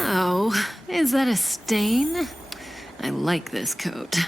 Oh, is that a stain? I like this coat.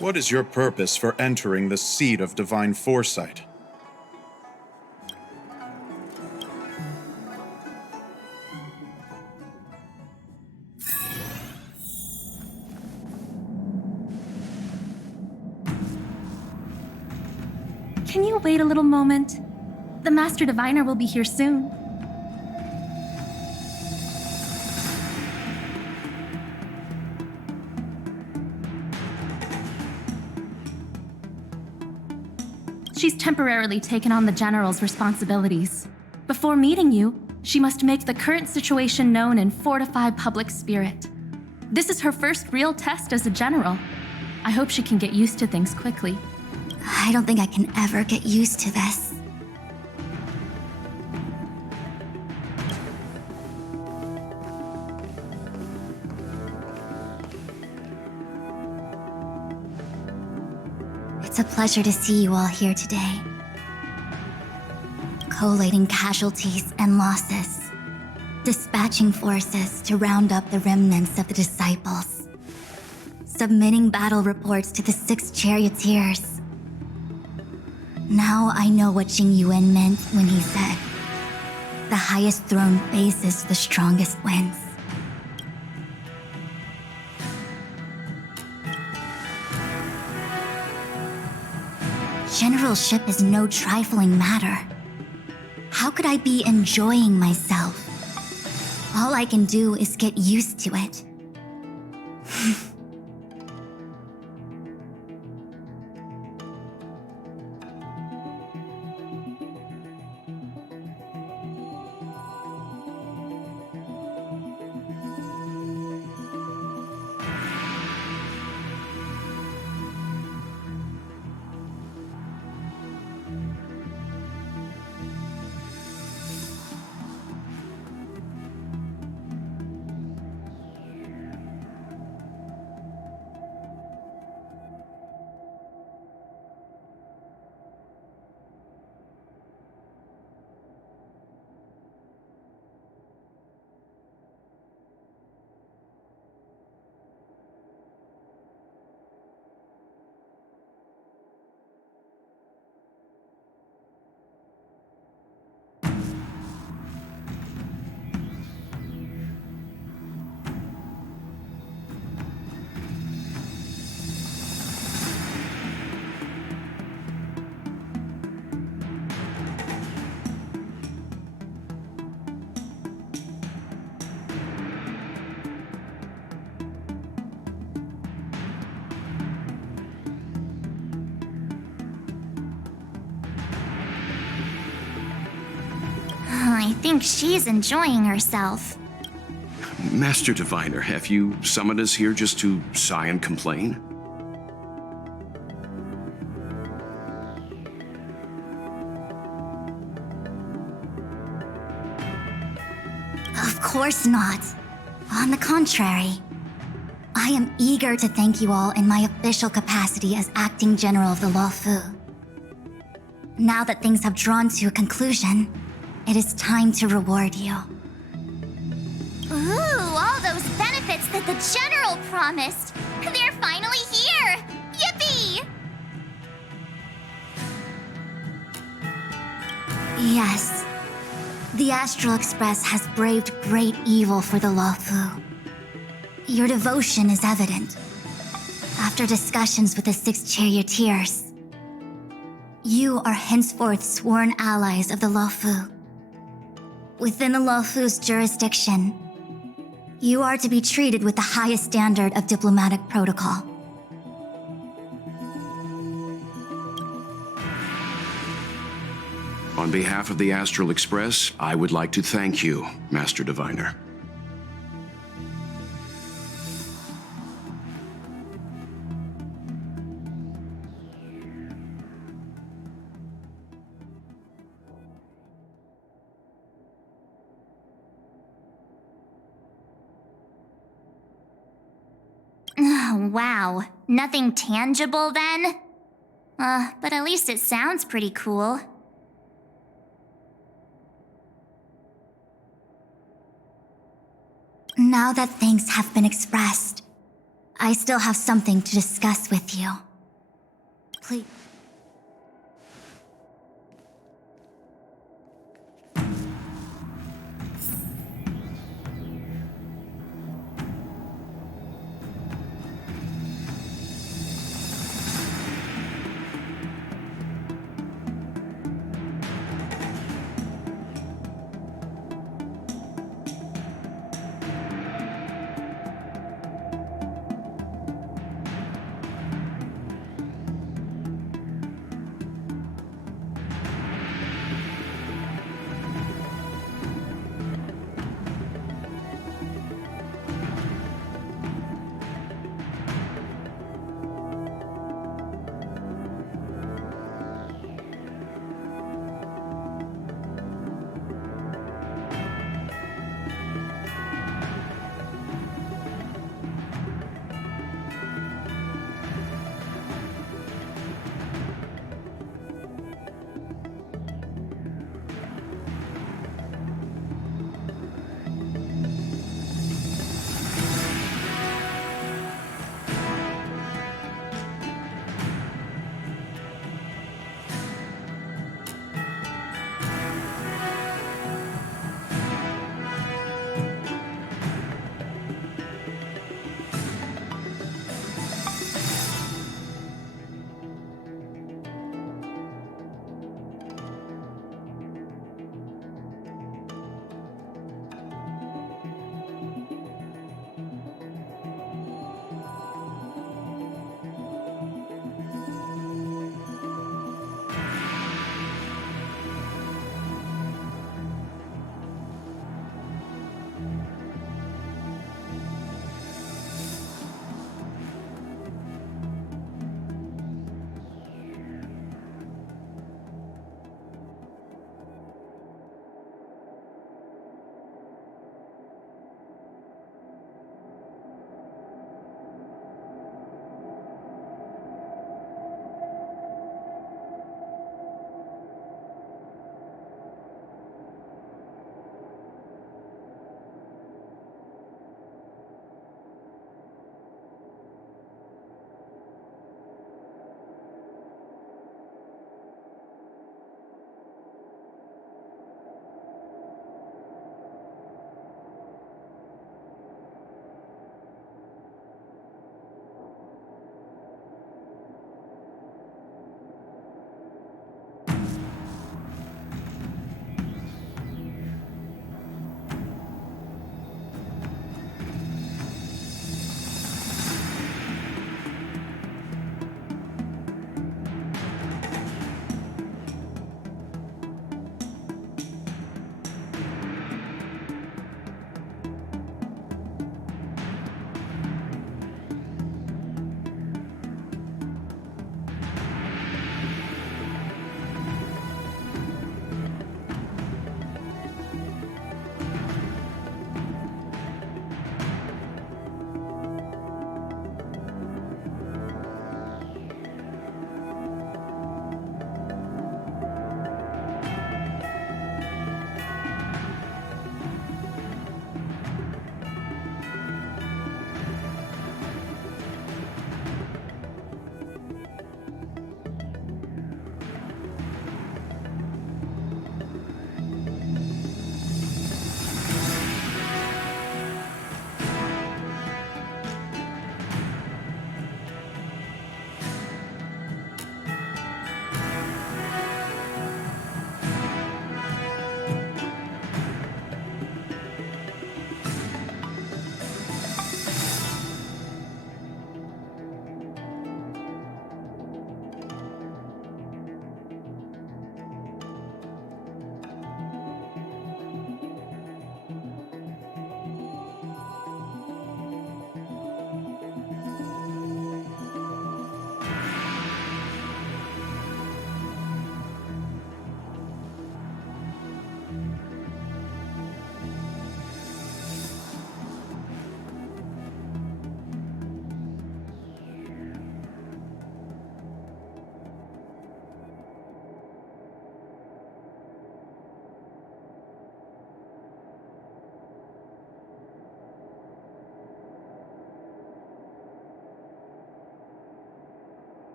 What is your purpose for entering the seat of divine foresight? Can you wait a little moment? The Master Diviner will be here soon. She's temporarily taken on the General's responsibilities. Before meeting you, she must make the current situation known and fortify public spirit. This is her first real test as a General. I hope she can get used to things quickly. I don't think I can ever get used to this. It's a pleasure to see you all here today. Collating casualties and losses. Dispatching forces to round up the remnants of the disciples. submitting battle reports to the 6 charioteers. Now I know what Jing Yuan meant when he said, "The highest throne faces the strongest wins." Generalship is no trifling matter. How could I be enjoying myself? All I can do is get used to it. I think she's enjoying herself. Master Diviner, have you summoned us here just to sigh and complain? Of course not. On the contrary, I am eager to thank you all in my official capacity as acting general of the Luofu. Now that things have drawn to a conclusion, it is time to reward you. Ooh, all those benefits that the General promised! They're finally here! Yippee! Yes, the Astral Express has braved great evil for the Luofu. Your devotion is evident. After discussions with the 6 charioteers, you are henceforth sworn allies of the Luofu. Within the Luofu's jurisdiction, you are to be treated with the highest standard of diplomatic protocol. On behalf of the Astral Express, I would like to thank you, Master Diviner. Wow, nothing tangible then? But at least it sounds pretty cool. Now that things have been expressed, I still have something to discuss with you. Please.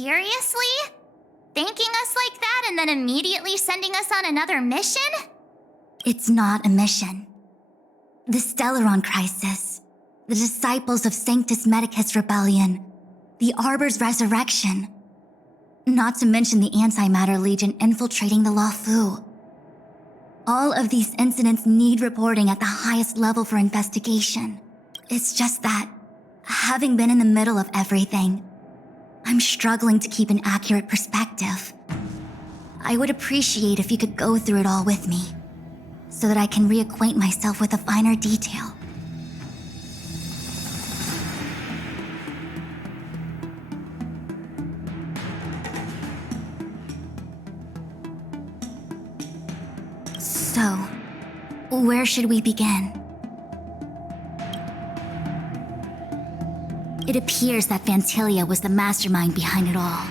Seriously? Thanking us like that and then immediately sending us on another mission? It's not a mission. The Stellaron Crisis, the Disciples of Sanctus Medicus Rebellion, the Arbor's resurrection. Not to mention the Antimatter Legion infiltrating the Luofu. All of these incidents need reporting at the highest level for investigation. It's just that, having been in the middle of everything, I'm struggling to keep an accurate perspective. I would appreciate if you could go through it all with me, so that I can reacquaint myself with a finer detail. So, where should we begin? It appears that Vantilia was the mastermind behind it all.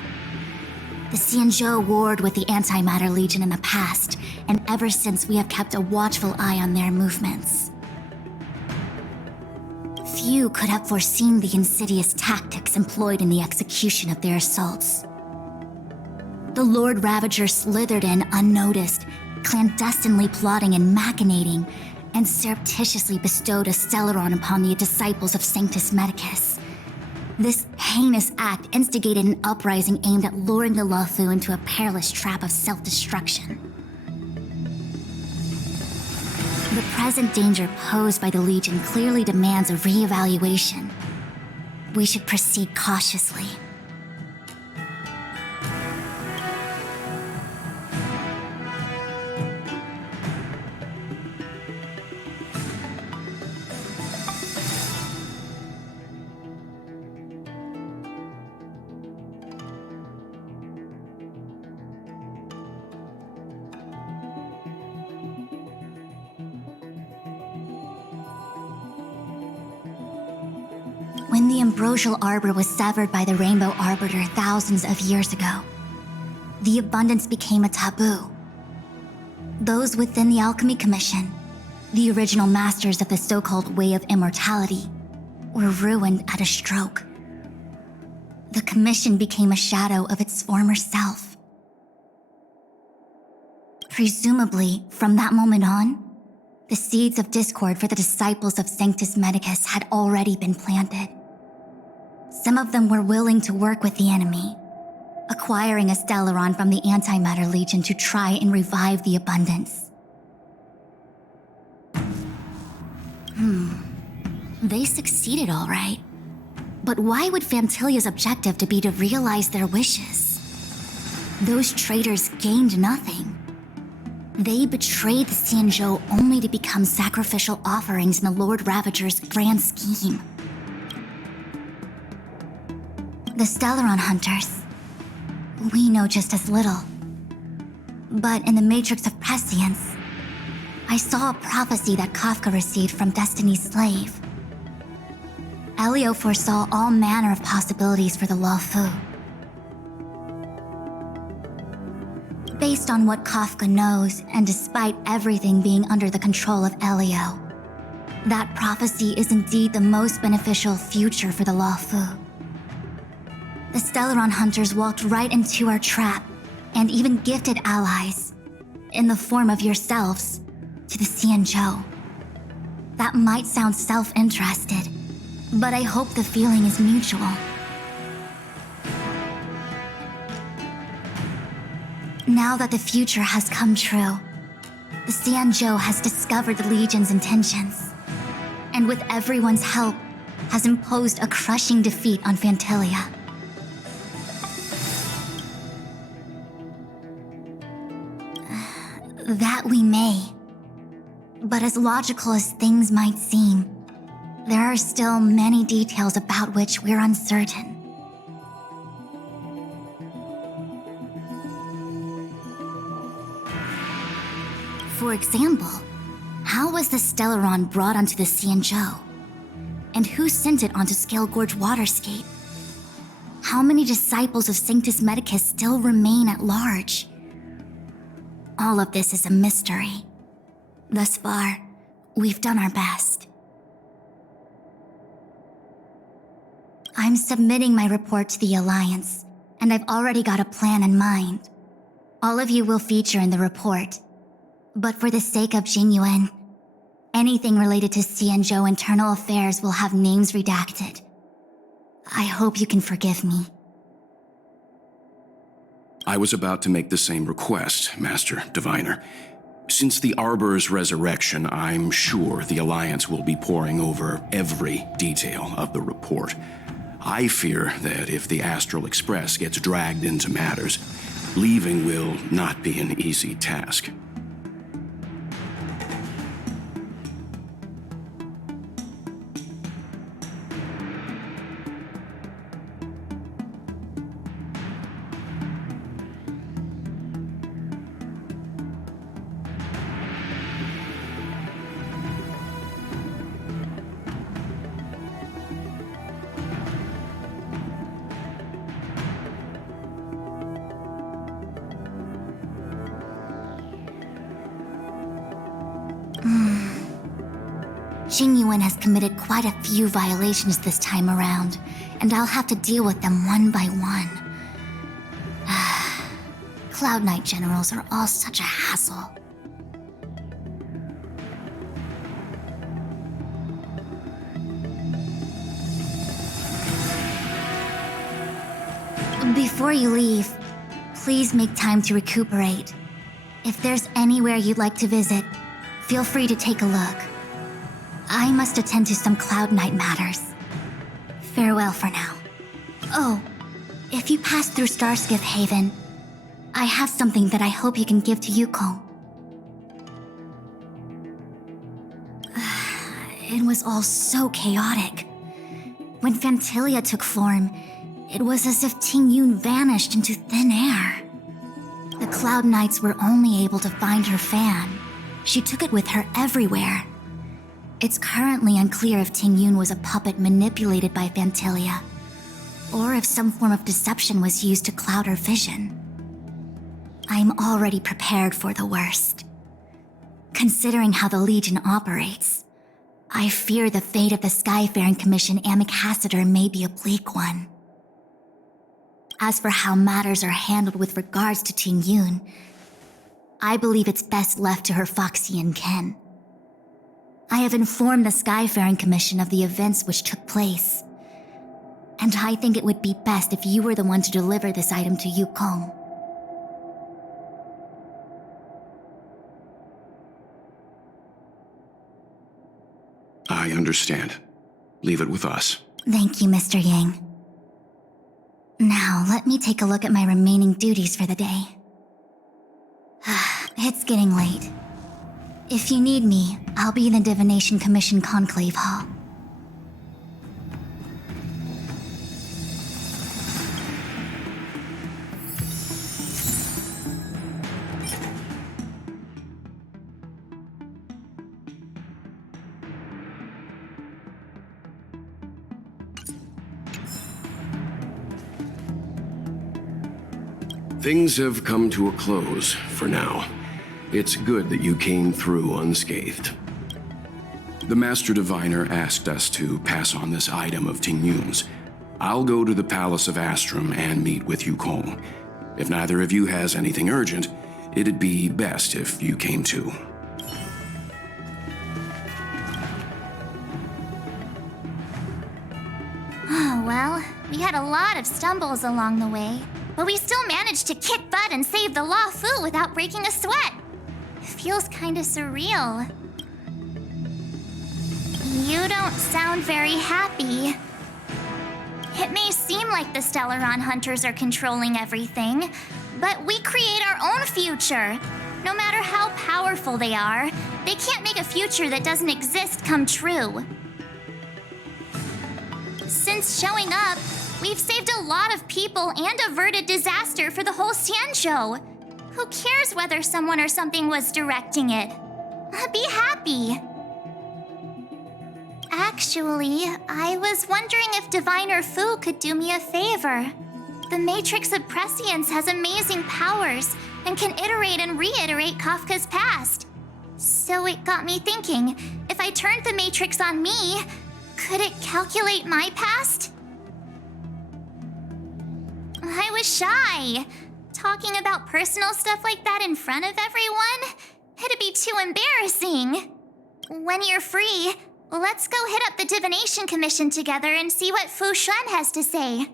The Xianzhou warred with the Antimatter Legion in the past, and ever since we have kept a watchful eye on their movements. Few could have foreseen the insidious tactics employed in the execution of their assaults. The Lord Ravager slithered in unnoticed, clandestinely plotting and machinating, and surreptitiously bestowed a Stellaron upon the disciples of Sanctus Medicus. This heinous act instigated an uprising aimed at luring the Luofu into a perilous trap of self-destruction. The present danger posed by the Legion clearly demands a re-evaluation. We should proceed cautiously. When the ambrosial arbor was severed by the Rainbow Arbiter thousands of years ago, the abundance became a taboo. Those within the Alchemy Commission, the original masters of the so-called Way of Immortality, were ruined at a stroke. The Commission became a shadow of its former self. Presumably, from that moment on, the seeds of discord for the disciples of Sanctus Medicus had already been planted. Some of them were willing to work with the enemy, acquiring a Stellaron from the Antimatter Legion to try and revive the abundance. They succeeded all right. But why would Fantilia's objective to be to realize their wishes? Those traitors gained nothing. They betrayed the Xianzhou only to become sacrificial offerings in the Lord Ravager's grand scheme. The Stellaron Hunters. We know just as little. But in the Matrix of Prescience, I saw a prophecy that Kafka received from Destiny's slave. Elio foresaw all manner of possibilities for the Luofu. Based on what Kafka knows, and despite everything being under the control of Elio, that prophecy is indeed the most beneficial future for the Luofu. The Stellaron Hunters walked right into our trap, and even gifted allies, in the form of yourselves, to the Xianzhou. That might sound self-interested, but I hope the feeling is mutual. Now that the future has come true, the Xianzhou has discovered the Legion's intentions, and with everyone's help, has imposed a crushing defeat on Fantilia. That we may. But as logical as things might seem, there are still many details about which we're uncertain. For example, how was the Stellaron brought onto the Xianzhou? And who sent it onto Scale Gorge Waterscape? How many disciples of Sanctus Medicus still remain at large? All of this is a mystery. Thus far, we've done our best. I'm submitting my report to the Alliance, and I've already got a plan in mind. All of you will feature in the report. But for the sake of Jingyuan, anything related to Xianzhou internal affairs will have names redacted. I hope you can forgive me. I was about to make the same request, Master Diviner. Since the Arbor's resurrection, I'm sure the Alliance will be poring over every detail of the report. I fear that if the Astral Express gets dragged into matters, leaving will not be an easy task. Jingyuan has committed quite a few violations this time around, and I'll have to deal with them one by one. Cloud Knight generals are all such a hassle. Before you leave, please make time to recuperate. If there's anywhere you'd like to visit, feel free to take a look. I must attend to some Cloud Knight matters. Farewell for now. Oh, if you pass through Starskiff Haven, I have something that I hope you can give to Yukong. It was all so chaotic. When Fantilia took form, it was as if Ting Yun vanished into thin air. The Cloud Knights were only able to find her fan. She took it with her everywhere. It's currently unclear if Ting Yun was a puppet manipulated by Fantilia, or if some form of deception was used to cloud her vision. I'm already prepared for the worst. Considering how the Legion operates, I fear the fate of the Skyfaring Commission ambassador may be a bleak one. As for how matters are handled with regards to Ting Yun, I believe it's best left to her Foxian ken. I have informed the Skyfaring Commission of the events which took place, and I think it would be best if you were the one to deliver this item to Yukong. I understand. Leave it with us. Thank you, Mr. Yang. Now, let me take a look at my remaining duties for the day. It's getting late. If you need me, I'll be in the Divination Commission Conclave Hall. Things have come to a close for now. It's good that you came through unscathed. The Master Diviner asked us to pass on this item of Ting Yun's. I'll go to the Palace of Astrum and meet with Yukong. If neither of you has anything urgent, it'd be best if you came too. Oh, well, we had a lot of stumbles along the way, but we still managed to kick butt and save the Law Fu without breaking a sweat. Feels kinda surreal. You don't sound very happy. It may seem like the Stellaron Hunters are controlling everything, but we create our own future. No matter how powerful they are, they can't make a future that doesn't exist come true. Since showing up, we've saved a lot of people and averted disaster for the whole Xianzhou. Who cares whether someone or something was directing it? Be happy. Actually, I was wondering if Diviner Fu could do me a favor. The Matrix of Prescience has amazing powers and can iterate and reiterate Kafka's past. So it got me thinking, if I turned the Matrix on me, could it calculate my past? I was shy. Talking about personal stuff like that in front of everyone? It'd be too embarrassing. When you're free, let's go hit up the Divination Commission together and see what Fu Shen has to say.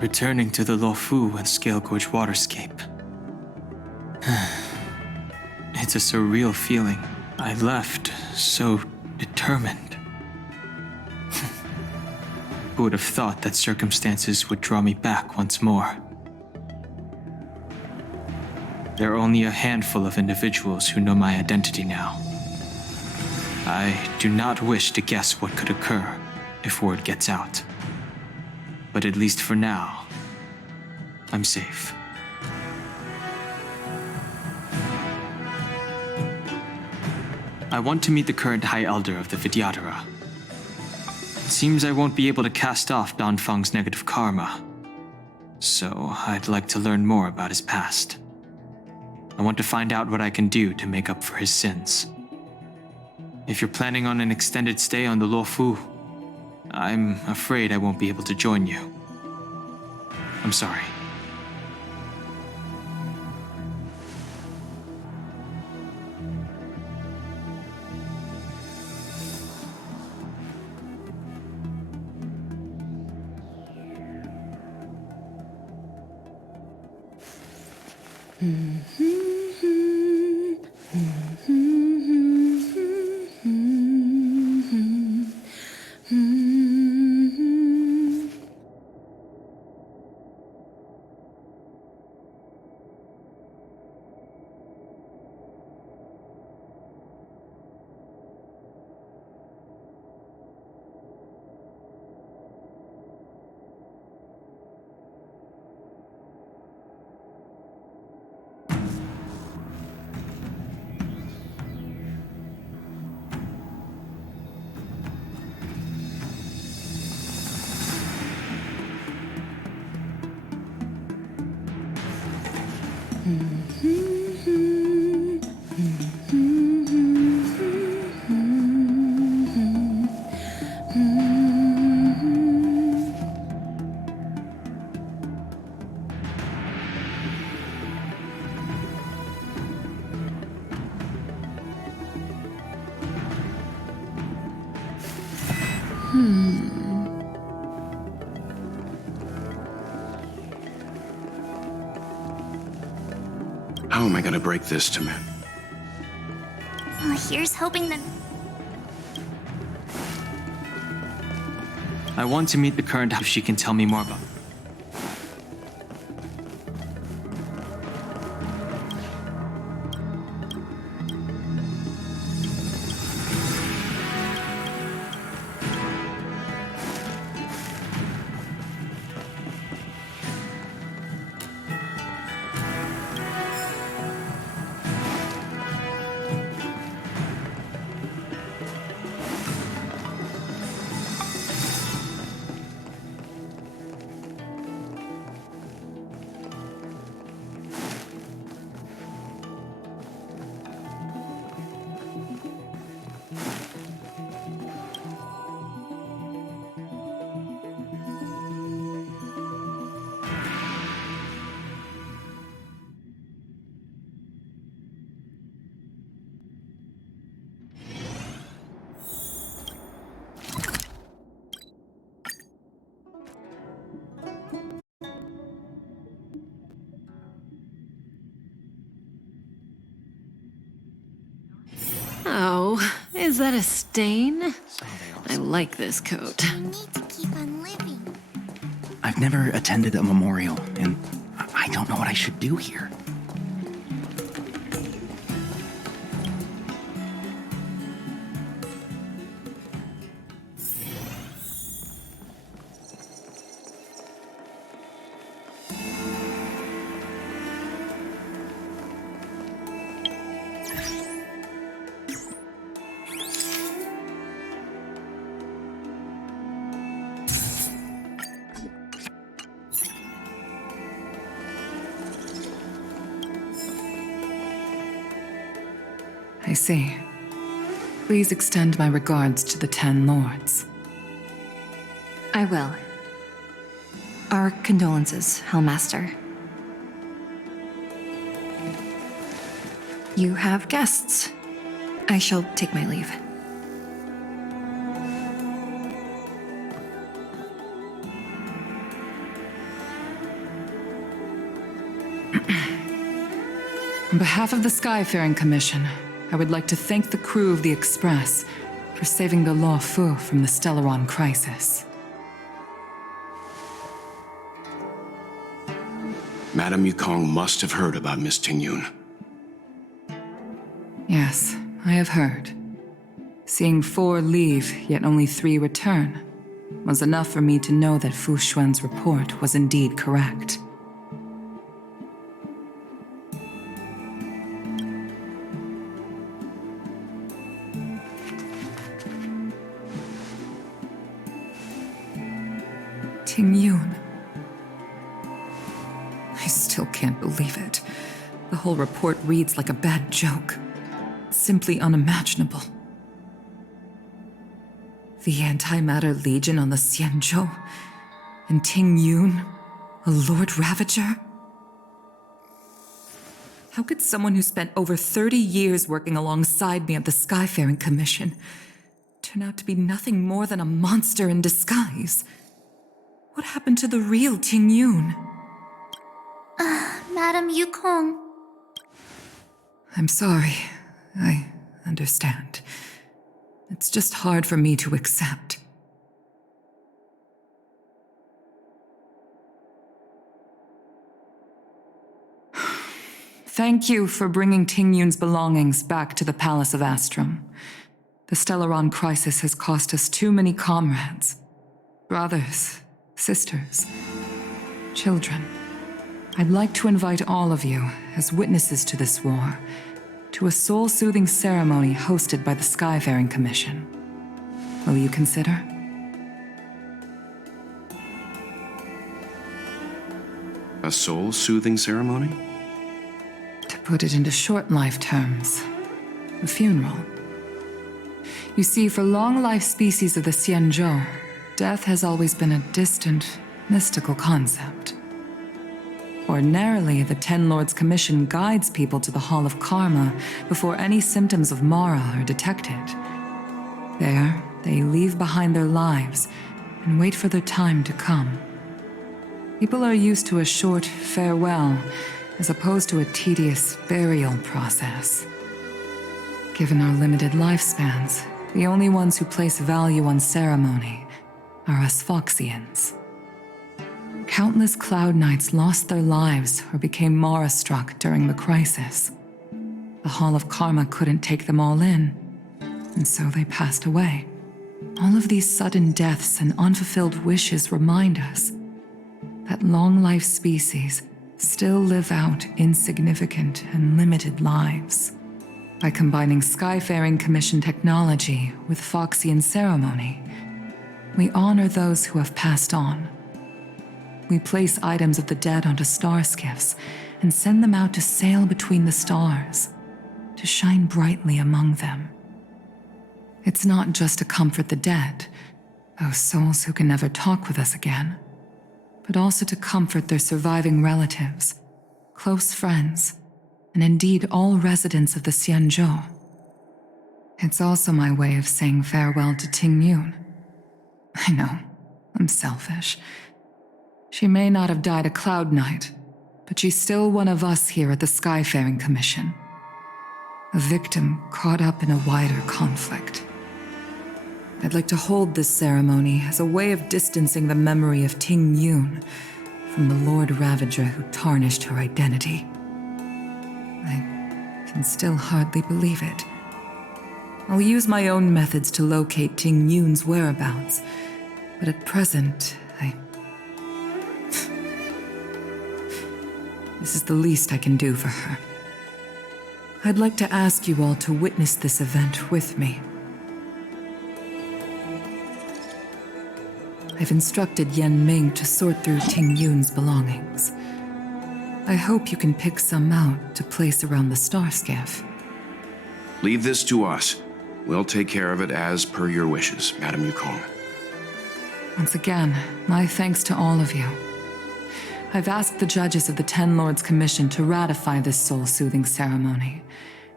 Returning to the Luofu and Scale Gorge waterscape. It's a surreal feeling. I left so determined. Who would have thought that circumstances would draw me back once more? There are only a handful of individuals who know my identity now. I do not wish to guess what could occur if word gets out. But at least for now, I'm safe. I want to meet the current High Elder of the Vidyadhara. It seems I won't be able to cast off Donfang's negative karma, so I'd like to learn more about his past. I want to find out what I can do to make up for his sins. If you're planning on an extended stay on the Luofu, I'm afraid I won't be able to join you. I'm sorry. How am I gonna break this to me? Well, here's hoping that... I want to meet the current if she can tell me more about. Oh, Is that a stain? I like this coat. We need to keep on living. I've never attended a memorial, and I don't know what I should do here. I see. Please extend my regards to the 10 lords. I will. Our condolences, Hellmaster. You have guests. I shall take my leave. On behalf of the Skyfaring Commission, I would like to thank the crew of the Express for saving the Law Fu from the Stellaron crisis. Madame Yukong must have heard about Miss Tingyun. Yes, I have heard. Seeing 4 leave, yet only 3 return, was enough for me to know that Fu Xuan's report was indeed correct. Tingyun. I still can't believe it. The whole report reads like a bad joke. Simply unimaginable. The Antimatter Legion on the Xianzhou, and Tingyun, a Lord Ravager? How could someone who spent over 30 years working alongside me at the Skyfaring Commission turn out to be nothing more than a monster in disguise? What happened to the real Tingyun? Madame Yukong. I'm sorry. I understand. It's just hard for me to accept. Thank you for bringing Tingyun's belongings back to the Palace of Astrum. The Stellaron crisis has cost us too many comrades. Brothers, sisters, children. I'd like to invite all of you, as witnesses to this war, to a soul-soothing ceremony hosted by the Skyfaring Commission. Will you consider? A soul-soothing ceremony? To put it into short life terms, a funeral. You see, for long-life species of the Xianzhou, death has always been a distant, mystical concept. Ordinarily, the Ten Lords Commission guides people to the Hall of Karma before any symptoms of Mara are detected. There, they leave behind their lives and wait for their time to come. People are used to a short farewell as opposed to a tedious burial process. Given our limited lifespans, the only ones who place value on ceremony are us Foxians. Countless Cloud Knights lost their lives or became Mara-struck during the crisis. The Hall of Karma couldn't take them all in, and so they passed away. All of these sudden deaths and unfulfilled wishes remind us that long-life species still live out insignificant and limited lives. By combining Skyfaring Commission technology with Foxian ceremony, we honor those who have passed on. We place items of the dead onto star skiffs and send them out to sail between the stars, to shine brightly among them. It's not just to comfort the dead, those souls who can never talk with us again, but also to comfort their surviving relatives, close friends, and indeed all residents of the Xianzhou. It's also my way of saying farewell to Tingyun. I know, I'm selfish. She may not have died a Cloud Knight, but she's still one of us here at the Skyfaring Commission. A victim caught up in a wider conflict. I'd like to hold this ceremony as a way of distancing the memory of Ting Yun from the Lord Ravager who tarnished her identity. I can still hardly believe it. I'll use my own methods to locate Ting Yun's whereabouts, but at present, This is the least I can do for her. I'd like to ask you all to witness this event with me. I've instructed Yen Ming to sort through Ting Yun's belongings. I hope you can pick some out to place around the star skiff. Leave this to us. We'll take care of it as per your wishes, Madame Yukong. Once again, my thanks to all of you. I've asked the judges of the Ten Lords Commission to ratify this soul-soothing ceremony,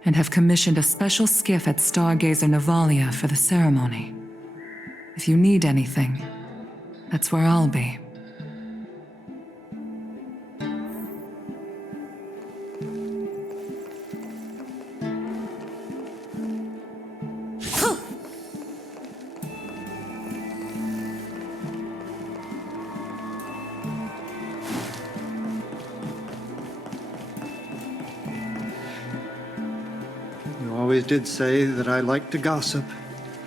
and have commissioned a special skiff at Stargazer Navalia for the ceremony. If you need anything, that's where I'll be. You always did say that I like to gossip,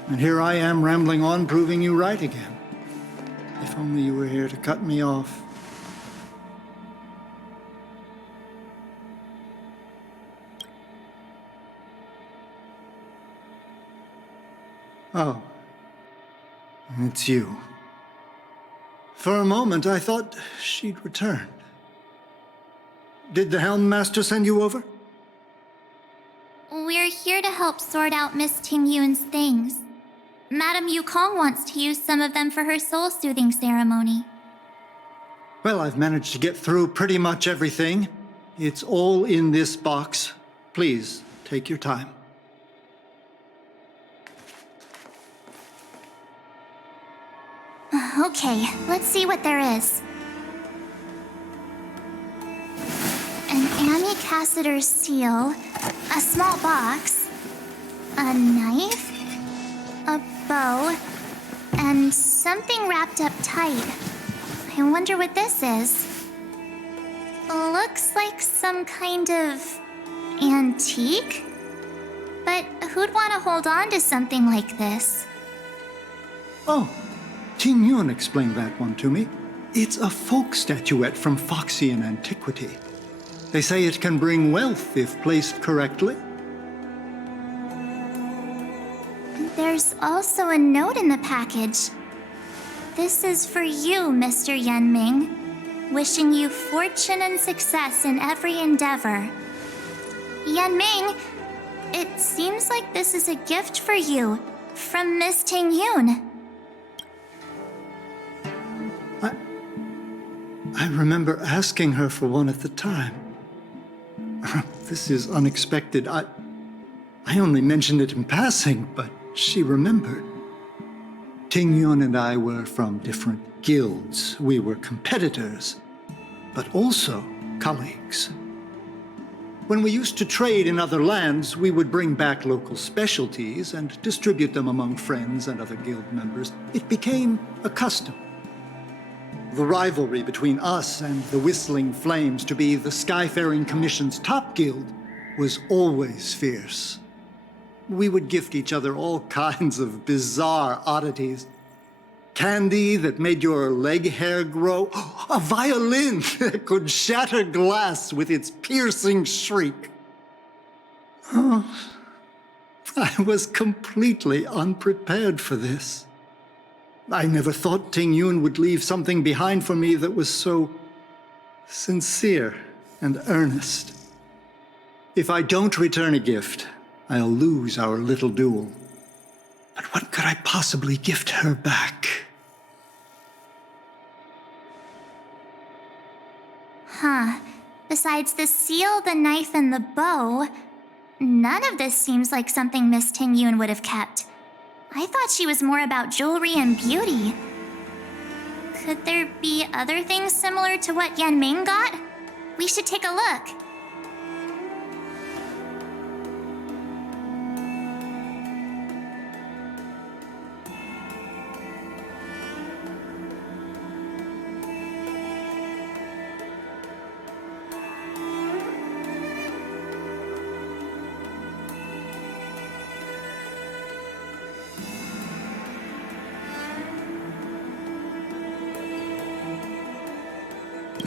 and here I am rambling on, proving you right again. If only you were here to cut me off. Oh, it's you. For a moment, I thought she'd returned. Did the Helm Master send you over? We're here to help sort out Miss Ting Yun's things. Madame Yukong wants to use some of them for her soul-soothing ceremony. Well, I've managed to get through pretty much everything. It's all in this box. Please, take your time. Okay, let's see what there is. An Amicassator seal, a small box, a knife, a bow, and something wrapped up tight. I wonder what this is. Looks like some kind of antique? But who'd want to hold on to something like this? Oh, Ting Yun explained that one to me. It's a folk statuette from Foxian antiquity. They say it can bring wealth if placed correctly. There's also a note in the package. This is for you, Mr. Yen Ming. Wishing you fortune and success in every endeavor. Yen Ming, it seems like this is a gift for you from Miss Ting Yun. I remember asking her for one at the time. This is unexpected. I only mentioned it in passing, but she remembered. Ting Yun and I were from different guilds. We were competitors, but also colleagues. When we used to trade in other lands, we would bring back local specialties and distribute them among friends and other guild members. It became a custom. The rivalry between us and the Whistling Flames to be the Skyfaring Commission's top guild was always fierce. We would gift each other all kinds of bizarre oddities. Candy that made your leg hair grow. A violin that could shatter glass with its piercing shriek. Oh, I was completely unprepared for this. I never thought Ting Yun would leave something behind for me that was so sincere and earnest. If I don't return a gift, I'll lose our little duel. But what could I possibly gift her back? Huh. Besides the seal, the knife, and the bow, none of this seems like something Miss Ting Yun would have kept. I thought she was more about jewelry and beauty. Could there be other things similar to what Yen Ming got? We should take a look.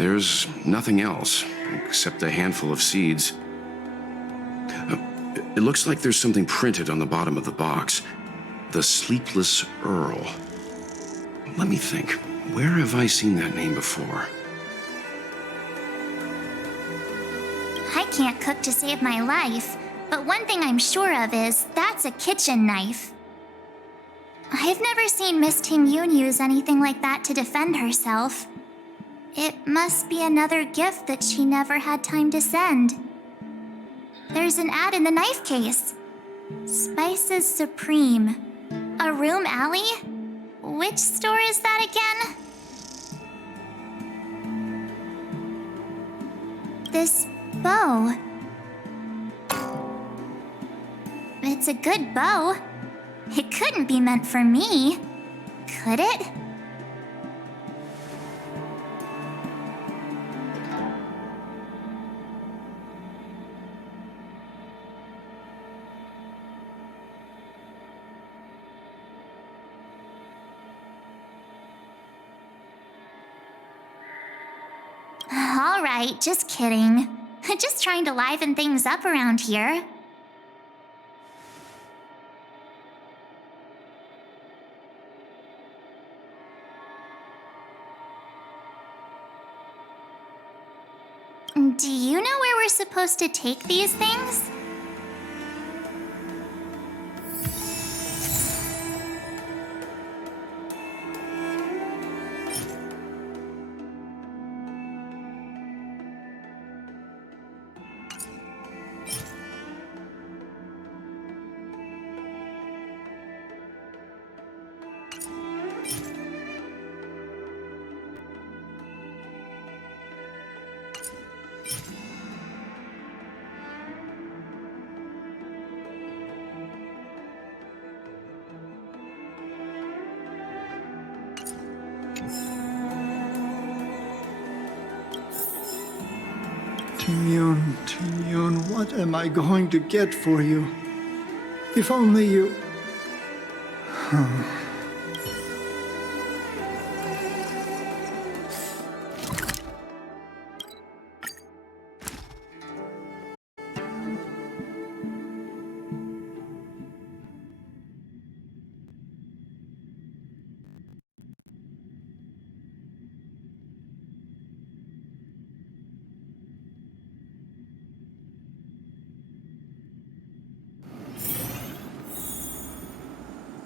There's nothing else, except a handful of seeds. It looks like there's something printed on the bottom of the box. The Sleepless Earl. Let me think. Where have I seen that name before? I can't cook to save my life, but one thing I'm sure of is that's a kitchen knife. I've never seen Miss Ting-Yun use anything like that to defend herself. It must be another gift that she never had time to send. There's an ad in the knife case. Spices Supreme. A room alley? Which store is that again? This bow. It's a good bow. It couldn't be meant for me, could it? All right, just kidding. Just trying to liven things up around here. Do you know where we're supposed to take these things? Ting-Yun, what am I going to get for you? If only you...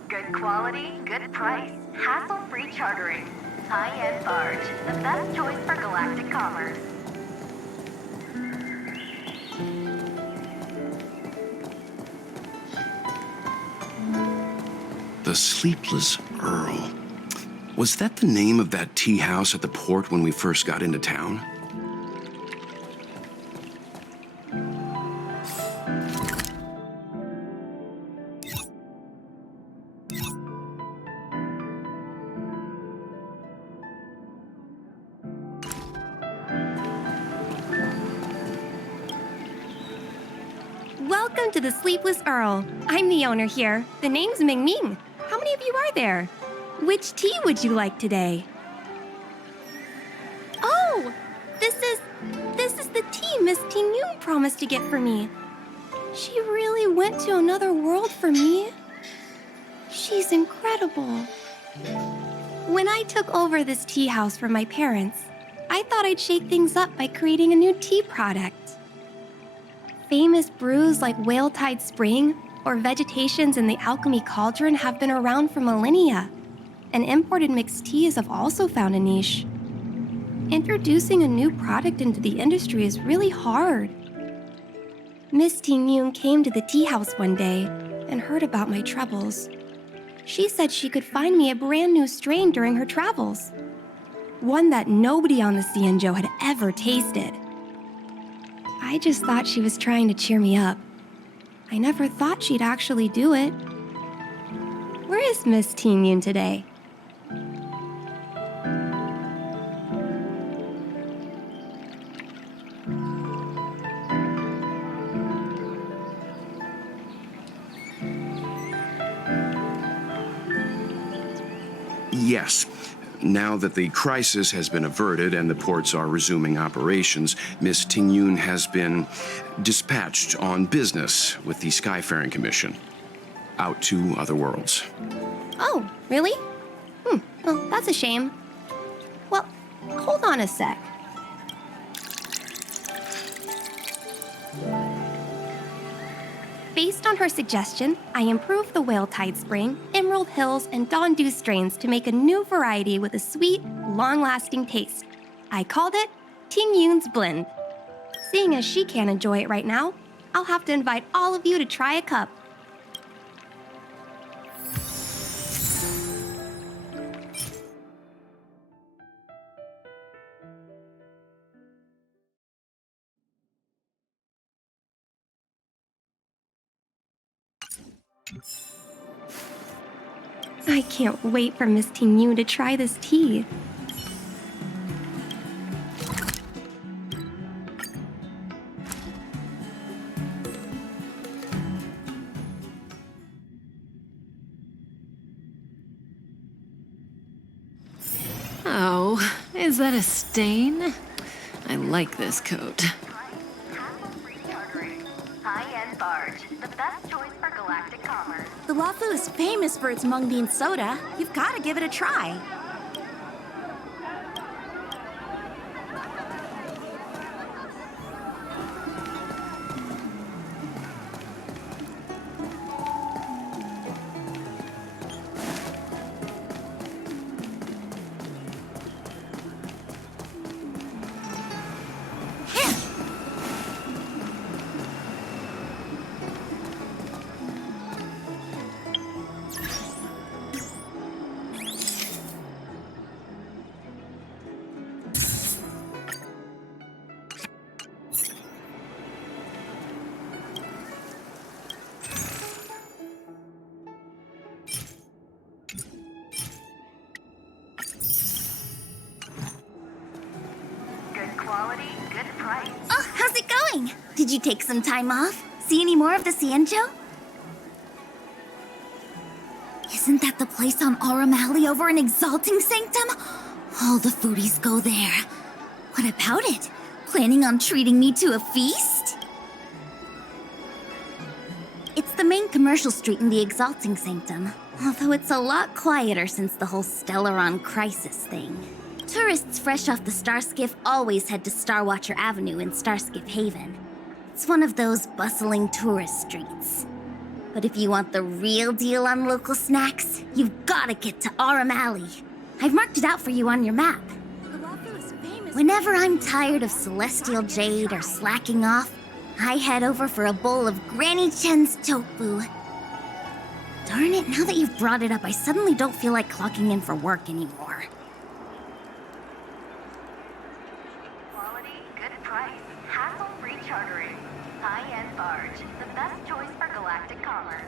Good quality, good price, hassle-free chartering. High-end barge, the best choice for galactic commerce. The Sleepless Earl. Was that the name of that tea house at the port when we first got into town? Welcome to the Sleepless Earl. I'm the owner here. The name's Ming Ming. How many of you are there? Which tea would you like today? Oh, this is the tea Miss Ting-Yun promised to get for me. She really went to another world for me. She's incredible. When I took over this tea house from my parents, I thought I'd shake things up by creating a new tea product. Famous brews like Whale Tide Spring or Vegetations in the Alchemy Cauldron have been around for millennia, and imported mixed teas have also found a niche. Introducing a new product into the industry is really hard. Miss Ting-Yun came to the tea house one day and heard about my troubles. She said she could find me a brand new strain during her travels, one that nobody on the Xianzhou had ever tasted. I just thought she was trying to cheer me up. I never thought she'd actually do it. Where is Miss Ting-Yun today? Yes. Now that the crisis has been averted and the ports are resuming operations, Miss Tingyun has been dispatched on business with the Skyfaring Commission out to other worlds. Oh, really? Well, that's a shame. Well, hold on a sec. Based on her suggestion, I improved the Whale Tide Spring, Emerald Hills, and Dondu strains to make a new variety with a sweet, long-lasting taste. I called it Tingyun's Blend. Seeing as she can't enjoy it right now, I'll have to invite all of you to try a cup. I can't wait for Miss Tingyun to try this tea. Oh, is that a stain? I like this coat. Hassle-free chartering. High-end barge. The best choice for galactic commerce. The Wafu is famous for its mung bean soda. You've got to give it a try. Good quality, good price. Oh, how's it going? Did you take some time off? See any more of the Cienjo? Isn't that the place on Aurum Alley over in Exalting Sanctum? All the foodies go there. What about it? Planning on treating me to a feast? It's the main commercial street in the Exalting Sanctum, although it's a lot quieter since the whole Stellaron crisis thing. Tourists fresh off the Starskiff always head to Starwatcher Avenue in Starskiff Haven. It's one of those bustling tourist streets. But if you want the real deal on local snacks, you've gotta get to Aurum Alley. I've marked it out for you on your map. Whenever I'm tired of Celestial Jade or slacking off, I head over for a bowl of Granny Chen's tofu. Darn it, now that you've brought it up, I suddenly don't feel like clocking in for work anymore. Quality, good price. Hassle-free chartering. High-end barge. The best choice for galactic commerce.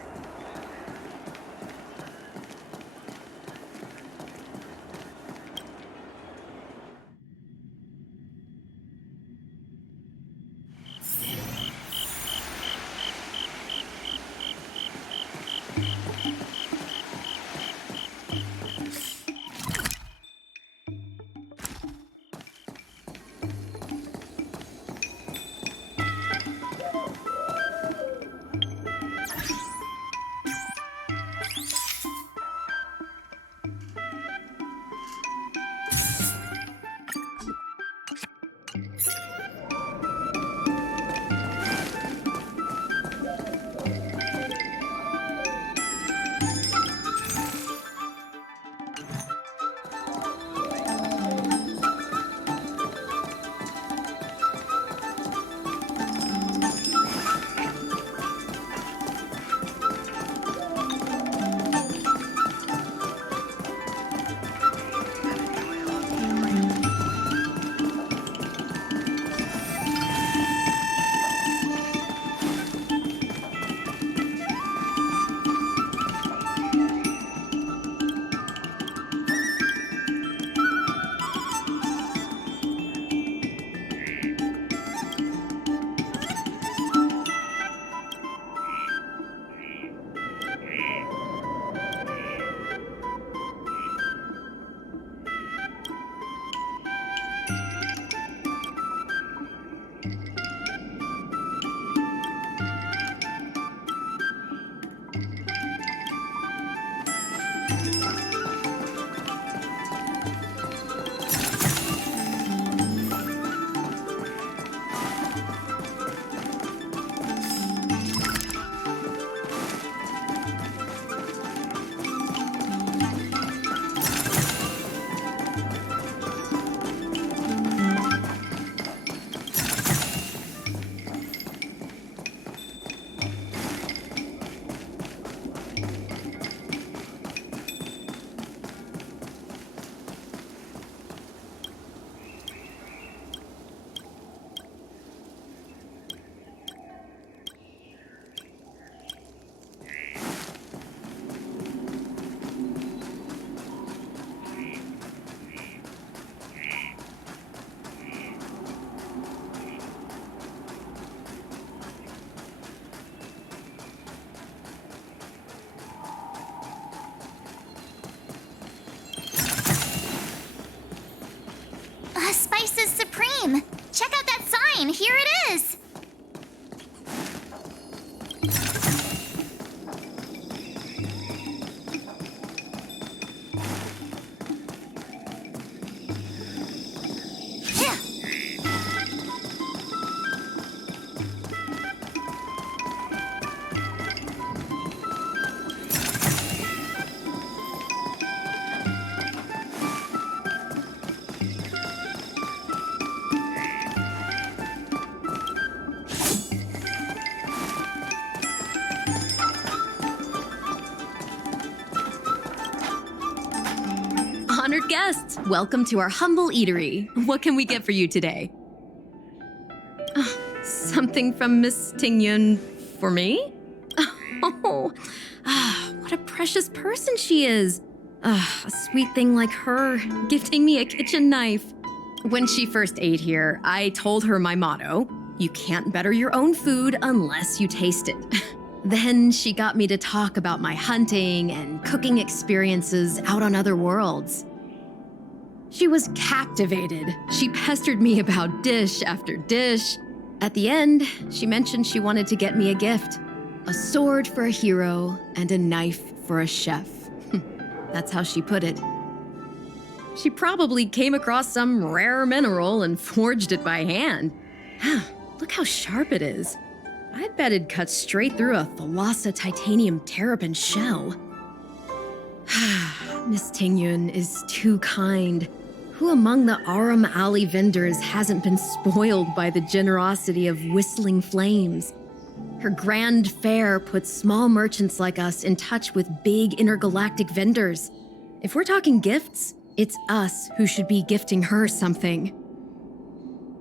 Honored guests, welcome to our humble eatery. What can we get for you today? Something from Miss Tingyun for me? Oh, what a precious person she is. A sweet thing like her, gifting me a kitchen knife. When she first ate here, I told her my motto: you can't better your own food unless you taste it. Then she got me to talk about my hunting and cooking experiences out on other worlds. She was captivated. She pestered me about dish after dish. At the end, she mentioned she wanted to get me a gift: a sword for a hero and a knife for a chef. That's how she put it. She probably came across some rare mineral and forged it by hand. Look how sharp it is. I bet it'd cut straight through a Thalassa titanium terrapin shell. Miss Tingyun is too kind. Who among the Aram Alley vendors hasn't been spoiled by the generosity of whistling flames? Her grand fare puts small merchants like us in touch with big intergalactic vendors. If we're talking gifts, it's us who should be gifting her something.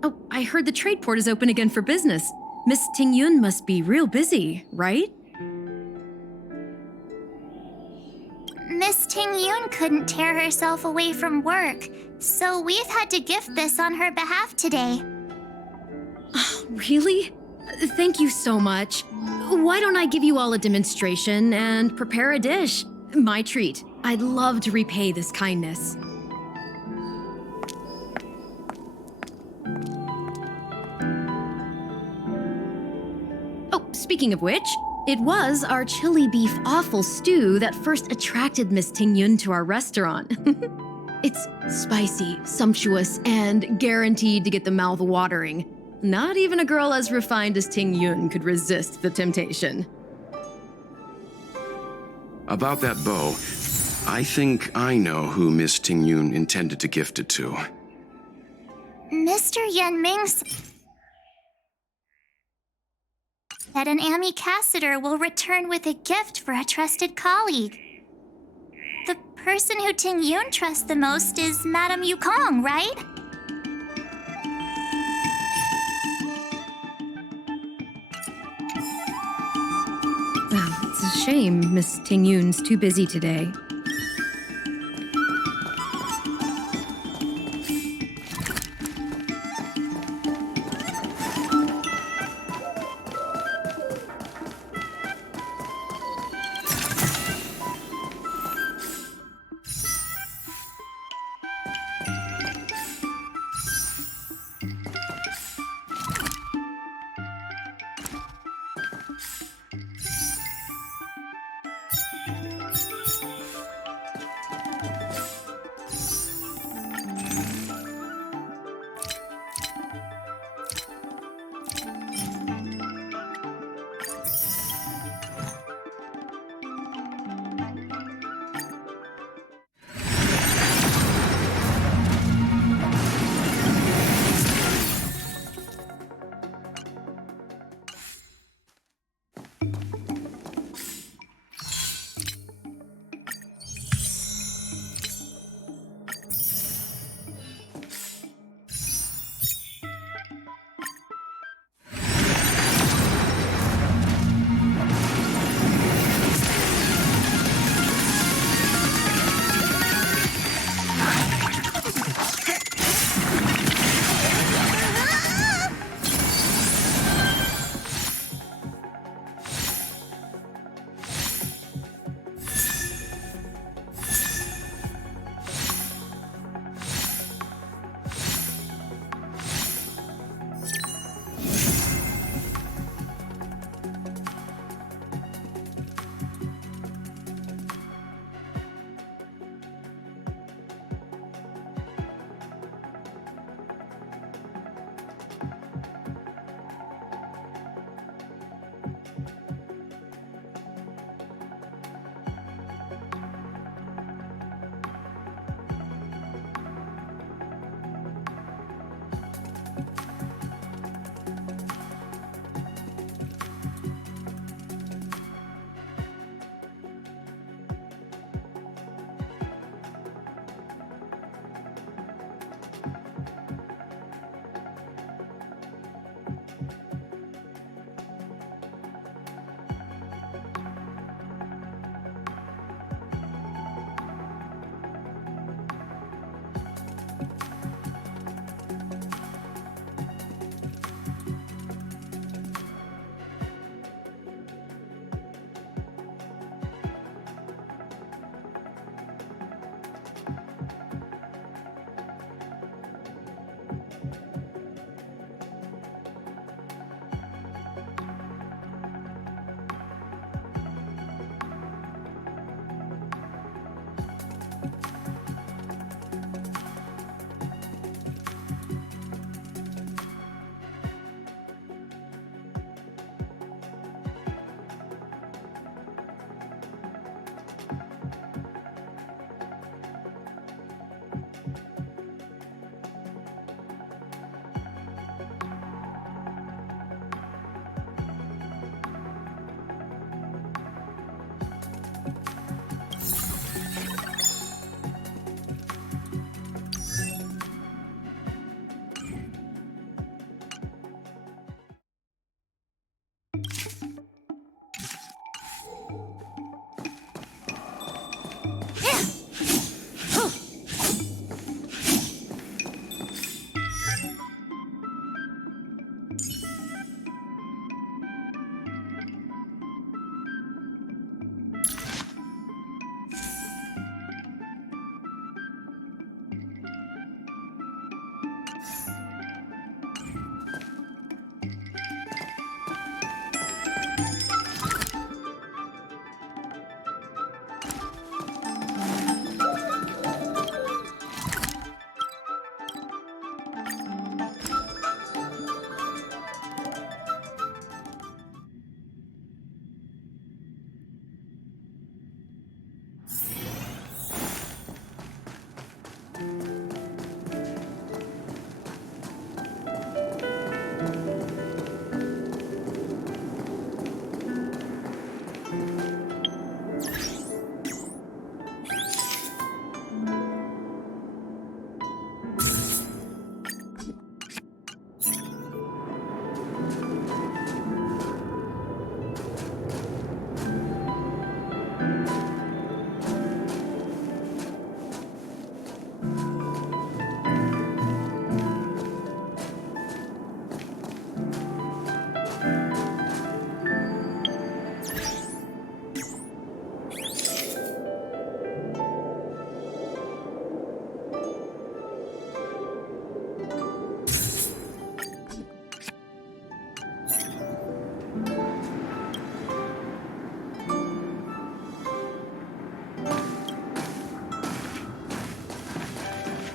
Oh, I heard the trade port is open again for business. Miss Tingyun must be real busy, right? Miss Tingyun couldn't tear herself away from work, so we've had to gift this on her behalf today. Really? Thank you so much. Why don't I give you all a demonstration and prepare a dish? My treat. I'd love to repay this kindness. Oh, speaking of which, it was our chili beef offal stew that first attracted Miss Tingyun to our restaurant. It's spicy, sumptuous, and guaranteed to get the mouth watering. Not even a girl as refined as Tingyun could resist the temptation. About that bow, I think I know who Miss Tingyun intended to gift it to. Mr. Yanming said an ambassador will return with a gift for a trusted colleague. The person who Tingyun trusts the most is Madame Yukong, right? It's a shame Miss Tingyun's too busy today.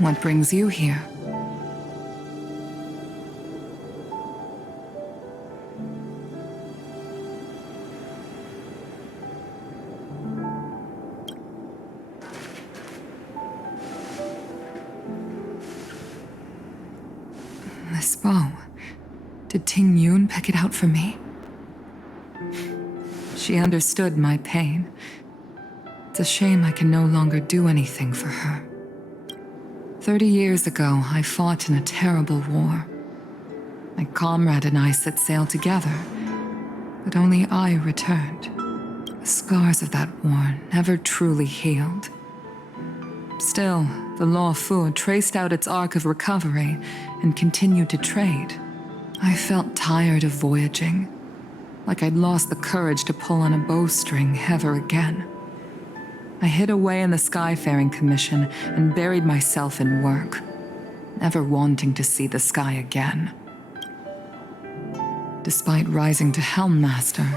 What brings you here? This bow. Did Ting Yun pick it out for me? She understood my pain. It's a shame I can no longer do anything for her. 30 years ago, I fought in a terrible war. My comrade and I set sail together, but only I returned. The scars of that war never truly healed. Still, the Law Fu traced out its arc of recovery and continued to trade. I felt tired of voyaging, like I'd lost the courage to pull on a bowstring ever again. I hid away in the Skyfaring Commission and buried myself in work, never wanting to see the sky again. Despite rising to Helm Master,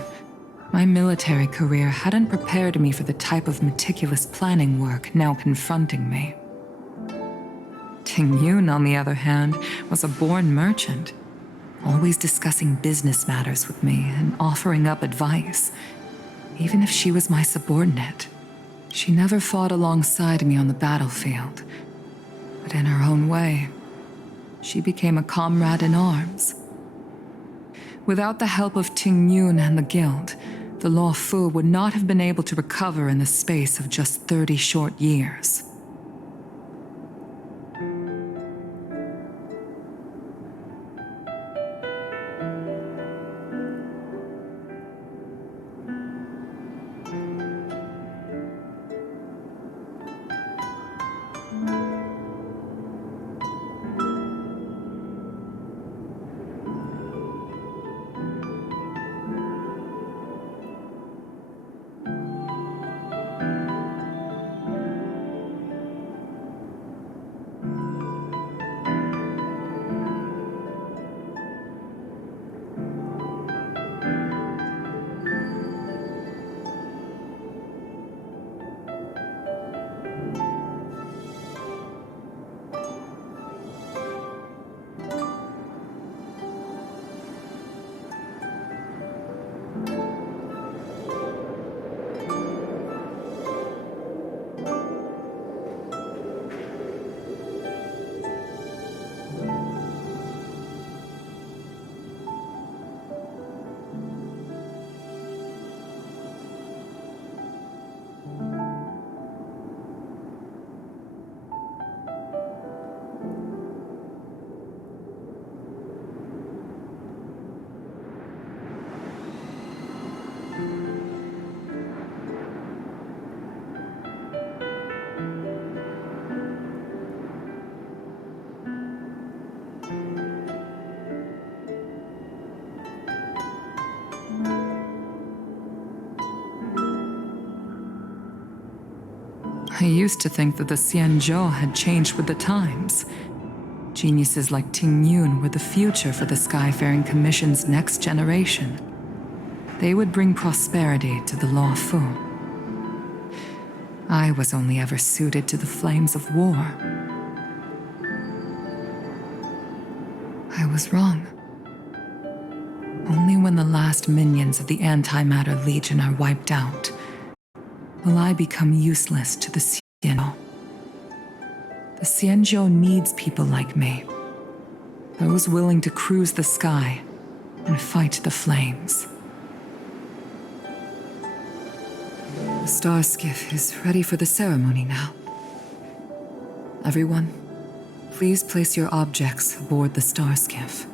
my military career hadn't prepared me for the type of meticulous planning work now confronting me. Ting Yun, on the other hand, was a born merchant, always discussing business matters with me and offering up advice, even if she was my subordinate. She never fought alongside me on the battlefield, but in her own way, she became a comrade in arms. Without the help of Ting Yun and the Guild, the Law Fu would not have been able to recover in the space of just 30 short years. I used to think that the Xianzhou had changed with the times. Geniuses like Ting Yun were the future for the Skyfaring Commission's next generation. They would bring prosperity to the Law Fu. I was only ever suited to the flames of war. I was wrong. Only when the last minions of the Antimatter Legion are wiped out will I become useless to the Xianzhou. The Xianzhou needs people like me, those willing to cruise the sky and fight the flames. The star skiff is ready for the ceremony now. Everyone, please place your objects aboard the star skiff.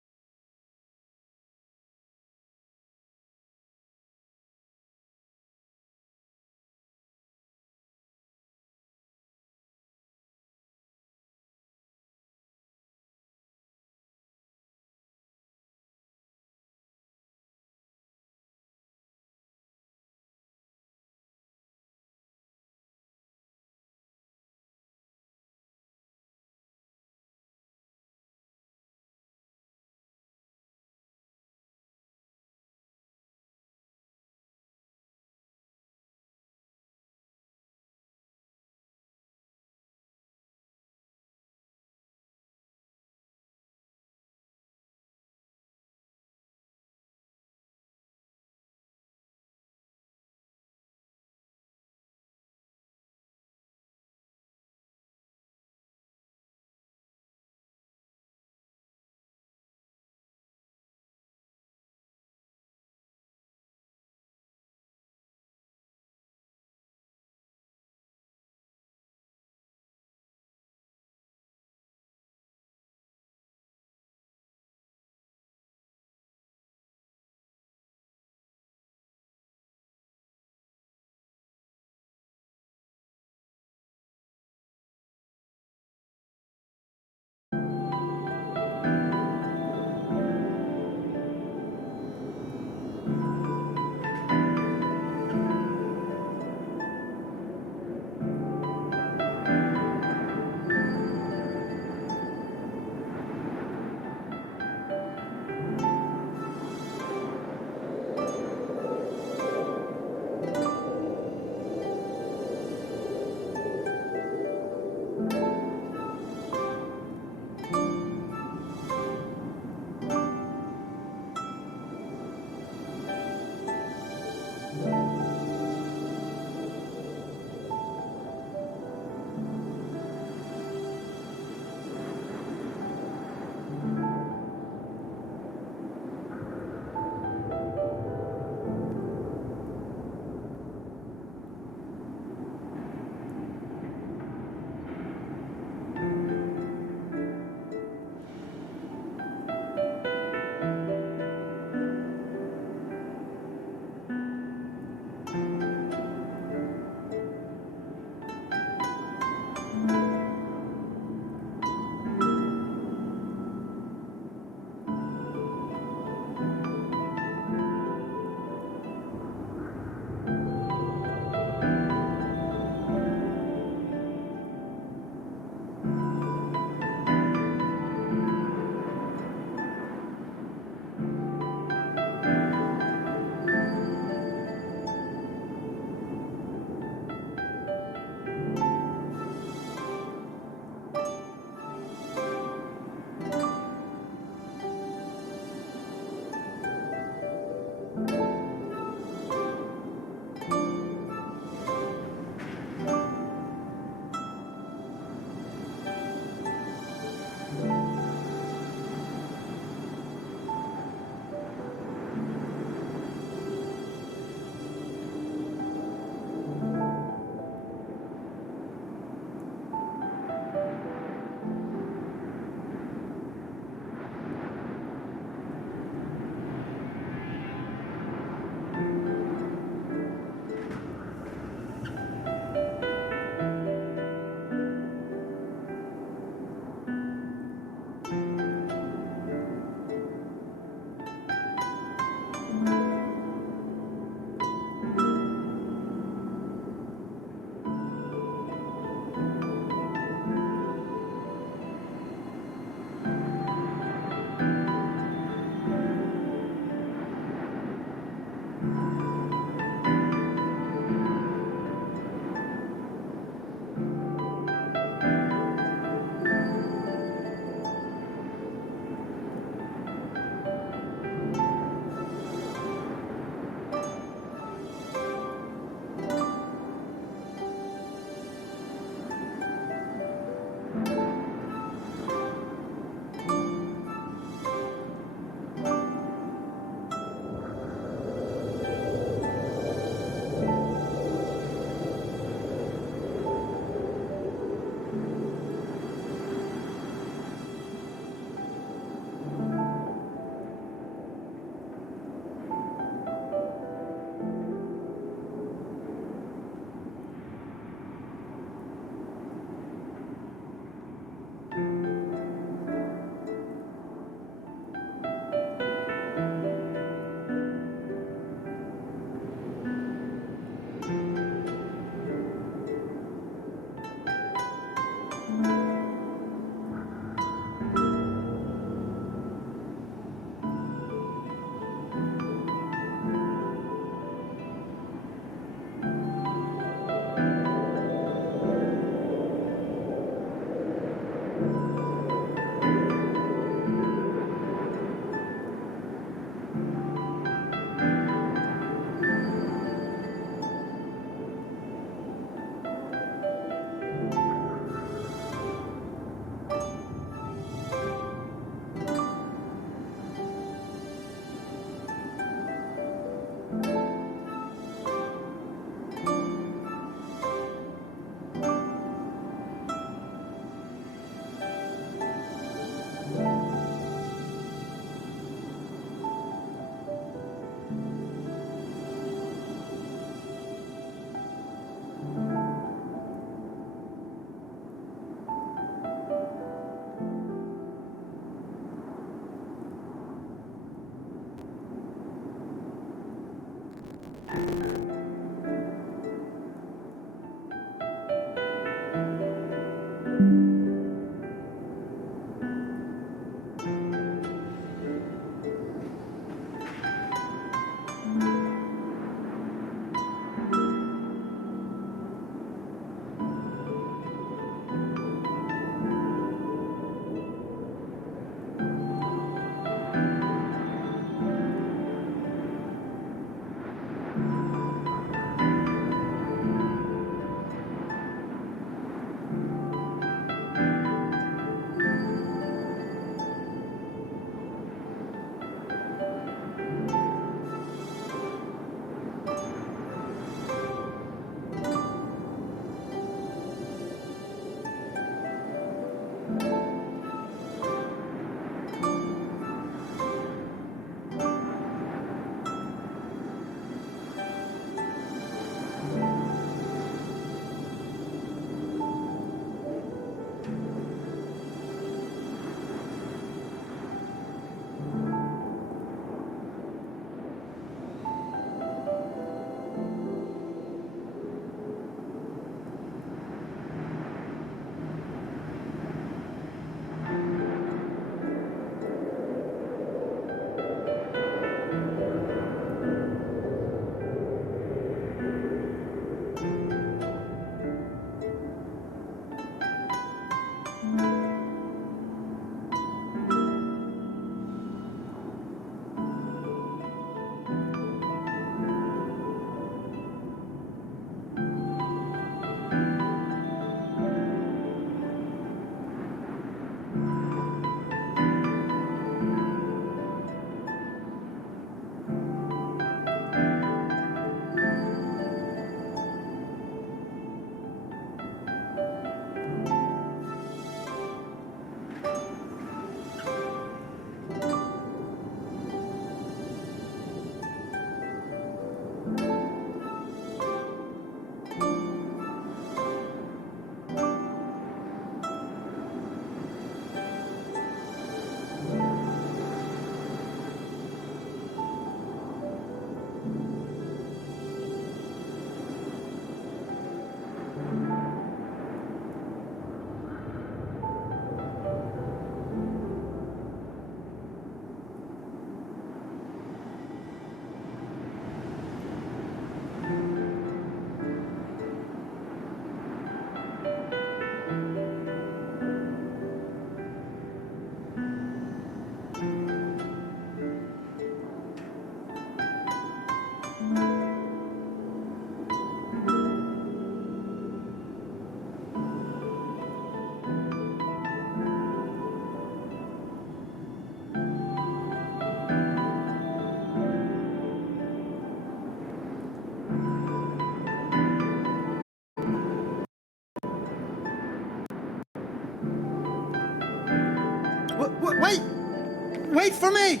Wait for me!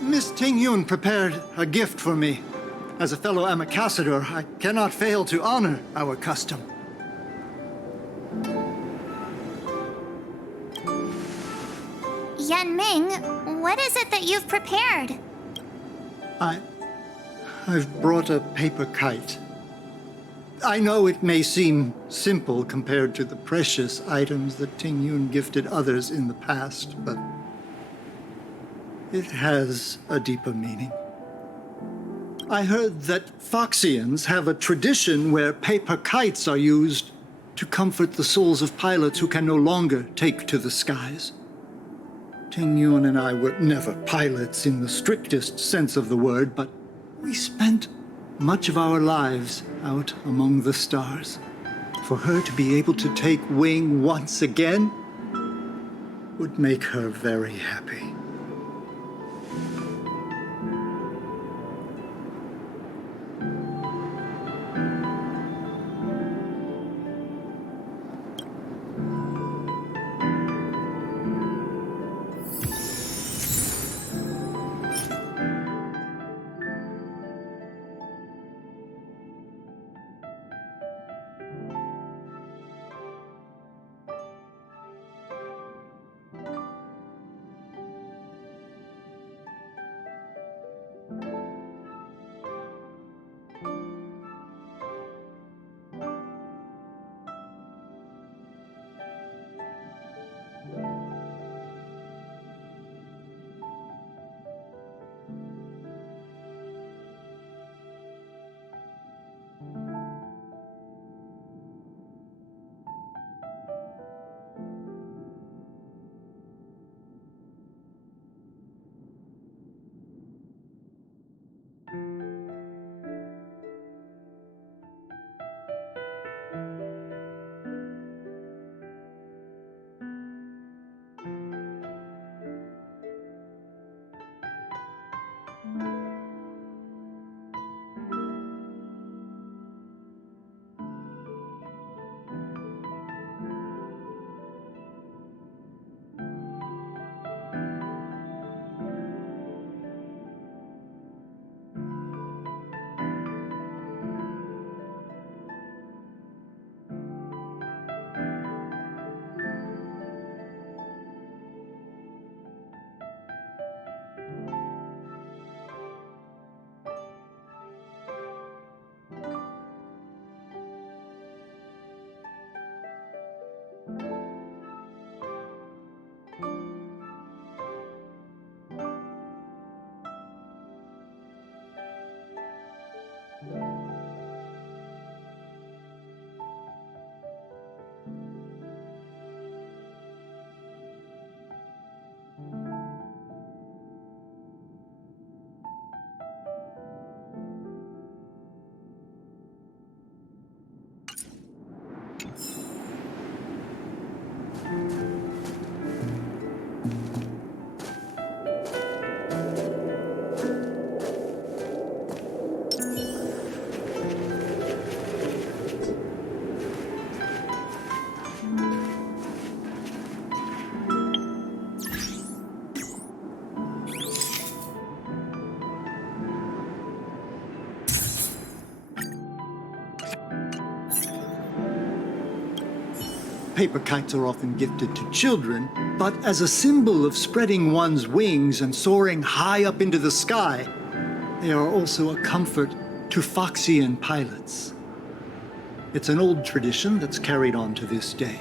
Miss Ting Yun prepared a gift for me. As a fellow ambassador, I cannot fail to honor our custom. Yan Ming, what is it that you've prepared? I've brought a paper kite. I know it may seem simple compared to the precious items that Ting Yun gifted others in the past, but it has a deeper meaning. I heard that Foxians have a tradition where paper kites are used to comfort the souls of pilots who can no longer take to the skies. Ting Yun and I were never pilots in the strictest sense of the word, but we spent much of our lives out among the stars. For her to be able to take wing once again would make her very happy. Paper kites are often gifted to children, but as a symbol of spreading one's wings and soaring high up into the sky, they are also a comfort to Foxian pilots. It's an old tradition that's carried on to this day.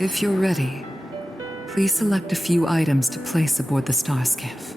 If you're ready, please select a few items to place aboard the star skiff.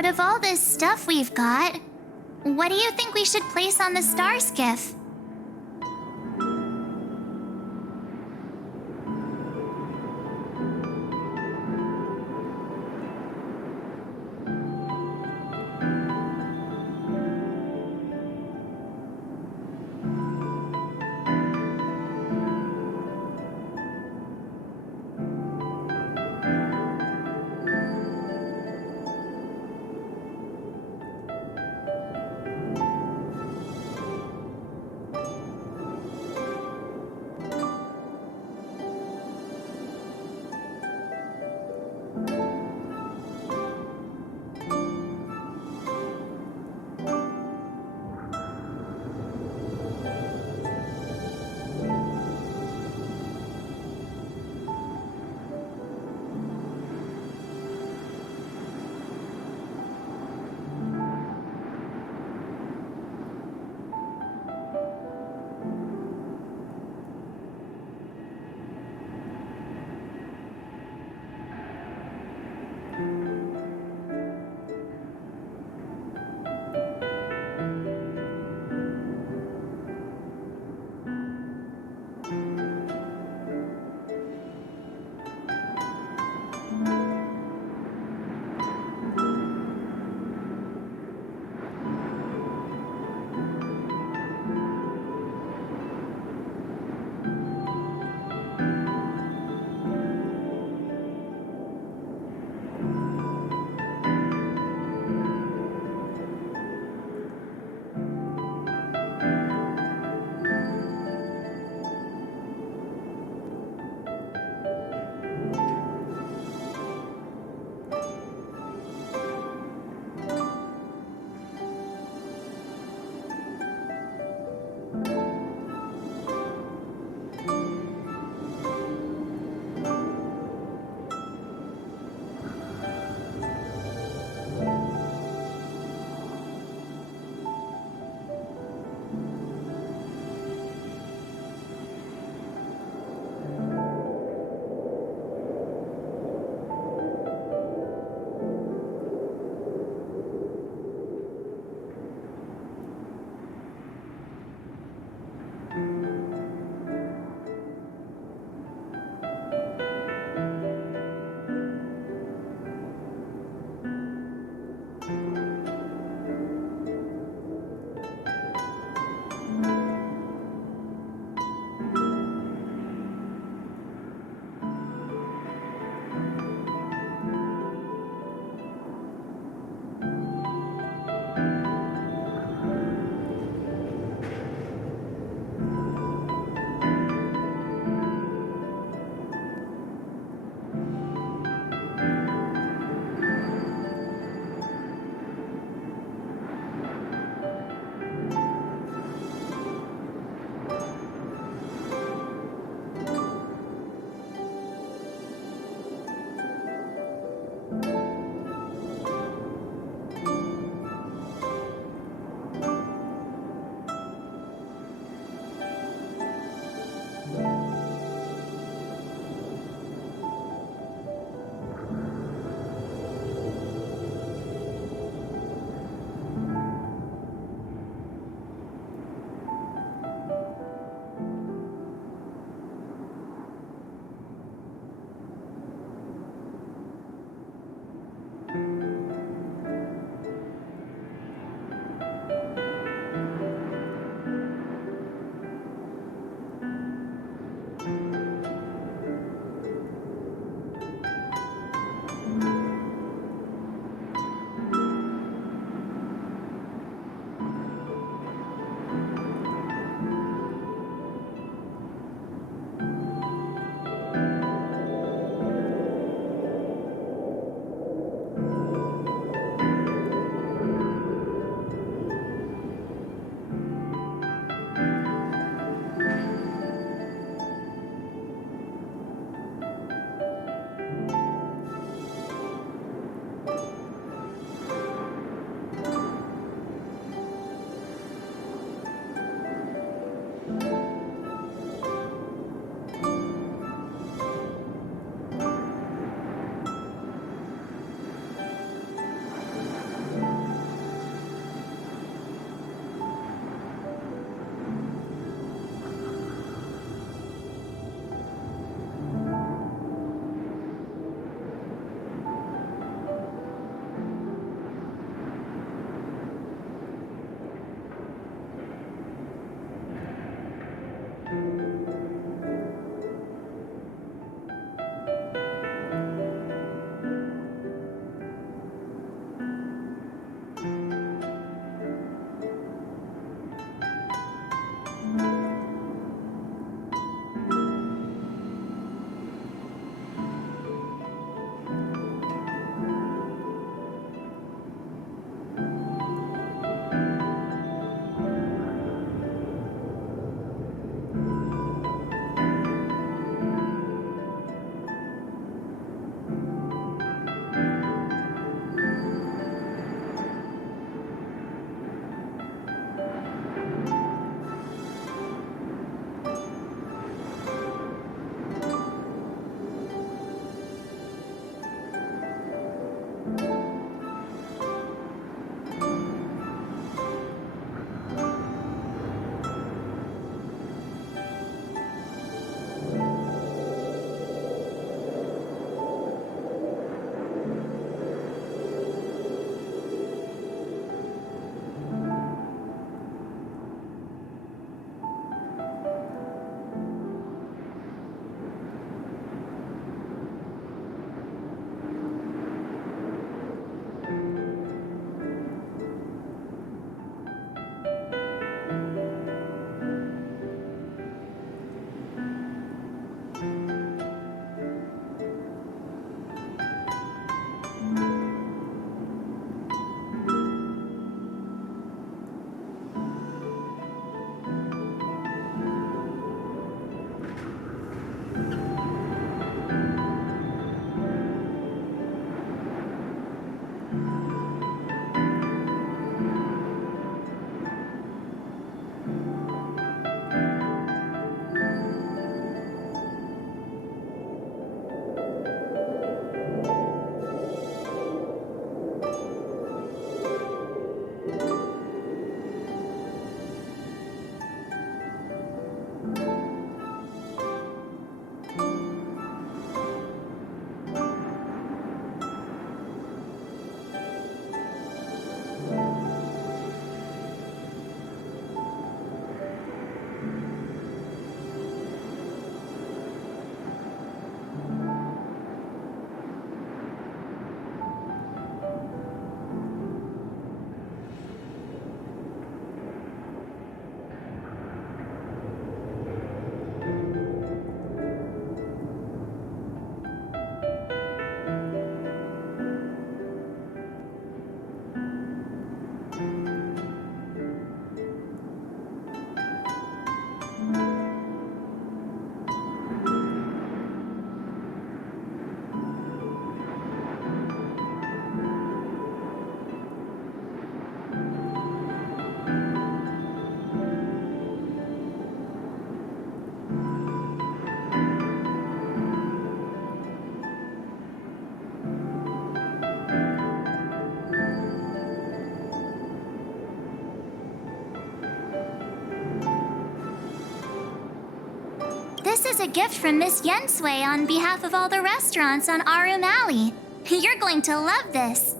Out of all this stuff we've got, what do you think we should place on the star skiff? is a gift from Miss Yensui on behalf of all the restaurants on Arum Alley. You're going to love this.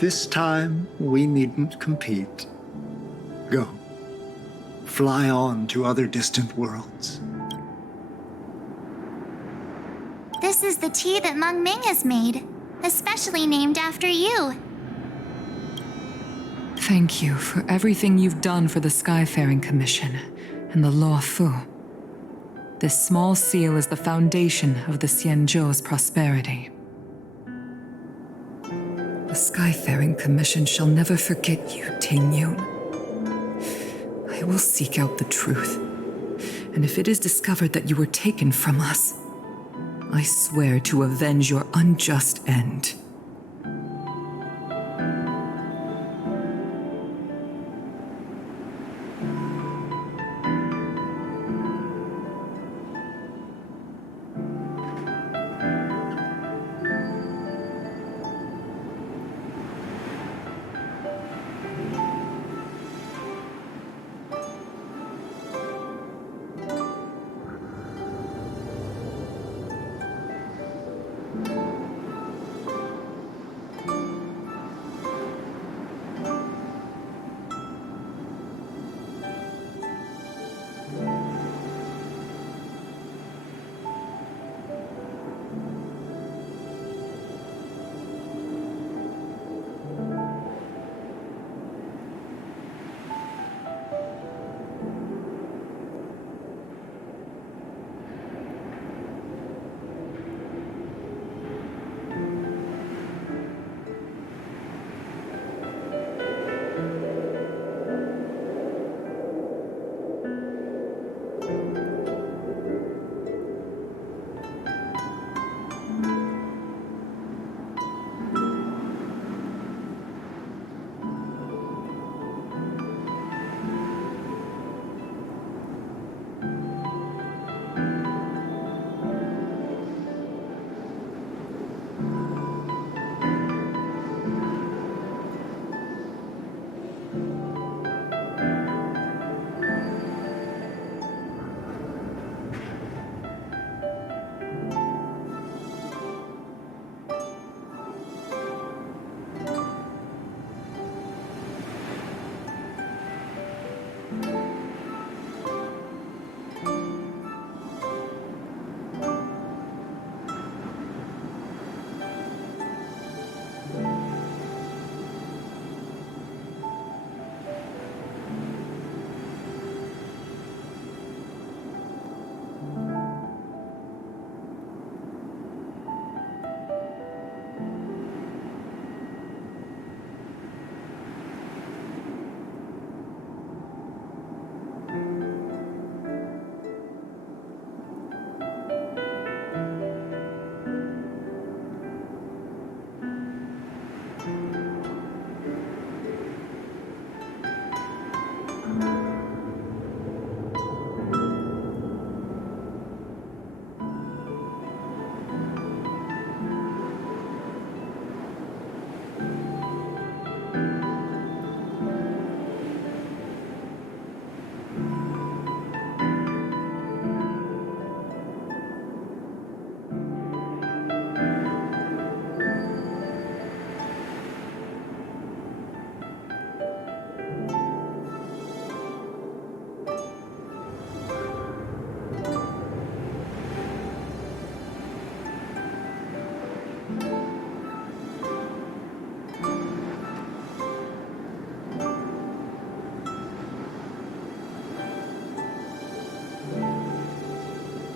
This time, we needn't compete. Go. Fly on to other distant worlds. This is the tea that Meng Ming has made, especially named after you. Thank you for everything you've done for the Skyfaring Commission and the Law Fu. This small seal is the foundation of the Xianzhou's prosperity. The Skyfaring Commission shall never forget you, Ting Yun. I will seek out the truth, and if it is discovered that you were taken from us, I swear to avenge your unjust end.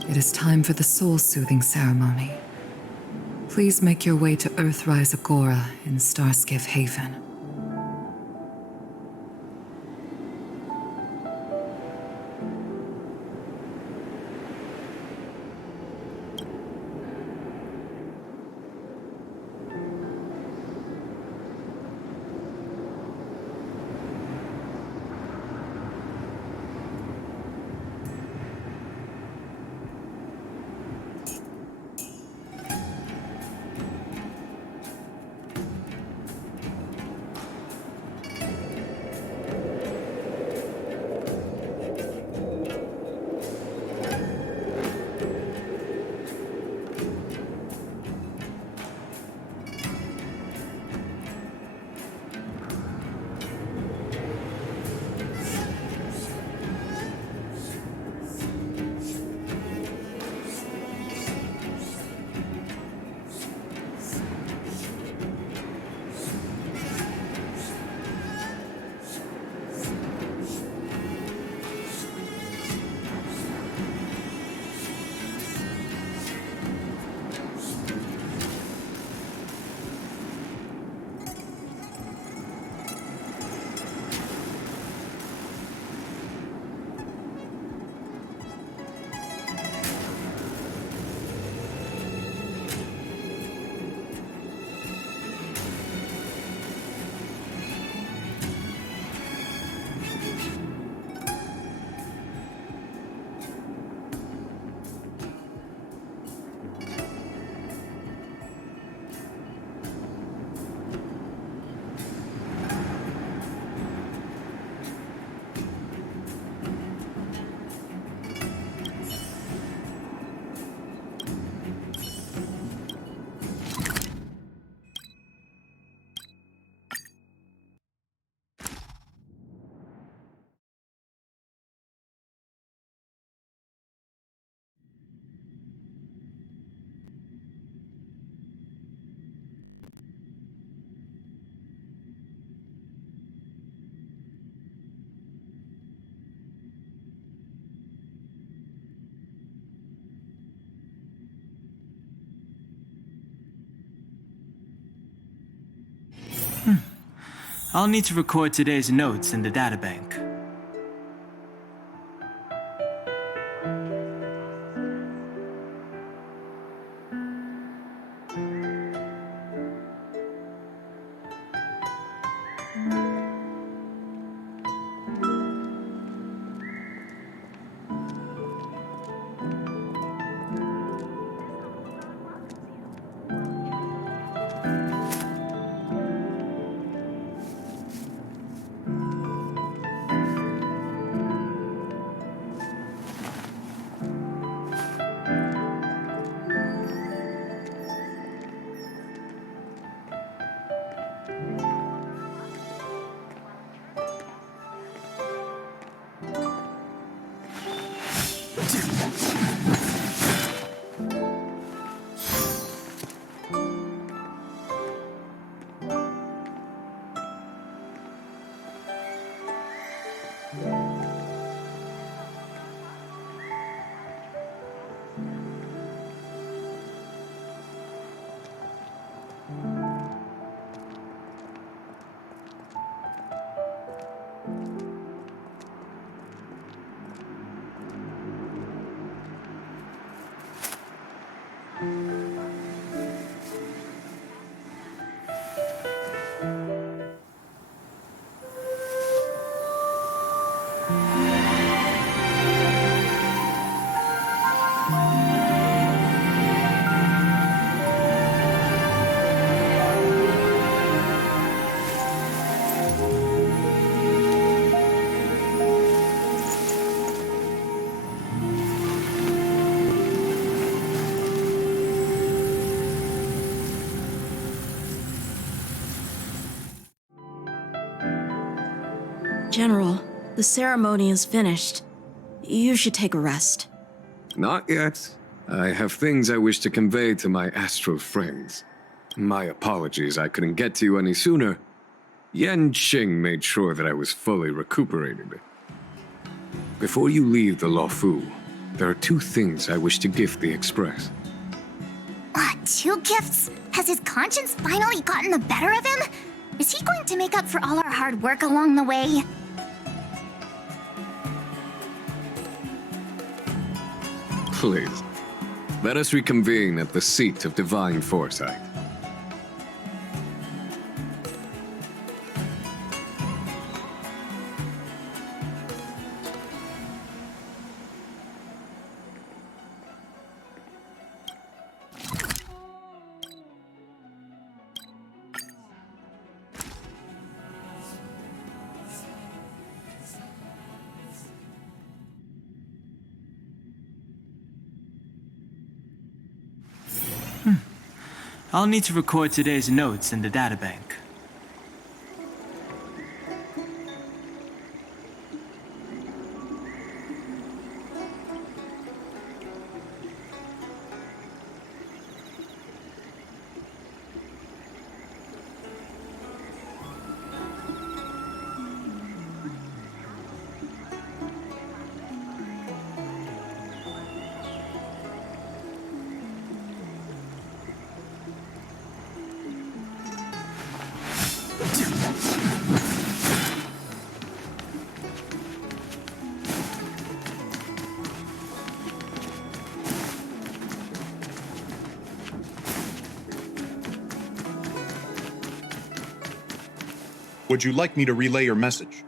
It is time for the soul-soothing ceremony. Please make your way to Earthrise Agora in Starskiff Haven. I'll need to record today's notes in the databank. General, the ceremony is finished. You should take a rest. Not yet. I have things I wish to convey to my astral friends. My apologies I couldn't get to you any sooner. Yan Qing made sure that I was fully recuperated. Before you leave the Luofu, there are 2 things I wish to gift the Express. 2 gifts? Has his conscience finally gotten the better of him? Is he going to make up for all our hard work along the way? Please, let us reconvene at the seat of divine foresight. I'll need to record today's notes in the databank. Would you like me to relay your message?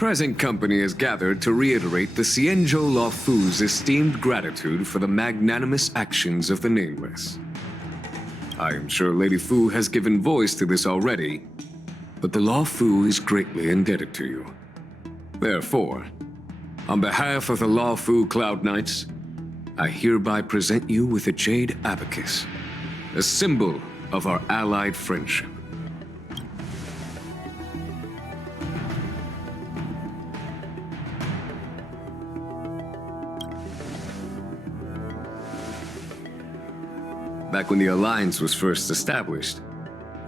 Present company is gathered to reiterate the Xianzhou Luofu's esteemed gratitude for the magnanimous actions of the Nameless. I am sure Lady Fu has given voice to this already, but the Luofu is greatly indebted to you. Therefore, on behalf of the Luofu Cloud Knights, I hereby present you with a Jade Abacus, a symbol of our allied friendship. Back when the Alliance was first established,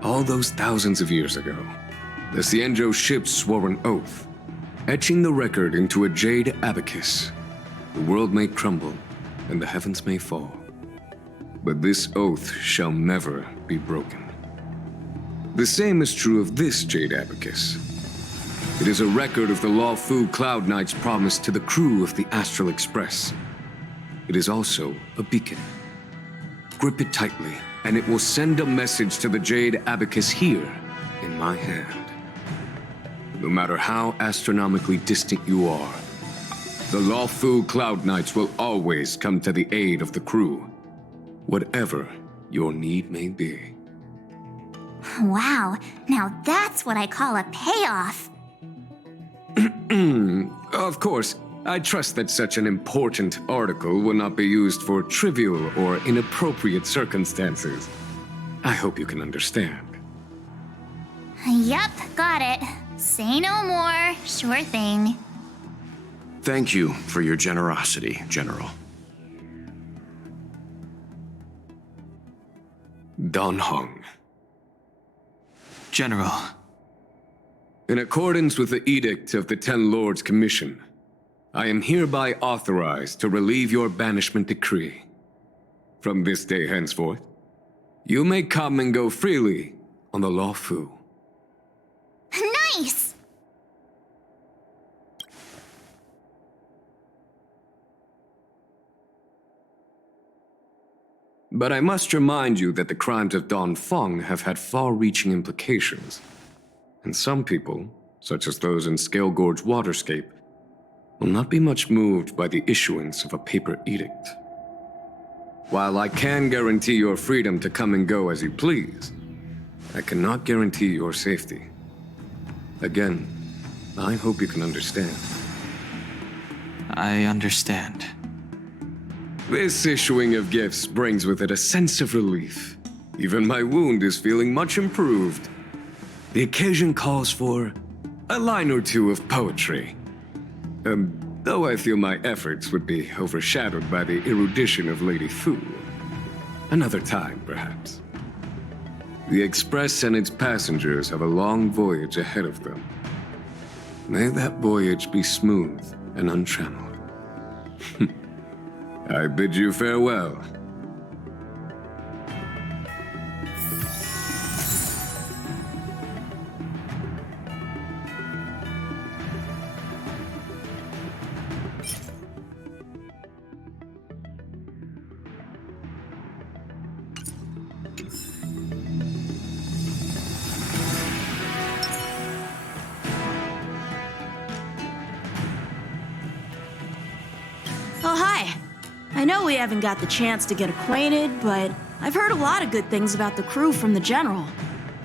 all those thousands of years ago, the Xianzhou ships swore an oath, etching the record into a Jade Abacus. The world may crumble, and the heavens may fall, but this oath shall never be broken. The same is true of this Jade Abacus. It is a record of the Luofu Cloud Knight's promise to the crew of the Astral Express. It is also a beacon. Grip it tightly, and it will send a message to the Jade Abacus here, in my hand. No matter how astronomically distant you are, the Luofu Cloud Knights will always come to the aid of the crew, whatever your need may be. Wow, now that's what I call a payoff. Of course, I trust that such an important article will not be used for trivial or inappropriate circumstances. I hope you can understand. Yep, got it. Say no more. Sure thing. Thank you for your generosity, General. Dan Heng. General. In accordance with the Edict of the Ten Lords Commission, I am hereby authorized to relieve your banishment decree. From this day henceforth, you may come and go freely on the Luofu. Nice! But I must remind you that the crimes of Dongfeng have had far-reaching implications. And some people, such as those in Scale Gorge Waterscape, will not be much moved by the issuance of a paper edict. While I can guarantee your freedom to come and go as you please, I cannot guarantee your safety. Again, I hope you can understand. I understand. This issuing of gifts brings with it a sense of relief. Even my wound is feeling much improved. The occasion calls for a line or two of poetry. Though I feel my efforts would be overshadowed by the erudition of Lady Fu. Another time, perhaps. The Express and its passengers have a long voyage ahead of them. May that voyage be smooth and untrammeled. I bid you farewell. Oh, hi. I know we haven't got the chance to get acquainted, but I've heard a lot of good things about the crew from the General.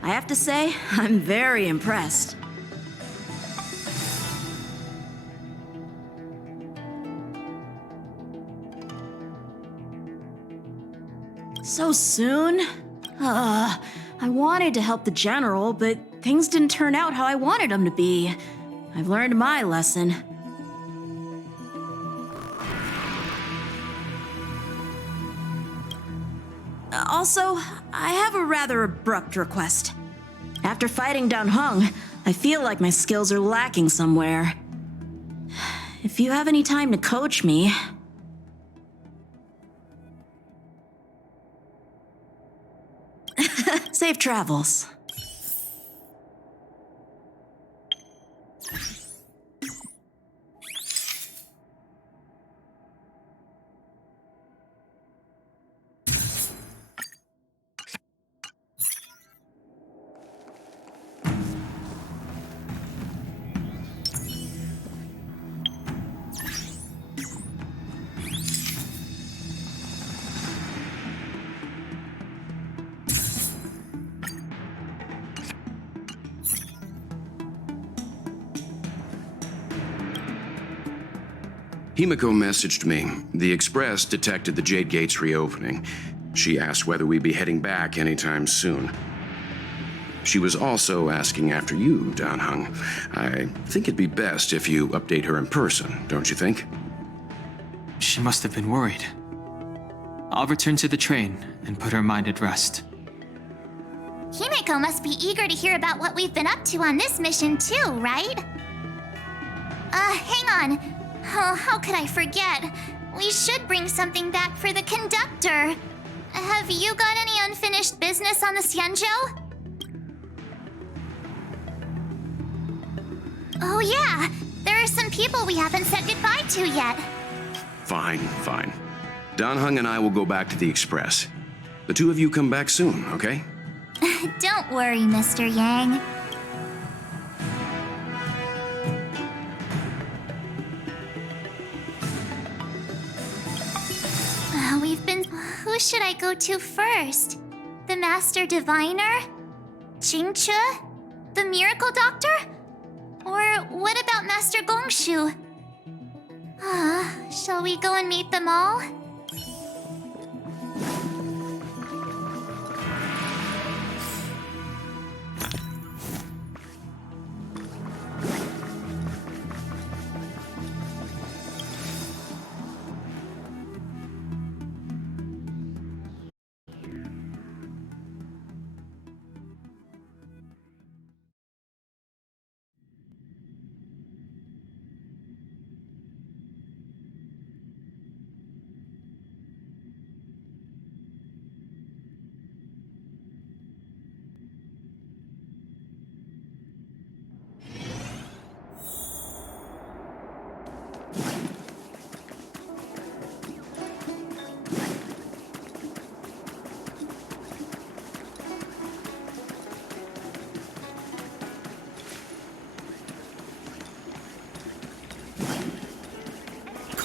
I have to say, I'm very impressed. So soon? I wanted to help the General, but things didn't turn out how I wanted them to be. I've learned my lesson. Also, I have a rather abrupt request. After fighting Dan Heng, I feel like my skills are lacking somewhere. If you have any time to coach me... Safe travels. Himiko messaged me. The Express detected the Jade Gates reopening. She asked whether we'd be heading back anytime soon. She was also asking after you, Dan Heng. I think it'd be best if you update her in person, don't you think? She must have been worried. I'll return to the train and put her mind at rest. Himiko must be eager to hear about what we've been up to on this mission too, right? Hang on. Oh, how could I forget? We should bring something back for the conductor. Have you got any unfinished business on the Xianzhou? Oh yeah, there are some people we haven't said goodbye to yet. Fine. Dan Heng and I will go back to the Express. The two of you come back soon, okay? Don't worry, Mr. Yang. Who should I go to first? The Master Diviner? Jingche? The Miracle Doctor? Or what about Master Gongshu? Shall we go and meet them all?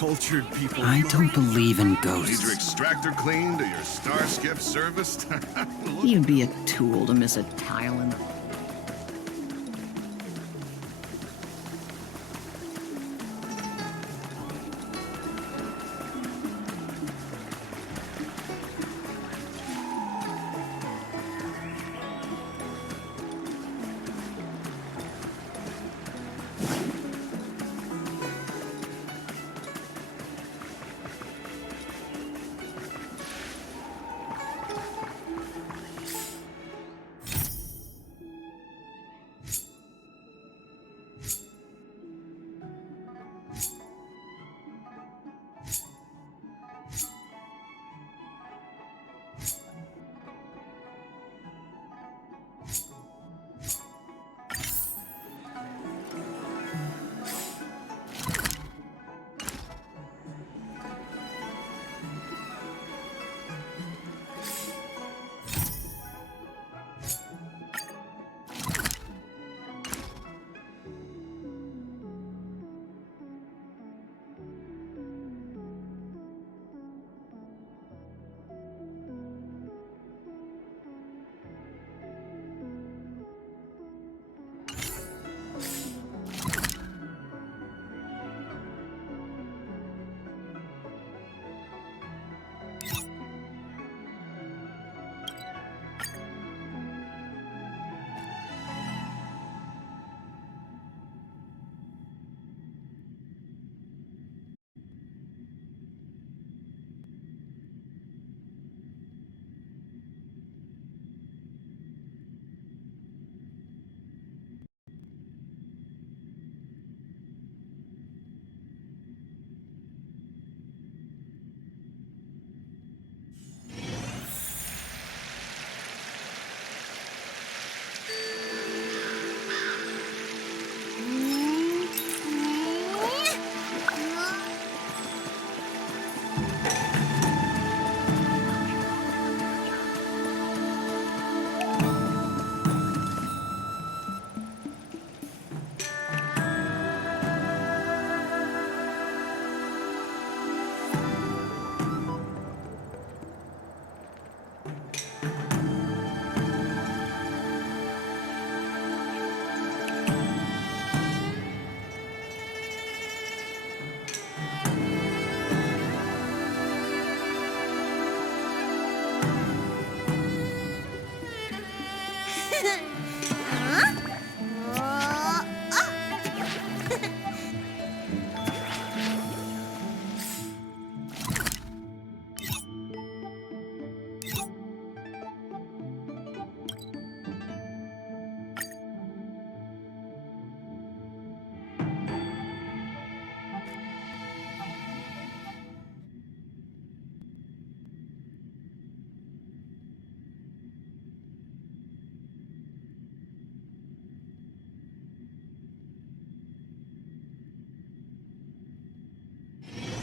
cultured people. I don't believe in Need ghosts. your extractor cleaned or your starskip serviced? You'd be a tool to miss a tile in the...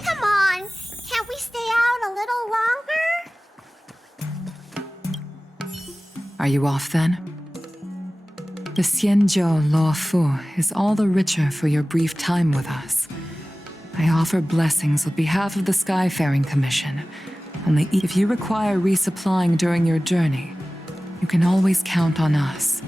Come on, can't we stay out a little longer? Are you off then? The Xianzhou Luo Fu is all the richer for your brief time with us. I offer blessings on behalf of the Skyfaring Commission. Only if you require resupplying during your journey, you can always count on us.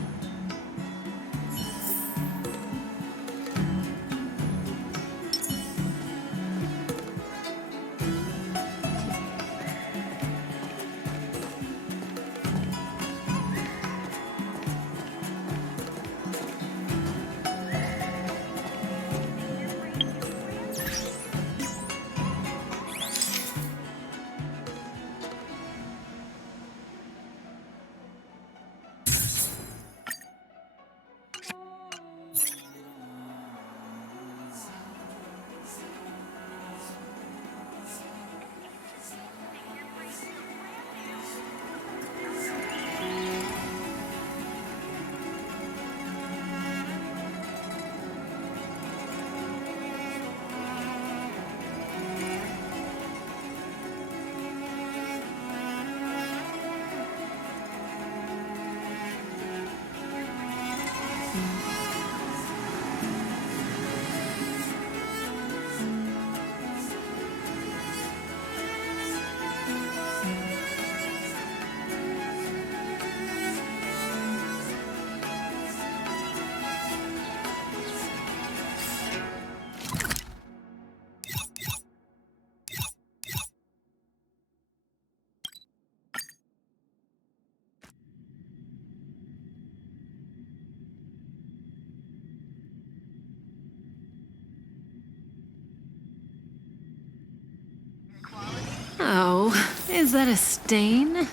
Is that a stain?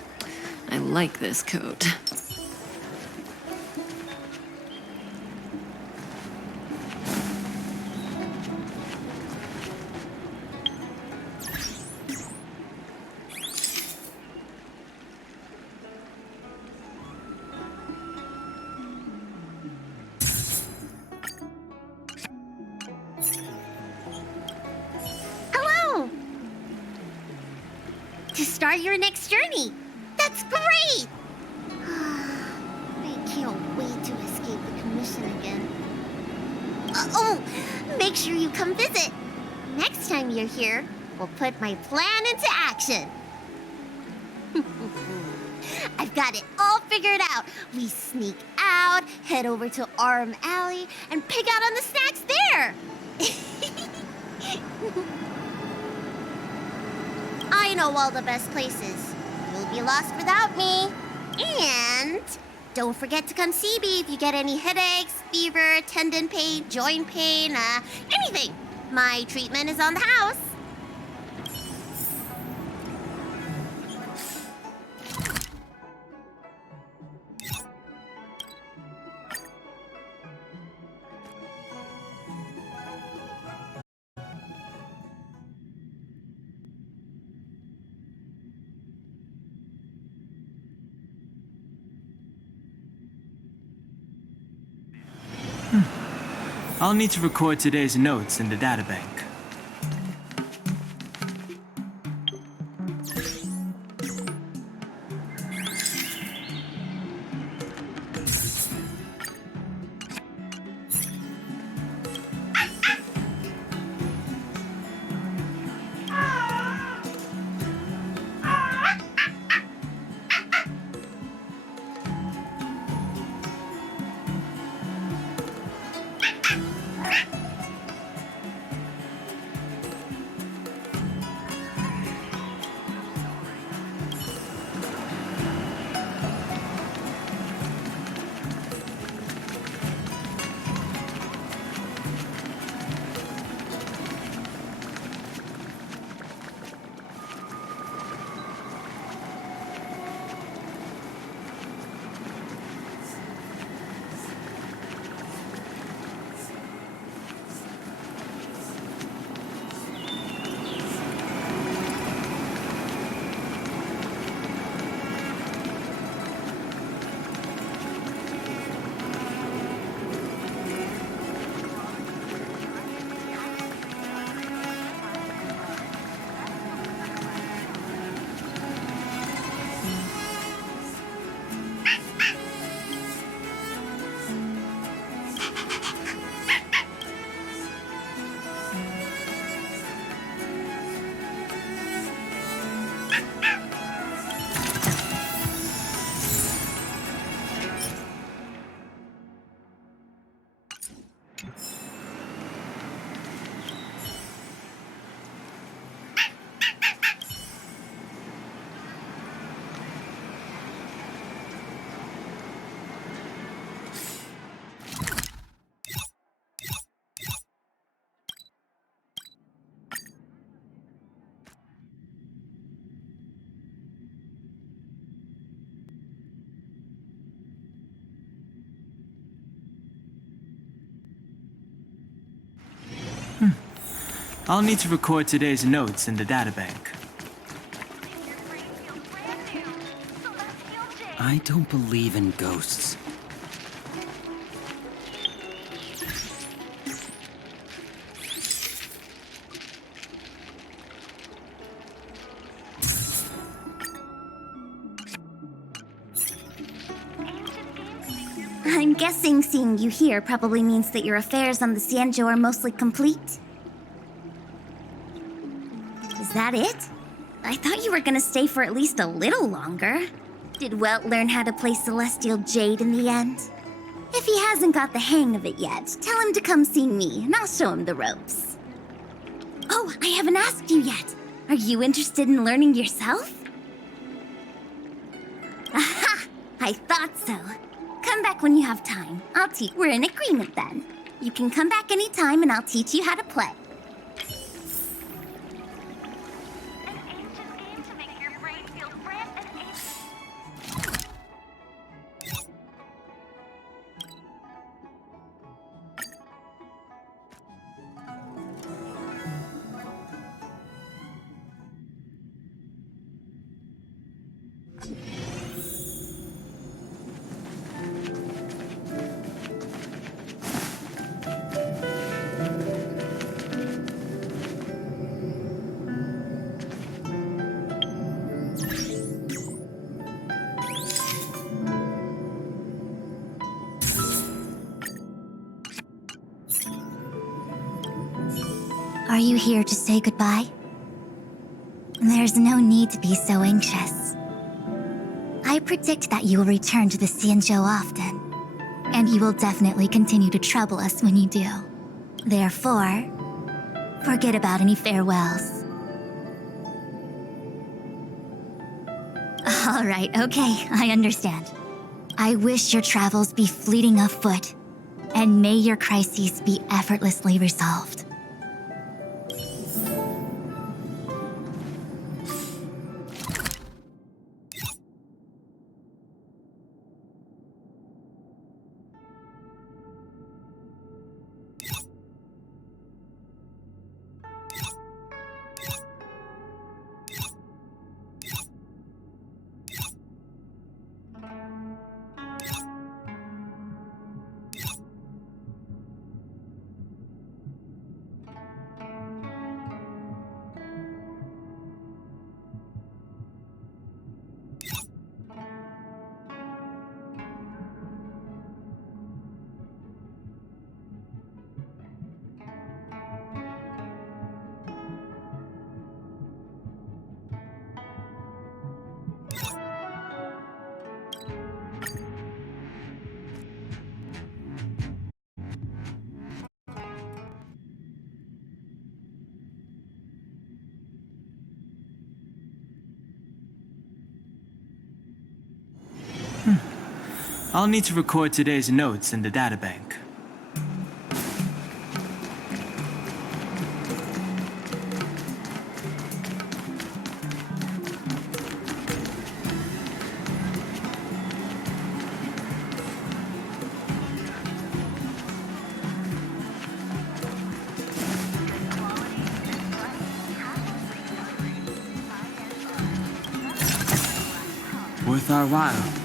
I like this coat. Hello! To start your next journey. That's great! I can't wait to escape the commission again. Make sure you come visit. Next time you're here, we'll put my plan into action. I've got it all figured out. We sneak out, head over to Arm Alley, and pick out on the snacks there. I know all the best places. You'll be lost without me. And don't forget to come see me if you get any headaches, fever, tendon pain, joint pain, anything. My treatment is on the house. I'll need to record today's notes in the databank. I'll need to record today's notes in the databank. I don't believe in ghosts. I'm guessing seeing you here probably means that your affairs on the Sanjo are mostly complete? Is that it? I thought you were gonna stay for at least a little longer. Did Welt learn how to play Celestial Jade in the end? If he hasn't got the hang of it yet, tell him to come see me, and I'll show him the ropes. Oh, I haven't asked you yet. Are you interested in learning yourself? Aha! I thought so. Come back when you have time. I'll teach. We're in agreement then. You can come back anytime and I'll teach you how to play. An ancient game to make your brain Are you here to say goodbye? There's no need to be so anxious. I predict that you will return to the Xianzhou often, and you will definitely continue to trouble us when you do. Therefore, forget about any farewells. All right, okay, I understand. I wish your travels be fleeting of foot, and may your crises be effortlessly resolved. I'll need to record today's notes in the databank. Worth our while.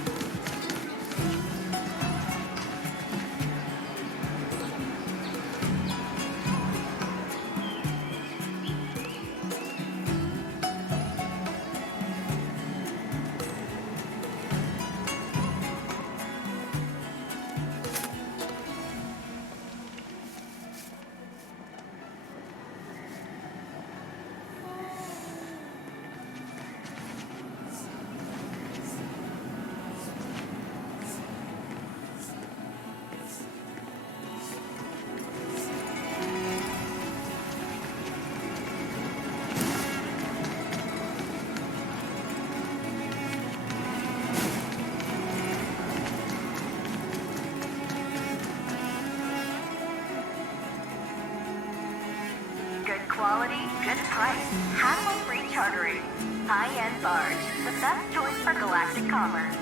Good quality, good price. Hassle-free chartering. High-end barge. The best choice for galactic commerce.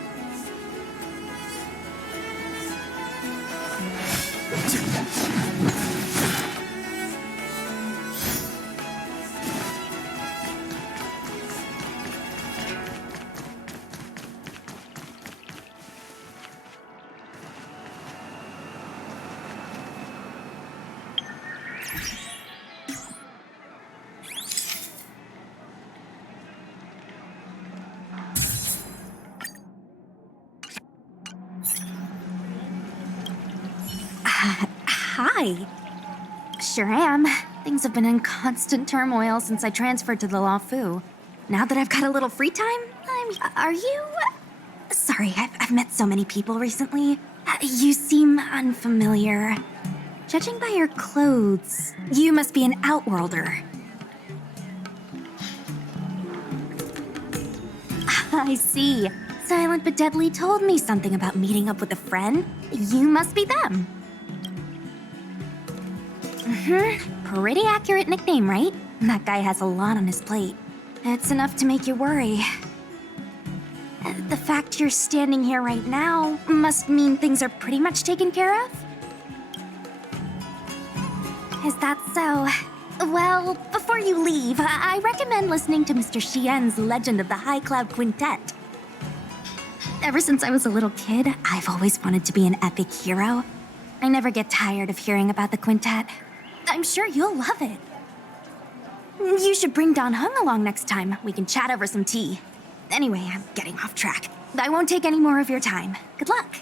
Hi. Sure am. Things have been in constant turmoil since I transferred to the Luofu. Now that I've got a little free time, Are you... Sorry, I've met so many people recently. You seem unfamiliar. Judging by your clothes, you must be an outworlder. I see. Silent but Deadly told me something about meeting up with a friend. You must be them. Pretty accurate nickname, right? That guy has a lot on his plate. It's enough to make you worry. The fact you're standing here right now must mean things are pretty much taken care of? Is that so? Well, before you leave, I recommend listening to Mr. Xian's Legend of the High Cloud Quintet. Ever since I was a little kid, I've always wanted to be an epic hero. I never get tired of hearing about the quintet. I'm sure you'll love it. You should bring Dan Heng along next time. We can chat over some tea. Anyway, I'm getting off track. I won't take any more of your time. Good luck.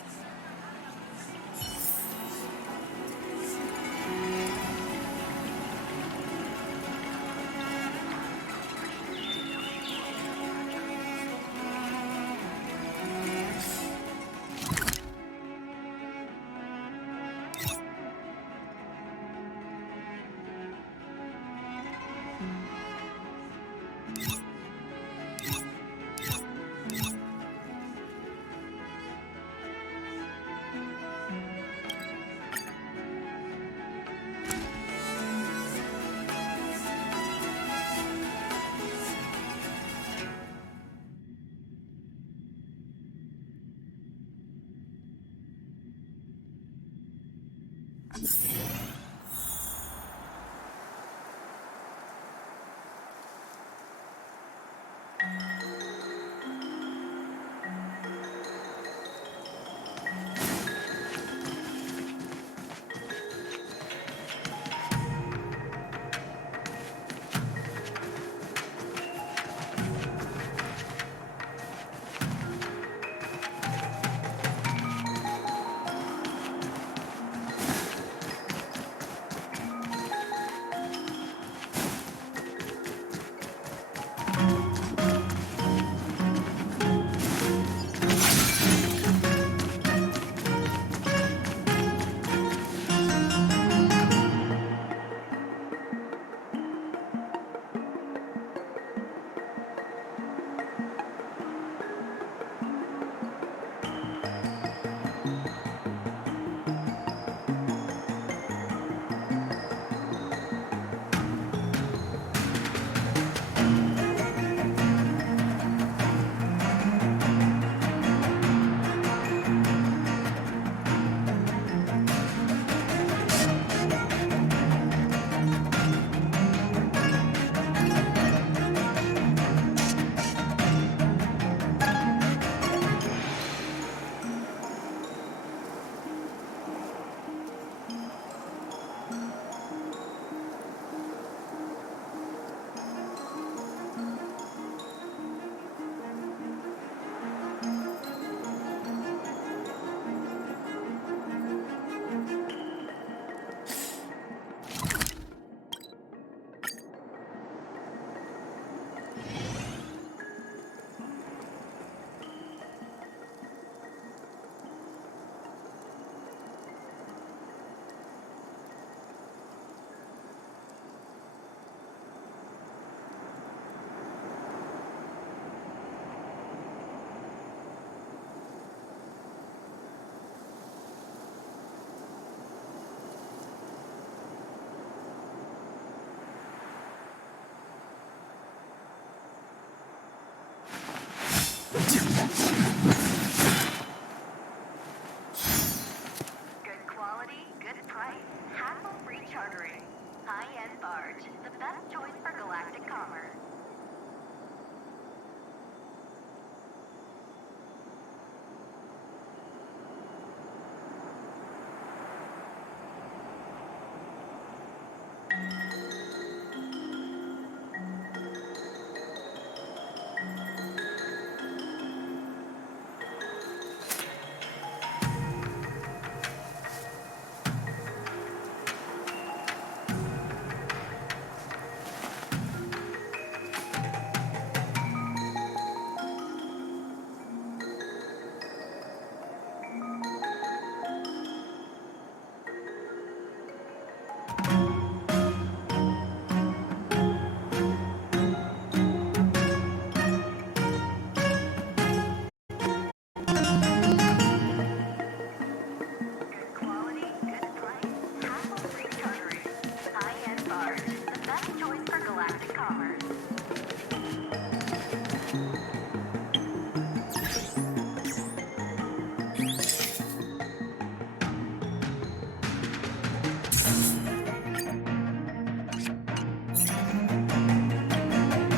chartering. High-end barge, the best choice for galactic commerce.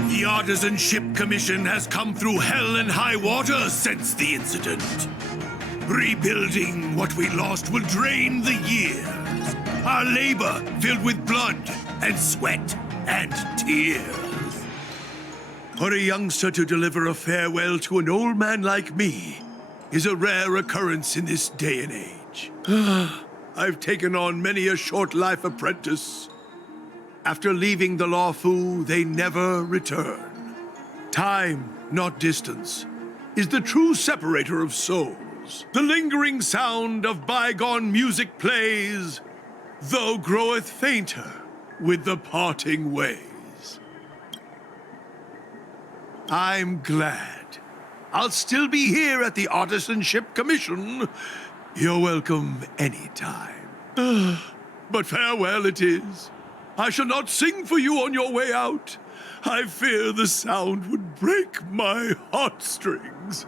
The Artisanship Commission has come through hell and high water since the incident. Rebuilding what we lost will drain the years. Our labor filled with blood and sweat and tears. For a youngster to deliver a farewell to an old man like me is a rare occurrence in this day and age. I've taken on many a short life apprentice. After leaving the Lawfu, they never return. Time, not distance, is the true separator of souls. The lingering sound of bygone music plays, though groweth fainter with the parting ways. I'm glad. I'll still be here at the Artisanship Commission. You're welcome anytime. But farewell it is. I shall not sing for you on your way out. I fear the sound would break my heartstrings.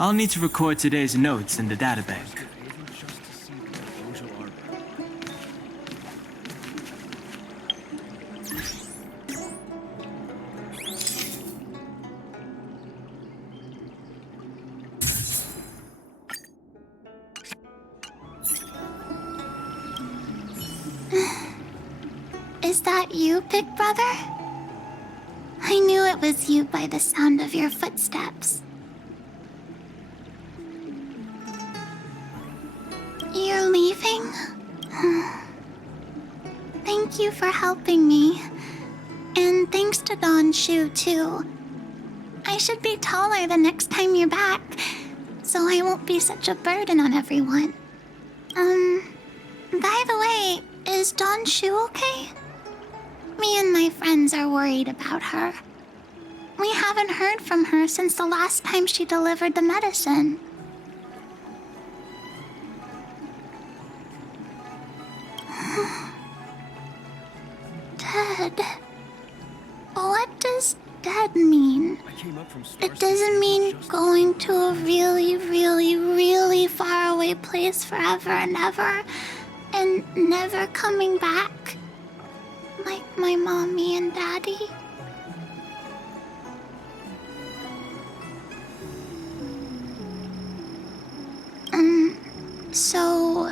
I'll need to record today's notes in the databank. Is that you, Big Brother? I knew it was you by the sound of your footsteps. You're leaving? Thank you for helping me. And thanks to Don Shu, too. I should be taller the next time you're back, so I won't be such a burden on everyone. By the way, is Don Shu okay? Me and my friends are worried about her. We haven't heard from her since the last time she delivered the medicine. Dead. What does dead mean? It doesn't mean going to a really, really, really far away place forever and ever, and never coming back, like my mommy and daddy. So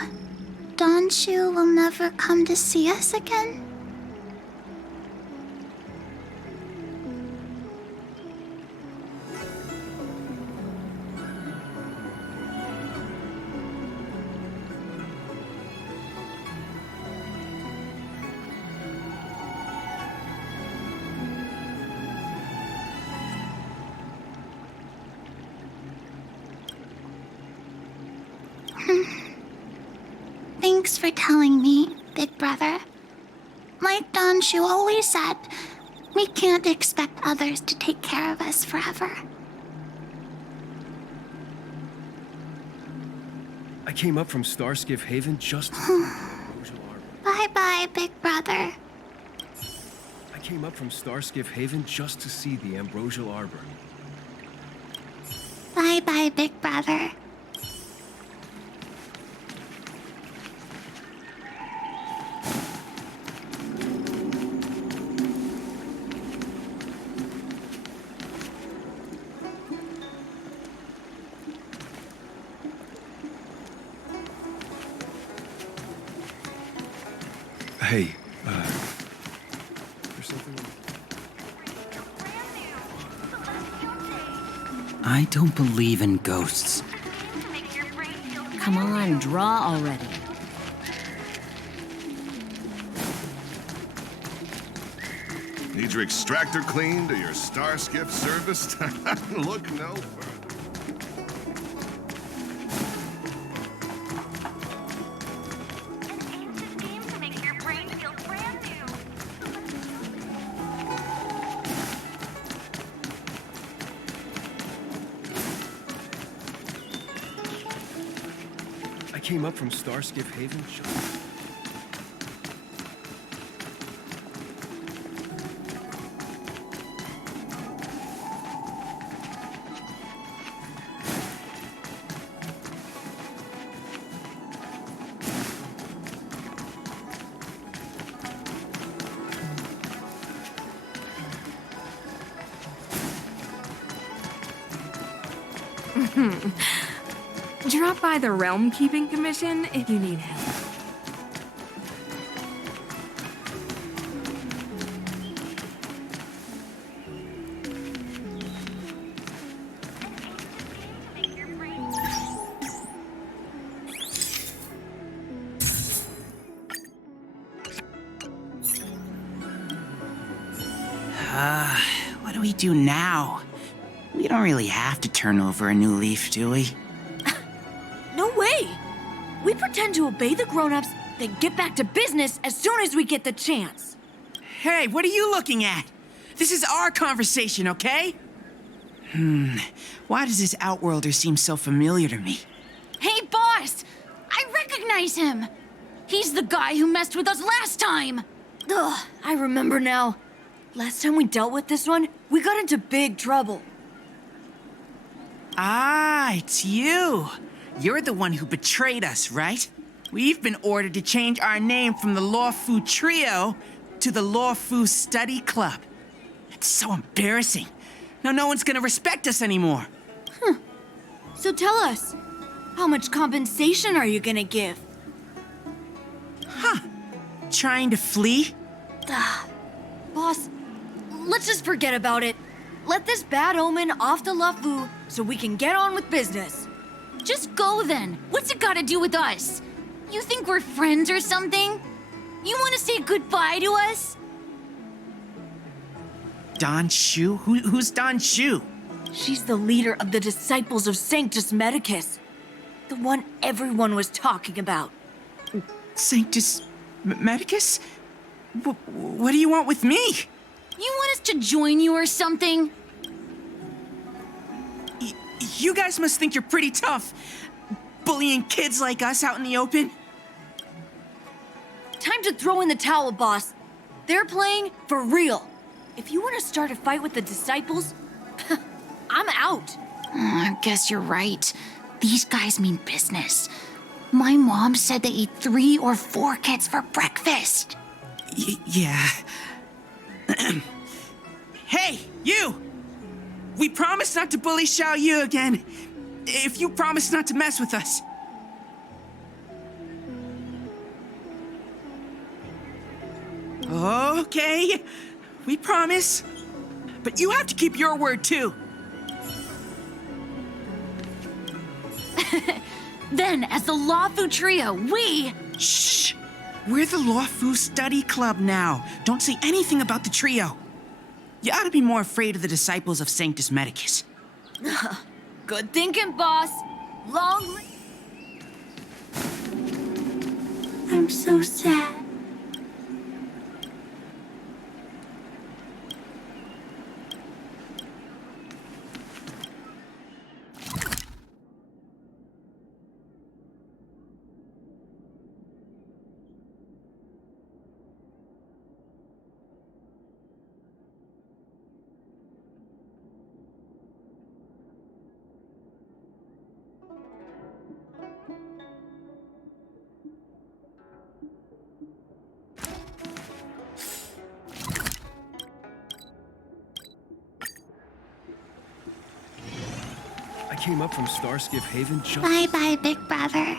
Don Shu will never come to see us again? Thanks for telling me, Big Brother. Like Danshu always said, we can't expect others to take care of us forever. I came up from Starskiff Haven just Bye-bye, Big Brother. I came up from Starskiff Haven just to see the Ambrosial Arbor. Bye-bye, Big Brother. Hey, there's something... I don't believe in ghosts. Come on, draw already. Need your extractor cleaned or your star skiff serviced? Look no further. I came up from Starskiff Haven just... Drop by the Realm Keeping Commission if you need help. What do we do now? We don't really have to turn over a new leaf, do we? No way! We pretend to obey the grown-ups, then get back to business as soon as we get the chance. Hey, what are you looking at? This is our conversation, okay? Why does this Outworlder seem so familiar to me? Hey, boss! I recognize him! He's the guy who messed with us last time! Ugh, I remember now. Last time we dealt with this one, we got into big trouble. Ah, it's you. You're the one who betrayed us, right? We've been ordered to change our name from the Lawfu Trio to the Lawfu Study Club. It's so embarrassing. Now no one's gonna respect us anymore. So tell us, how much compensation are you gonna give? Trying to flee? Boss, let's just forget about it. Let this bad omen off the Lawfu so we can get on with business. Just go then. What's it gotta do with us? You think we're friends or something? You wanna say goodbye to us? Don Shu? Who's Don Shu? She's the leader of the Disciples of Sanctus Medicus. The one everyone was talking about. Sanctus Medicus? What do you want with me? You want us to join you or something? You guys must think you're pretty tough, bullying kids like us out in the open. Time to throw in the towel, boss. They're playing for real. If you want to start a fight with the Disciples, I'm out. I guess you're right. These guys mean business. My mom said they eat 3 or 4 kids for breakfast. Yeah. Hey, you! We promise not to bully Xiao Yu again. If you promise not to mess with us. Okay, we promise. But you have to keep your word too. Then, as the Lawfu Trio, we... Shh! We're the Lawfu Study Club now. Don't say anything about the trio. You ought to be more afraid of the Disciples of Sanctus Medicus. Good thinking, boss. Long live... I'm so sad. I came up from Starskiff Haven just... Bye-bye, big brother.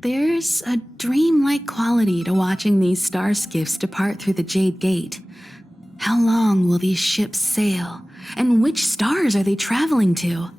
There's a dreamlike quality to watching these star skiffs depart through the Jade Gate. How long will these ships sail? And which stars are they traveling to?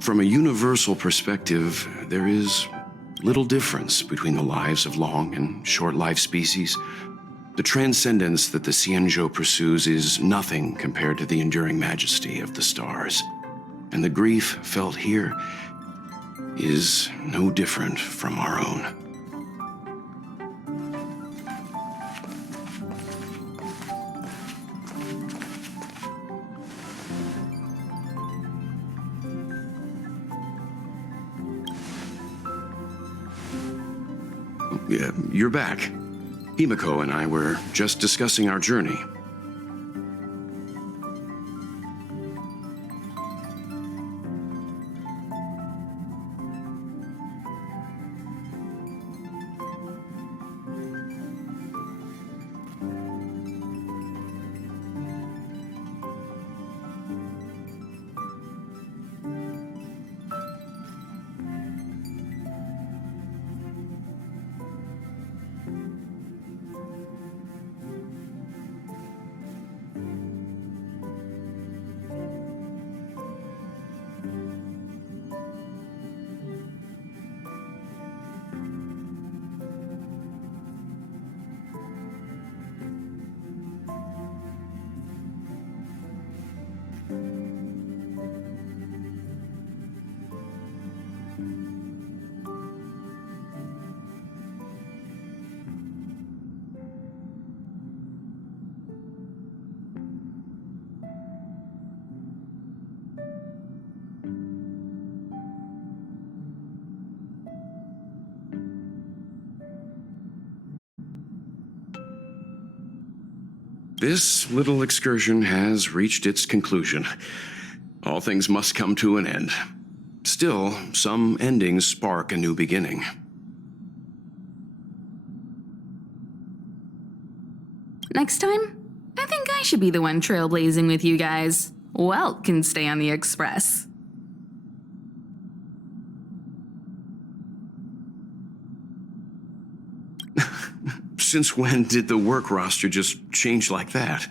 From a universal perspective, there is little difference between the lives of long and short-lived species. The transcendence that the Xianzhou pursues is nothing compared to the enduring majesty of the stars. And the grief felt here is no different from our own. You're back. Himiko and I were just discussing our journey. This little excursion has reached its conclusion. All things must come to an end. Still, some endings spark a new beginning. Next time, I think I should be the one trailblazing with you guys. Welt can stay on the Express. Since when did the work roster just change like that?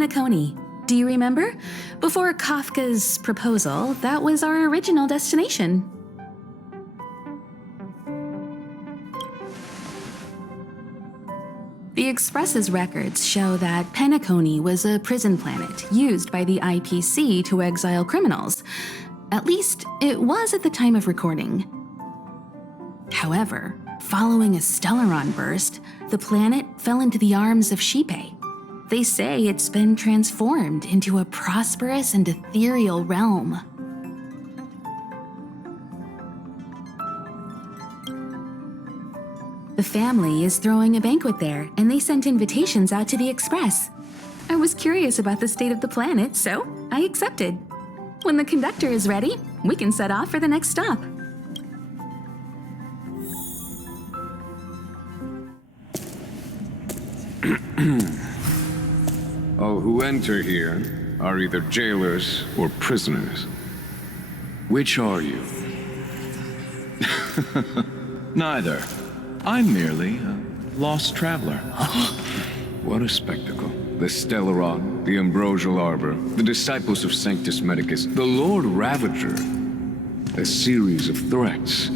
Penacony. Do you remember? Before Kafka's proposal, that was our original destination. The Express's records show that Penacony was a prison planet used by the IPC to exile criminals. At least, it was at the time of recording. However, following a Stellaron burst, the planet fell into the arms of Shipe. They say it's been transformed into a prosperous and ethereal realm. The family is throwing a banquet there, and they sent invitations out to the Express. I was curious about the state of the planet, so I accepted. When the conductor is ready, we can set off for the next stop. All who enter here are either jailers or prisoners. Which are you? Neither. I'm merely a lost traveler. What a spectacle. The Stellaron, the Ambrosial Arbor, the Disciples of Sanctus Medicus, the Lord Ravager. A series of threats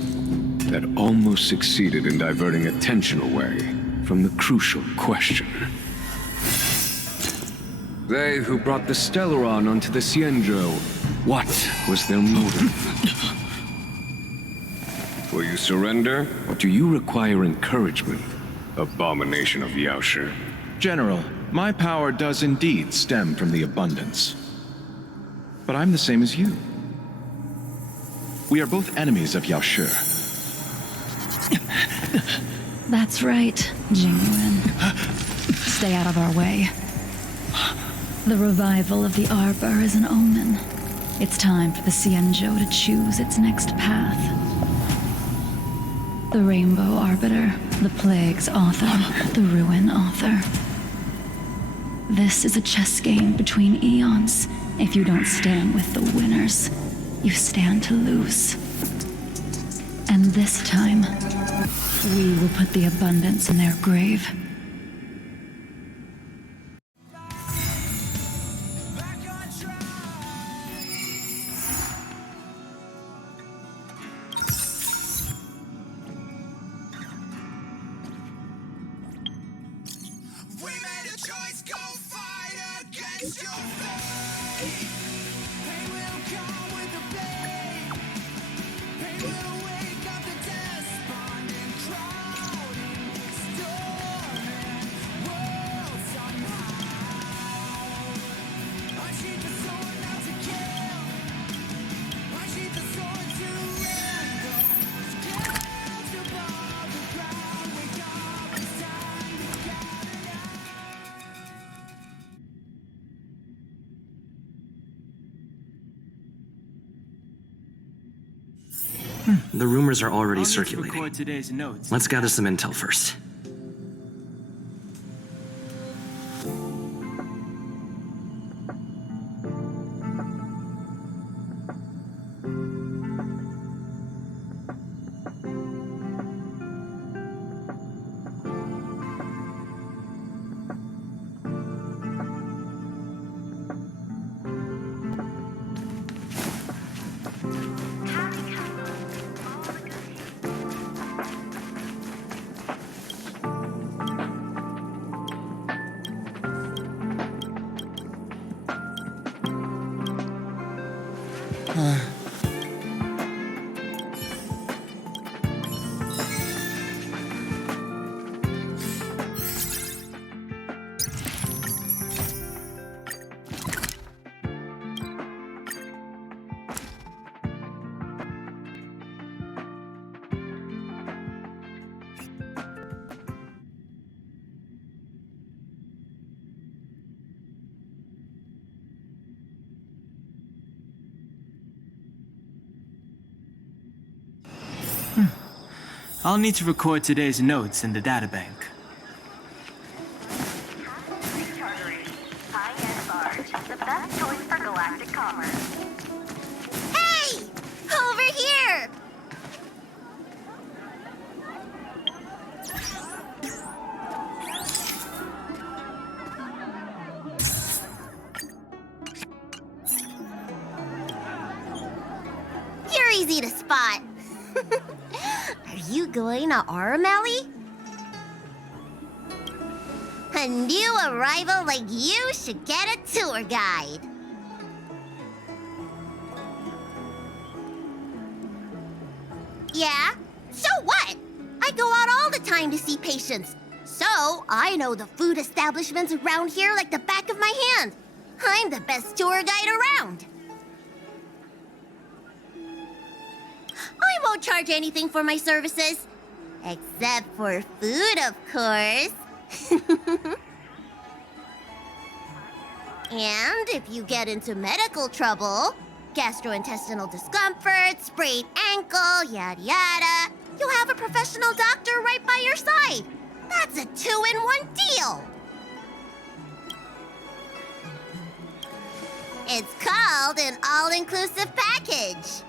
that almost succeeded in diverting attention away from the crucial question. They who brought the Stellaron onto the Cienjo, what was their motive? Will you surrender, or do you require encouragement? Abomination of Yaoshi. General, my power does indeed stem from the abundance. But I'm the same as you. We are both enemies of Yaoshi. That's right, Jingyuan. Stay out of our way. The revival of the Arbor is an omen. It's time for the Cienjo to choose its next path. The Rainbow Arbiter, the Plague's author, the Ruin author. This is a chess game between eons. If you don't stand with the winners, you stand to lose. And this time, we will put the abundance in their grave. The rumors are already circulating. Record today's notes. Let's gather some intel first. I'll need to record today's notes in the databank. High-end barge, the best choice for galactic commerce. Hey! Over here! easy to spot. Are you going to Aramelli? A new arrival like you should get a tour guide. Yeah? So what? I go out all the time to see patients. So, I know the food establishments around here like the back of my hand. I'm the best tour guide around. I won't charge anything for my services. Except for food, of course. And if you get into medical trouble, gastrointestinal discomfort, sprained ankle, yada yada, you'll have a professional doctor right by your side. That's a 2-in-1 deal. It's called an all-inclusive package.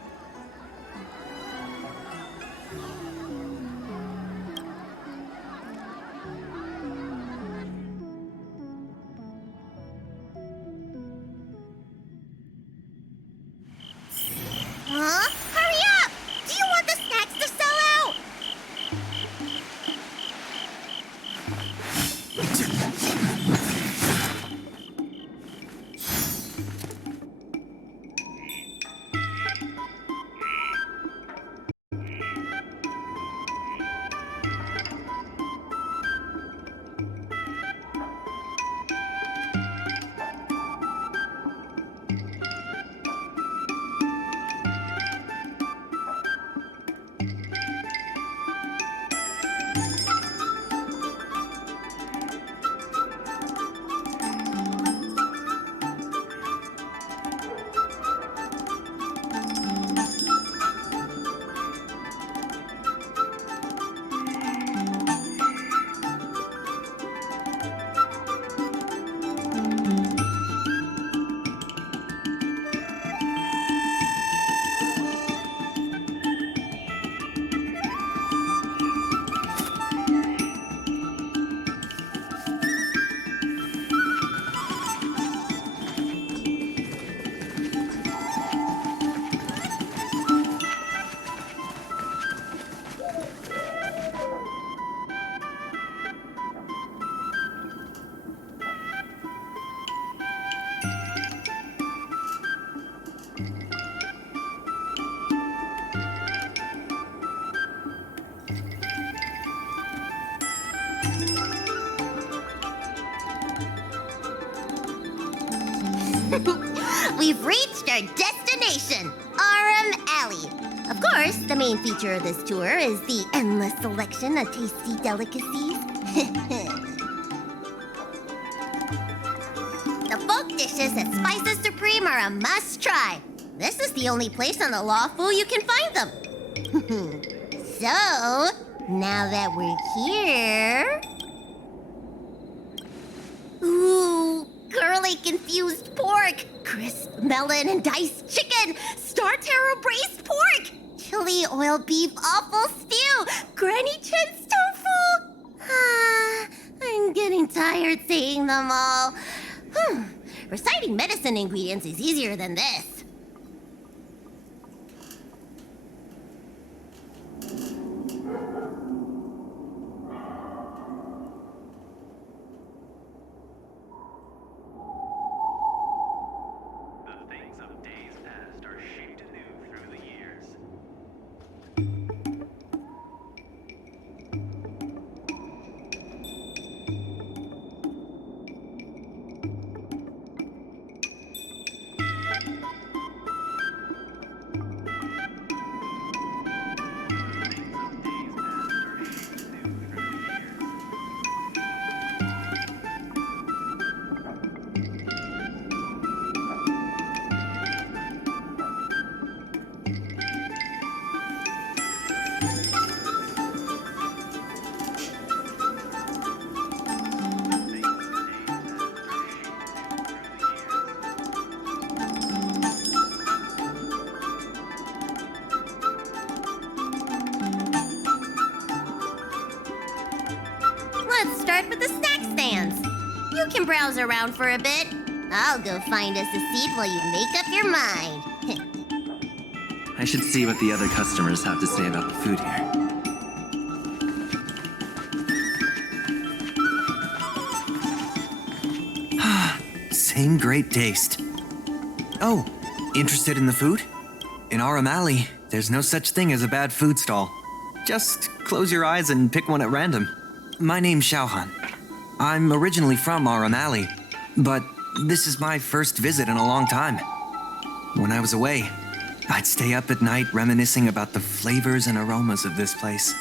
Huh? Hurry up! Do you want the snacks to sell out? We've reached our destination, Aram Alley. Of course, the main feature of this tour is the endless selection of tasty delicacies. The folk dishes at Spices Supreme are a must-try. This is the only place on the Lawfu you can find them. So, now that we're here... Ooh, curly confused pork, crisp melon and diced chicken, star taro braised pork, chili oil beef awful stew, granny chen's tofu. I'm getting tired saying them all. Reciting medicine ingredients is easier than this. Let's start with the snack stands. You can browse around for a bit. I'll go find us a seat while you make up your mind. I should see what the other customers have to say about the food here. Same great taste. Oh, interested in the food? In Aram Alley, there's no such thing as a bad food stall. Just close your eyes and pick one at random. My name's Xiaohan. I'm originally from Aram Alley, but this is my first visit in a long time. When I was away, I'd stay up at night reminiscing about the flavors and aromas of this place.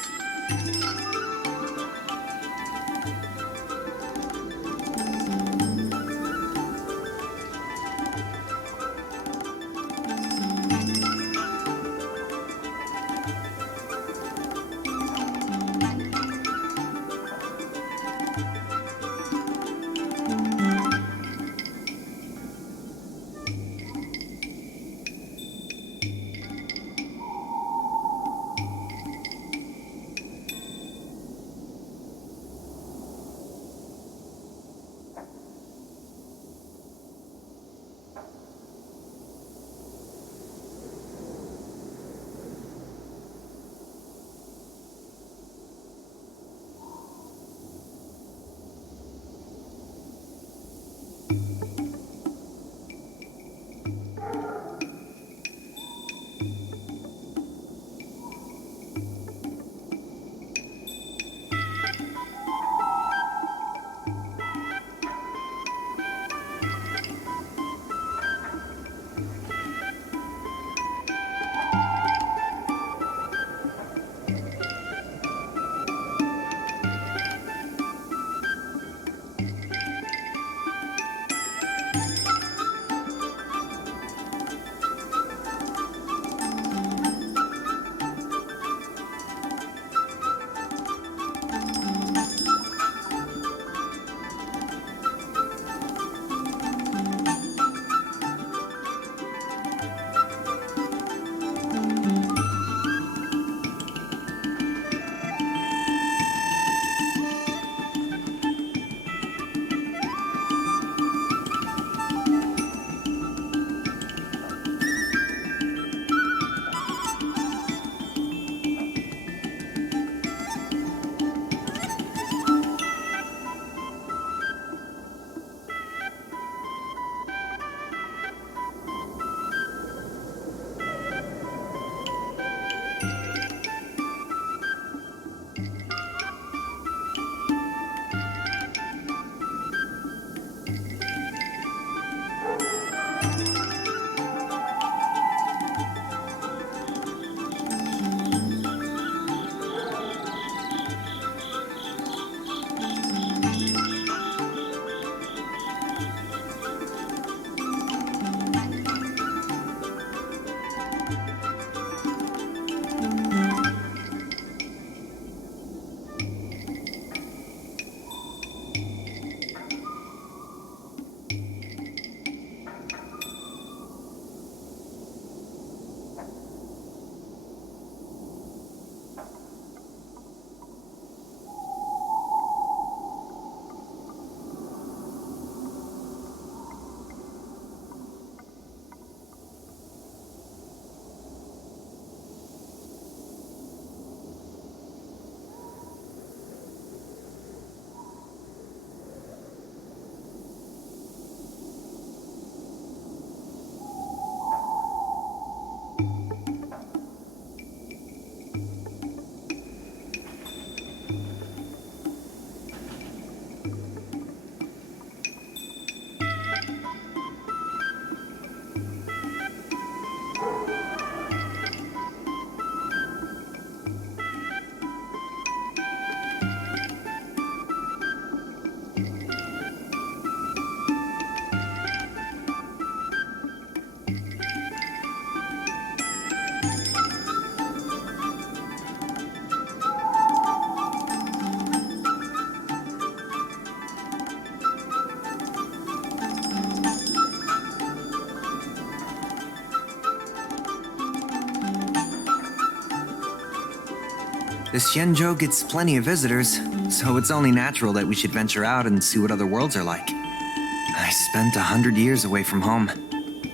The Xianzhou gets plenty of visitors, so it's only natural that we should venture out and see what other worlds are like. I spent 100 years away from home,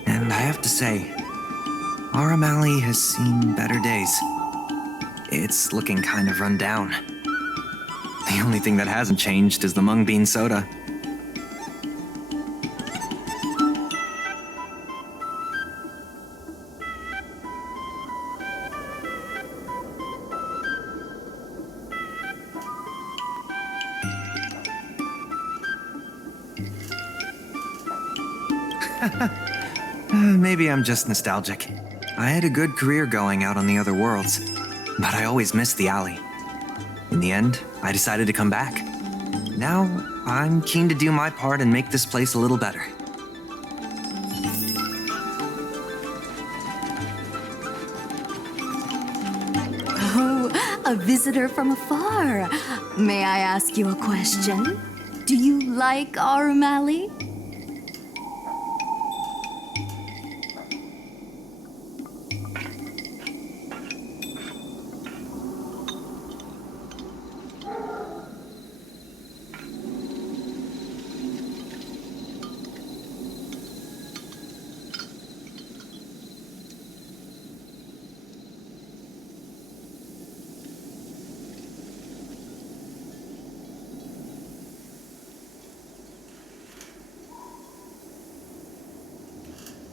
and I have to say, Our O'Malley has seen better days. It's looking kind of run down. The only thing that hasn't changed is the mung bean soda. Maybe I'm just nostalgic. I had a good career going out on the other worlds, but I always missed the alley. In the end, I decided to come back. Now, I'm keen to do my part and make this place a little better. Oh, a visitor from afar. May I ask you a question? Do you like our O'Malley?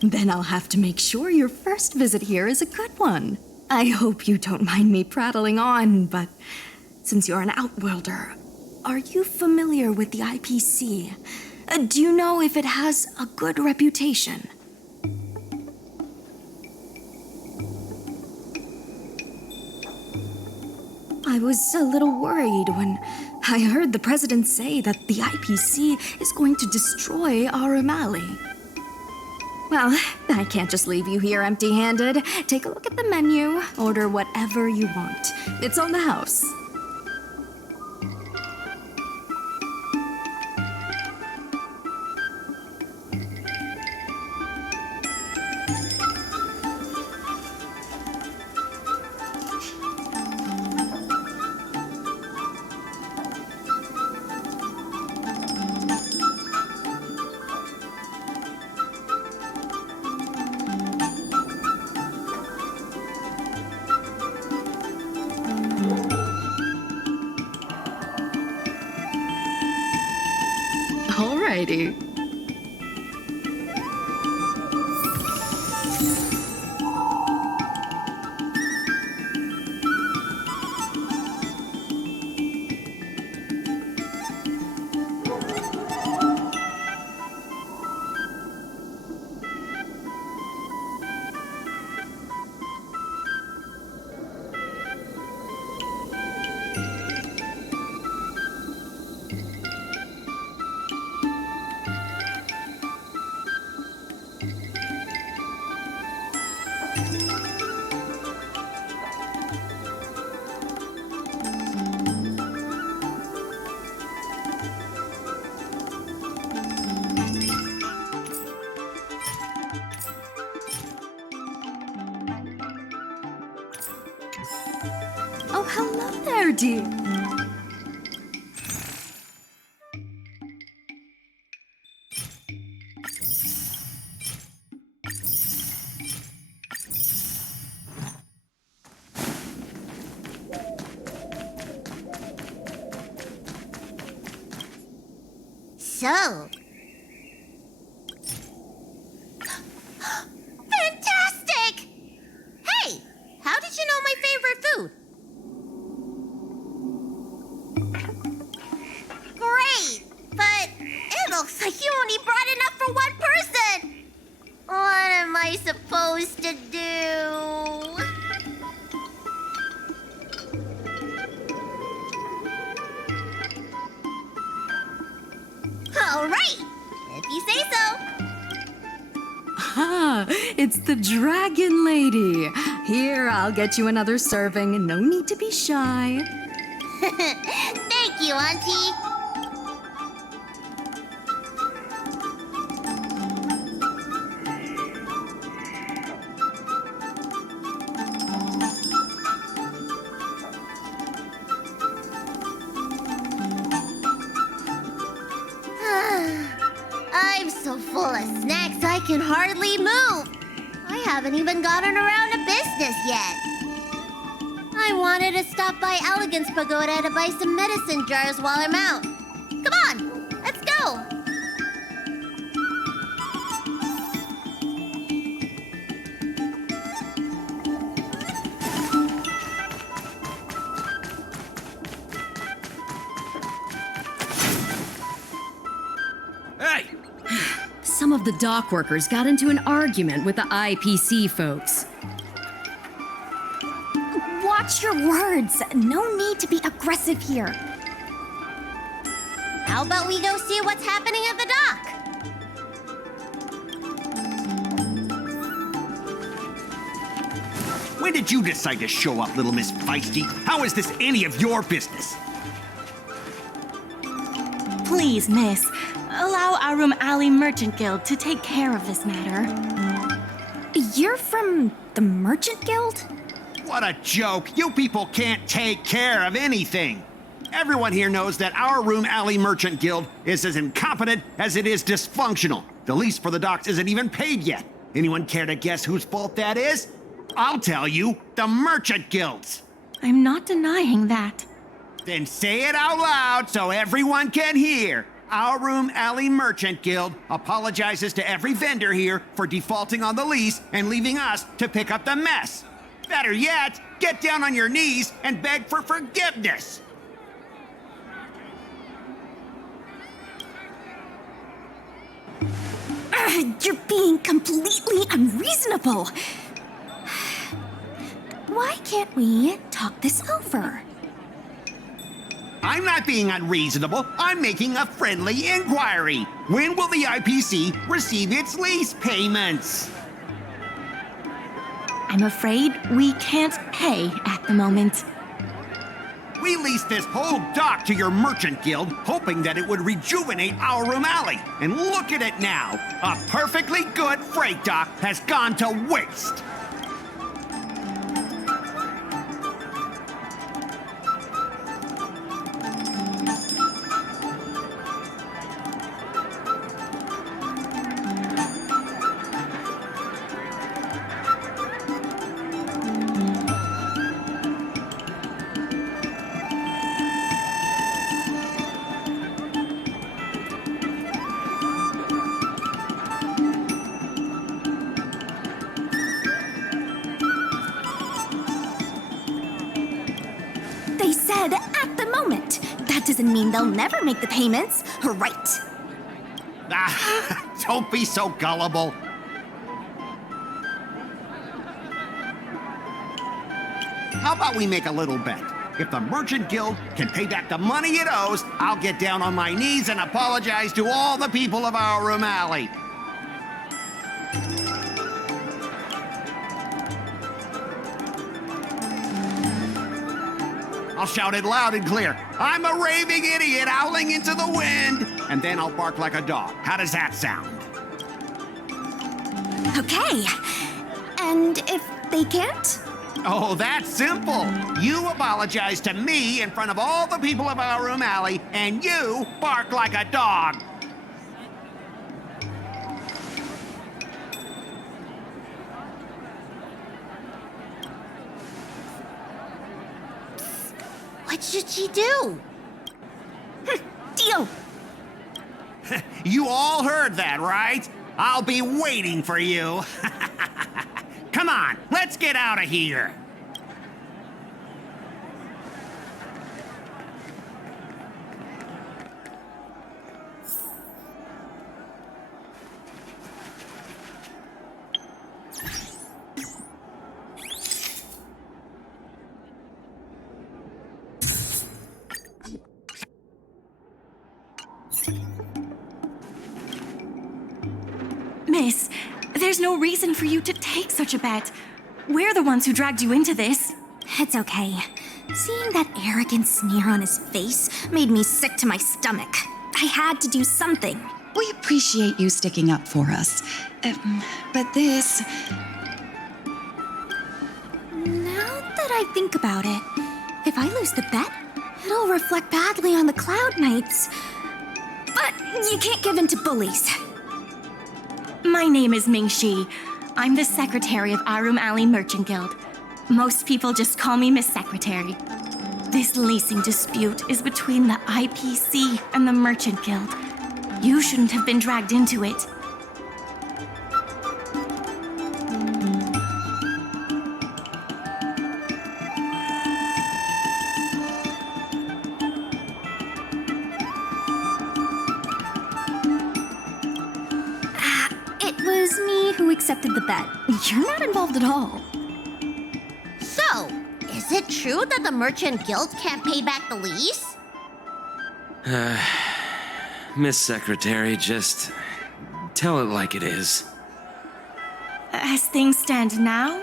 Then I'll have to make sure your first visit here is a good one. I hope you don't mind me prattling on, but since you're an outworlder, are you familiar with the IPC? Do you know if it has a good reputation? I was a little worried when I heard the president say that the IPC is going to destroy our O'Malley. Well, I can't just leave you here empty-handed. Take a look at the menu, order whatever you want. It's on the house. Alrighty. Oh, hello there, dear. So. Fantastic! Hey, how did you know my favorite food? Great, but it looks like you only brought enough for one person. What am I supposed to do? All right, if you say so. Ah, it's the Dragon Lady. Here, I'll get you another serving. No need to be shy. Thank you, Auntie. I'm so full of snacks I can hardly move. I I haven't even gotten around to business yet. I wanted to stop by Elegance Pagoda to buy some medicine jars while I'm out. Come on, let's go! Hey! Some of the dock workers got into an argument with the IPC folks. Watch your words. No need to be aggressive here. How about we go see what's happening at the dock? When did you decide to show up, little Miss Feisty? How is this any of your business? Please, miss, allow our room alley merchant guild to take care of this matter. You're from the Merchant Guild? What a joke! You people can't take care of anything! Everyone here knows that our Room Alley Merchant Guild is as incompetent as it is dysfunctional. The lease for the docks isn't even paid yet. Anyone care to guess whose fault that is? I'll tell you, the Merchant Guild's. I'm not denying that. Then say it out loud so everyone can hear. Our Room Alley Merchant Guild apologizes to every vendor here for defaulting on the lease and leaving us to pick up the mess. Better yet, get down on your knees and beg for forgiveness. You're being completely unreasonable. Why can't we talk this over? I'm not being unreasonable. I'm making a friendly inquiry. When will the IPC receive its lease payments? I'm afraid we can't pay at the moment. We leased this whole dock to your merchant guild, hoping that it would rejuvenate our room alley. And look at it now. A perfectly good freight dock has gone to waste. They said at the moment. That doesn't mean they'll never make the payments, right? Ah, don't be so gullible. How about we make a little bet? If the Merchant Guild can pay back the money it owes, I'll get down on my knees and apologize to all the people of our room alley. I'll shout it loud and clear. I'm a raving idiot howling into the wind. And then I'll bark like a dog. How does that sound? Okay. And if they can't? Oh, that's simple. You apologize to me in front of all the people of our room alley, and you bark like a dog. What should she do? Deal. You all heard that, right? I'll be waiting for you. Come on, let's get out of here. Miss, there's no reason for you to take such a bet. We're the ones who dragged you into this. It's okay. Seeing that arrogant sneer on his face made me sick to my stomach. I had to do something. We appreciate you sticking up for us. But this... Now that I think about it, if I lose the bet, it'll reflect badly on the Cloud Knights. But you can't give in to bullies. My name is Mingxi. I'm the secretary of Arum Alley Merchant Guild. Most people just call me Miss Secretary. This leasing dispute is between the IPC and the Merchant Guild. You shouldn't have been dragged into it. It was me who accepted the bet. You're not involved at all. So, is it true that the Merchant Guild can't pay back the lease? Miss Secretary, just tell it like it is. As things stand now,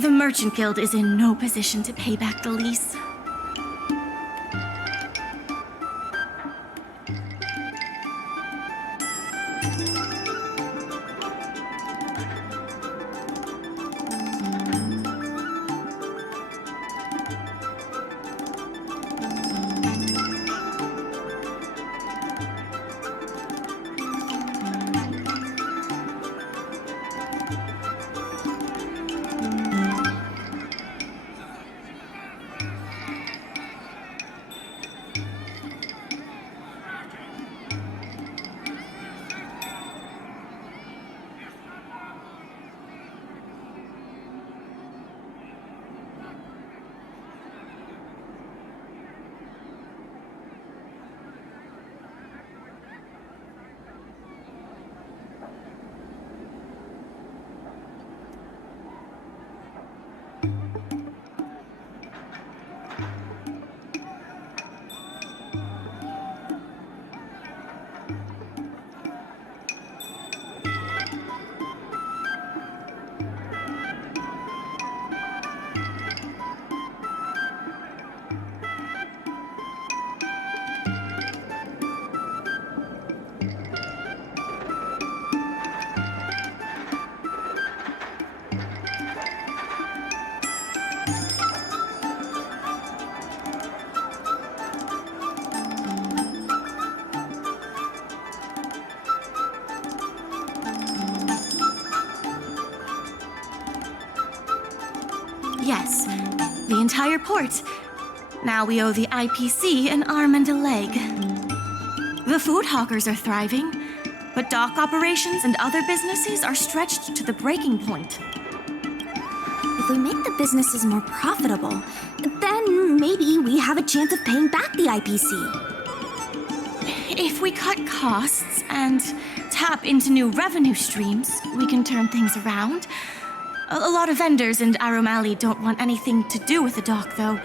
the Merchant Guild is in no position to pay back the lease. Yes, the entire port. Now we owe the IPC an arm and a leg. The food hawkers are thriving, but dock operations and other businesses are stretched to the breaking point. If we make the businesses more profitable, then maybe we have a chance of paying back the IPC. If we cut costs and tap into new revenue streams, we can turn things around. A lot of vendors in Arum Alley don't want anything to do with the dock, though,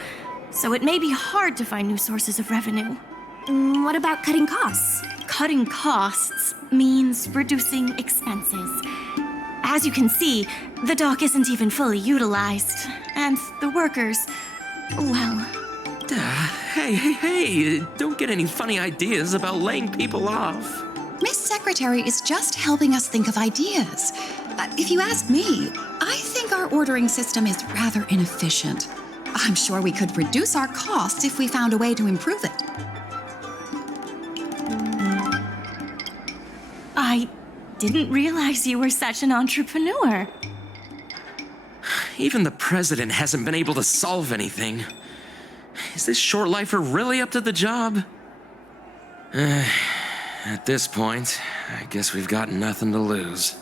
so it may be hard to find new sources of revenue. What about cutting costs? Cutting costs means reducing expenses. As you can see, the dock isn't even fully utilized, and the workers, well... Hey, don't get any funny ideas about laying people off. Miss Secretary is just helping us think of ideas. If you ask me, I think our ordering system is rather inefficient. I'm sure we could reduce our costs if we found a way to improve it. I didn't realize you were such an entrepreneur. Even the president hasn't been able to solve anything. Is this short lifer really up to the job? At this point, I guess we've got nothing to lose.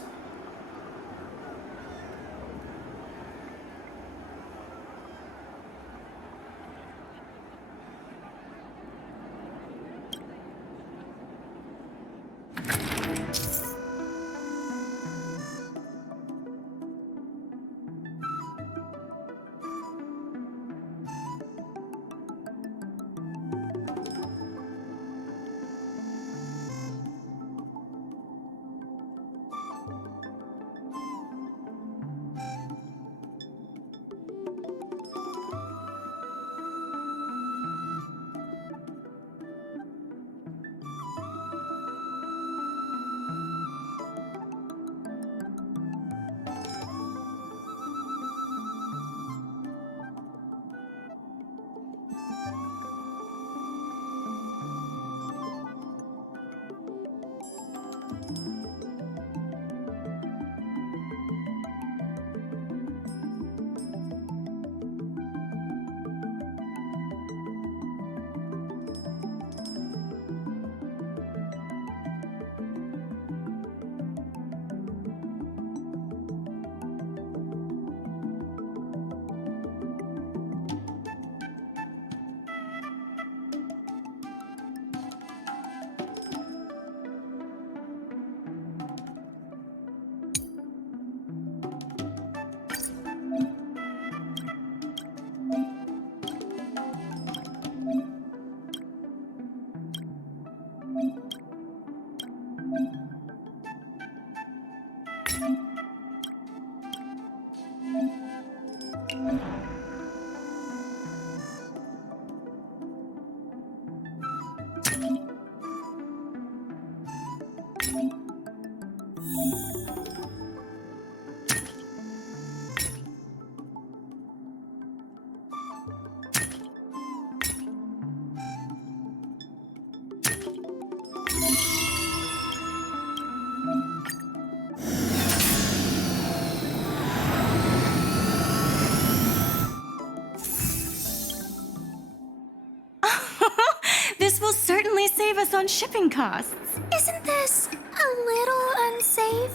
This will certainly save us on shipping costs. Isn't this a little unsafe?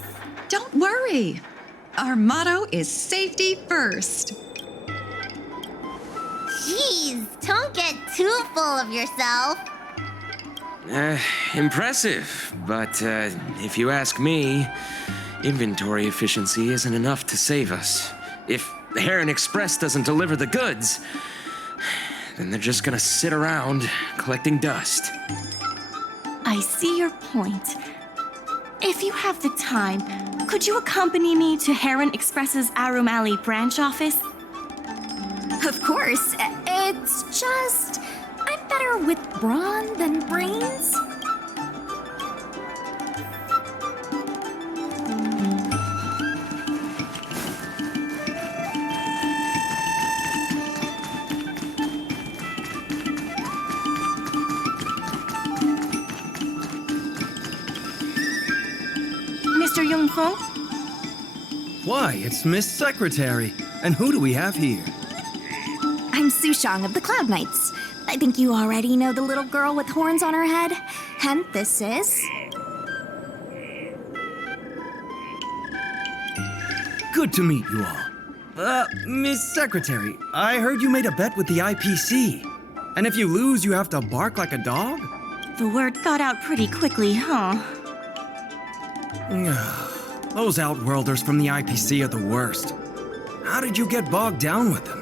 Don't worry. Our motto is safety first. Jeez, don't get too full of yourself. Impressive, but if you ask me, inventory efficiency isn't enough to save us. If the Heron Express doesn't deliver the goods, then they're just gonna sit around collecting dust. I see your point. If you have the time, could you accompany me to Heron Express's Arum Alley branch office? Of course. It's just, I'm better with brawn than brains. Mr. Jungfeng? Why, it's Miss Secretary. And who do we have here? I'm Sushang of the Cloud Knights. I think you already know the little girl with horns on her head. And this is... Good to meet you all. Miss Secretary, I heard you made a bet with the IPC. And if you lose, you have to bark like a dog? The word got out pretty quickly, huh? Those Outworlders from the IPC are the worst. How did you get bogged down with them?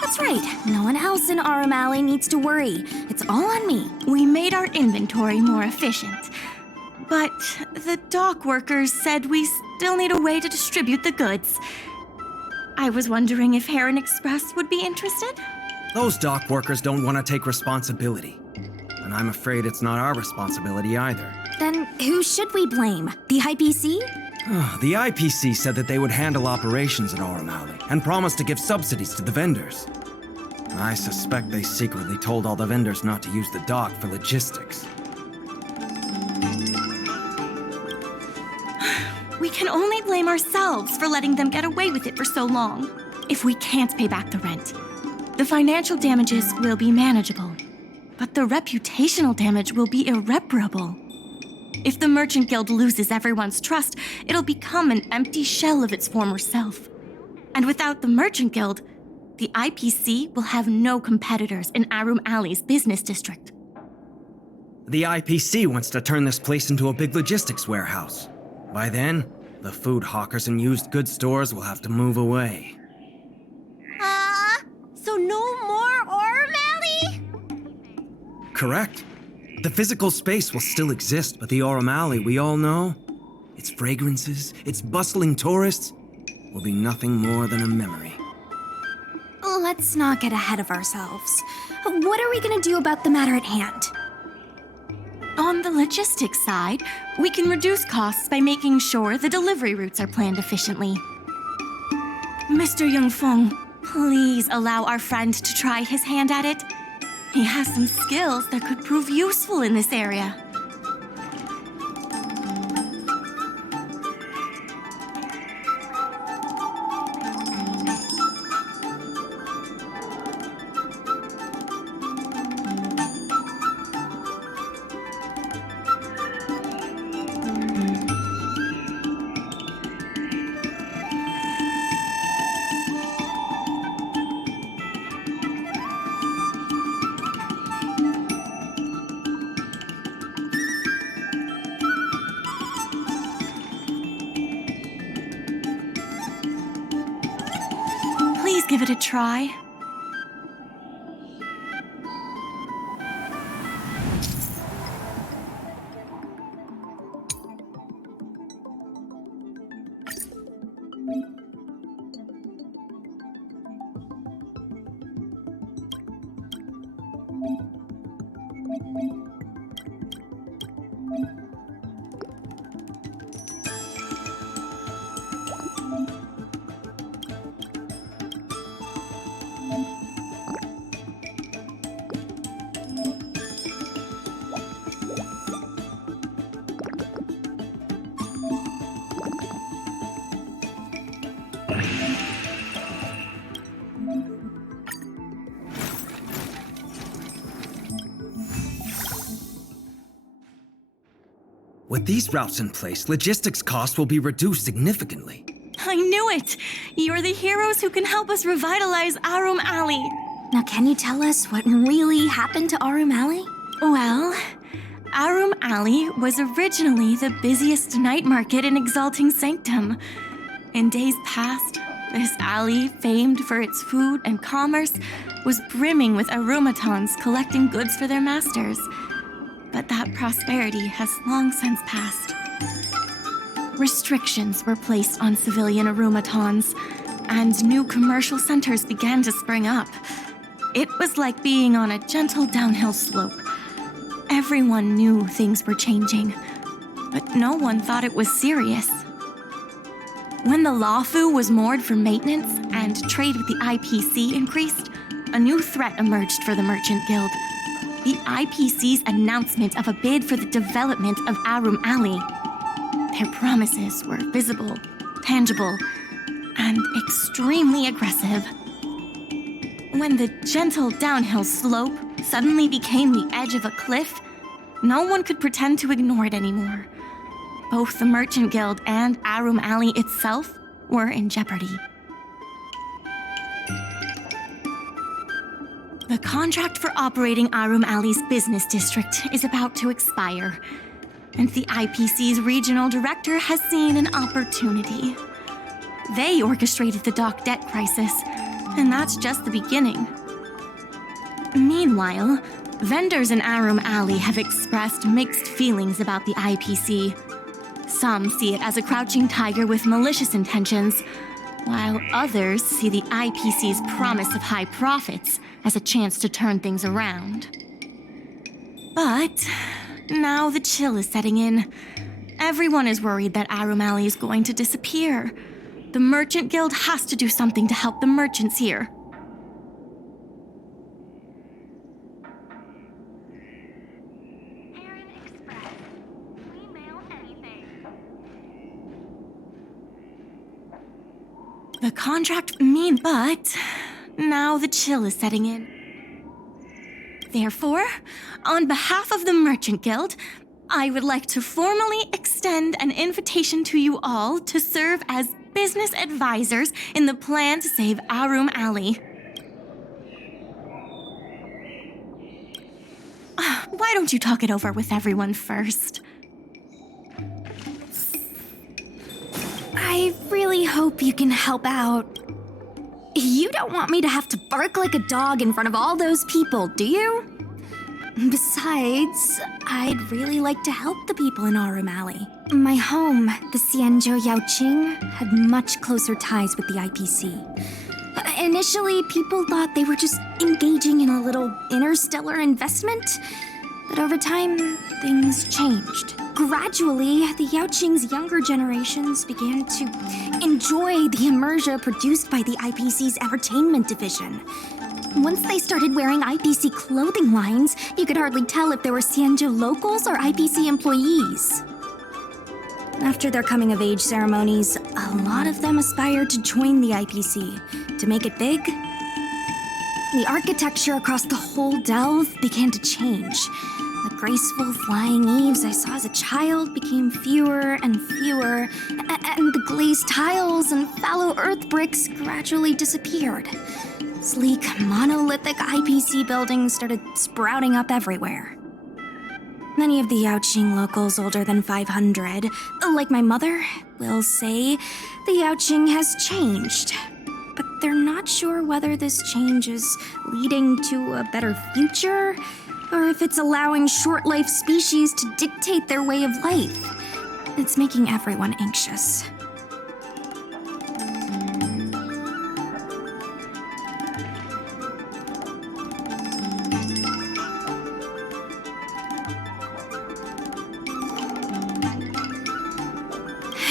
That's right. No one else in Arum Alley needs to worry. It's all on me. We made our inventory more efficient. But the dock workers said we still need a way to distribute the goods. I was wondering if Heron Express would be interested? Those dock workers don't want to take responsibility. And I'm afraid it's not our responsibility either. Then who should we blame? The IPC? The IPC said that they would handle operations at Arum Alley and promised to give subsidies to the vendors. I suspect they secretly told all the vendors not to use the dock for logistics. We can only blame ourselves for letting them get away with it for so long. If we can't pay back the rent, the financial damages will be manageable, but the reputational damage will be irreparable. If the Merchant Guild loses everyone's trust, it'll become an empty shell of its former self. And without the Merchant Guild, the IPC will have no competitors in Arum Alley's business district. The IPC wants to turn this place into a big logistics warehouse. By then, the food hawkers and used goods stores will have to move away. So no more Arum Alley? Correct. The physical space will still exist, but the Arum Alley we all know, its fragrances, its bustling tourists, will be nothing more than a memory. Let's not get ahead of ourselves. What are we gonna do about the matter at hand? On the logistics side, we can reduce costs by making sure the delivery routes are planned efficiently. Mr. Yongfeng, please allow our friend to try his hand at it. He has some skills that could prove useful in this area. Please give it a try. With these routes in place, logistics costs will be reduced significantly. I knew it! You're the heroes who can help us revitalize Arum Alley. Now, can you tell us what really happened to Arum Alley? Well, Arum Alley was originally the busiest night market in Exalting Sanctum. In days past, this alley, famed for its food and commerce, was brimming with Arumatons collecting goods for their masters. But that prosperity has long since passed. Restrictions were placed on civilian Arumatons, and new commercial centers began to spring up. It was like being on a gentle downhill slope. Everyone knew things were changing, but no one thought it was serious. When the Lawfu was moored for maintenance and trade with the IPC increased, a new threat emerged for the Merchant Guild. The IPC's announcement of a bid for the development of Arum Alley. Their promises were visible, tangible, and extremely aggressive. When the gentle downhill slope suddenly became the edge of a cliff, no one could pretend to ignore it anymore. Both the Merchant Guild and Arum Alley itself were in jeopardy. The contract for operating Arum Alley's business district is about to expire, and the IPC's regional director has seen an opportunity. They orchestrated the dock debt crisis, and that's just the beginning. Meanwhile, vendors in Arum Alley have expressed mixed feelings about the IPC. Some see it as a crouching tiger with malicious intentions, while others see the IPC's promise of high profits as a chance to turn things around. But now the chill is setting in. Everyone is worried that Arum Alley is going to disappear. The Merchant Guild has to do something to help the merchants here. contract me, but now the chill is setting in. Therefore, on behalf of the Merchant Guild, I would like to formally extend an invitation to you all to serve as business advisors in the plan to save Arum Alley. Why don't you talk it over with everyone first? I really hope you can help out. You don't want me to have to bark like a dog in front of all those people, do you? Besides, I'd really like to help the people in Arum Alley. My home, the Xianzhou Yaoqing, had much closer ties with the IPC. Initially, people thought they were just engaging in a little interstellar investment, but over time, things changed. Gradually, the Yaoqing's younger generations began to enjoy the immersion produced by the IPC's entertainment division. Once they started wearing IPC clothing lines, you could hardly tell if they were Xianzhou locals or IPC employees. After their coming-of-age ceremonies, a lot of them aspired to join the IPC. To make it big, the architecture across the whole delve began to change. The graceful flying eaves I saw as a child became fewer and fewer, and the glazed tiles and fallow earth bricks gradually disappeared. Sleek, monolithic IPC buildings started sprouting up everywhere. Many of the Yaoqing locals older than 500, like my mother, will say the Yaoqing has changed. But they're not sure whether this change is leading to a better future, or if it's allowing short-life species to dictate their way of life. It's making everyone anxious.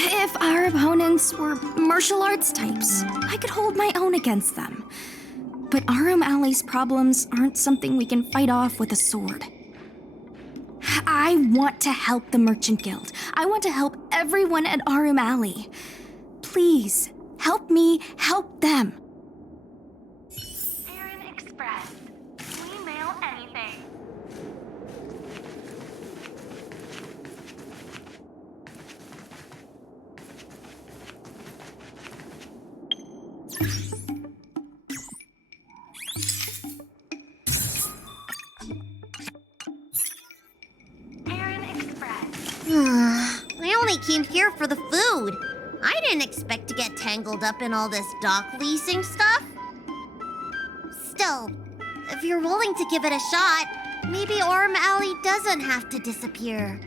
If our opponents were martial arts types, I could hold my own against them. But Arum Alley's problems aren't something we can fight off with a sword. I want to help the Merchant Guild. I want to help everyone at Arum Alley. Please, help me help them. Aaron Express. We mail anything. I only came here for the food. I didn't expect to get tangled up in all this dock leasing stuff. Still, if you're willing to give it a shot, maybe Arum Alley doesn't have to disappear.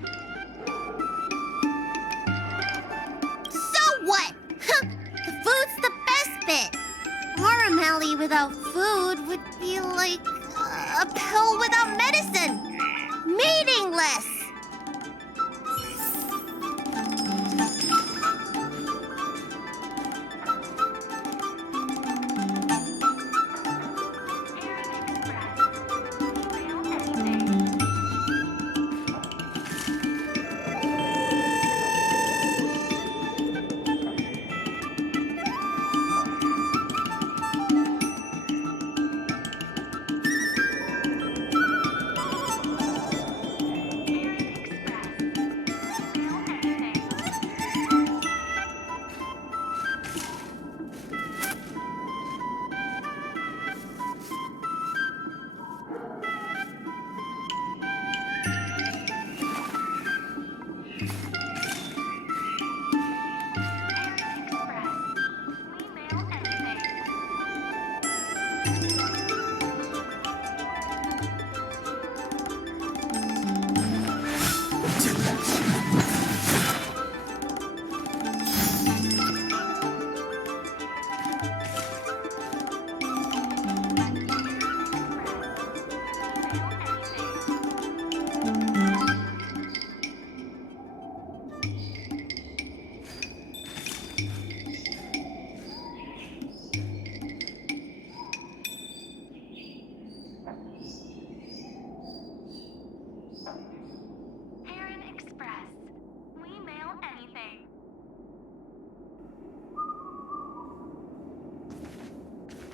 So what? The food's the best bit. Arum Alley without food would be like a pill without medicine. Meaningless.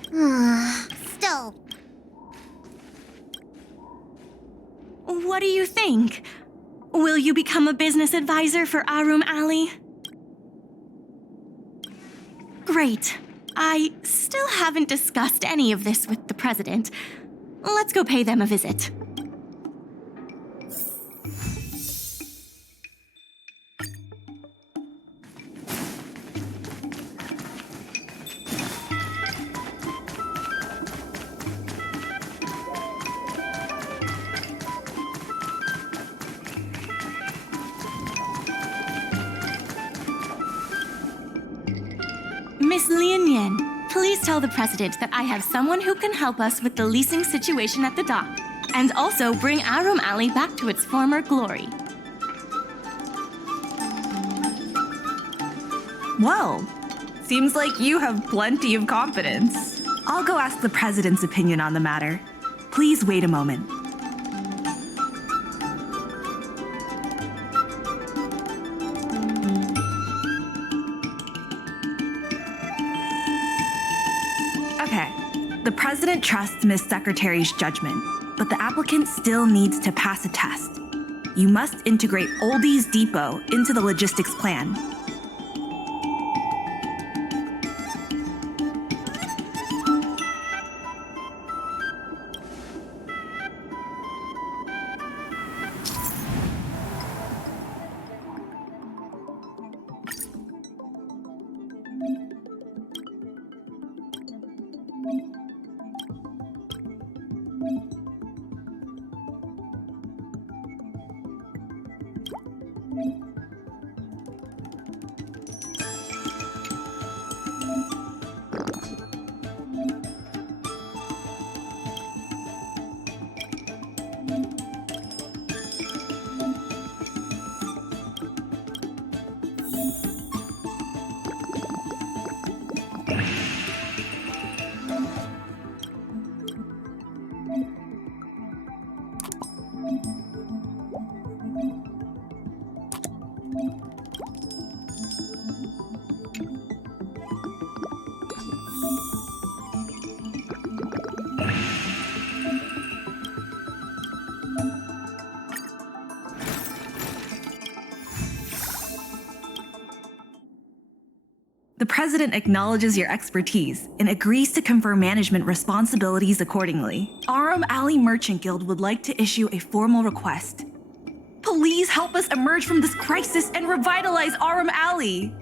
Still. What do you think? Will you become a business advisor for Arum Alley? Great. I still haven't discussed any of this with the president. Let's go pay them a visit. Miss Lianyan, please tell the president that I have someone who can help us with the leasing situation at the dock, and also bring Arum Alley back to its former glory. Well, seems like you have plenty of confidence. I'll go ask the president's opinion on the matter. Please wait a moment. Okay, the president trusts Miss Secretary's judgment, but the applicant still needs to pass a test. You must integrate Oldie's Depot into the logistics plan. The president acknowledges your expertise and agrees to confer management responsibilities accordingly. Arum Alley Merchant Guild would like to issue a formal request. Please help us emerge from this crisis and revitalize Arum Alley.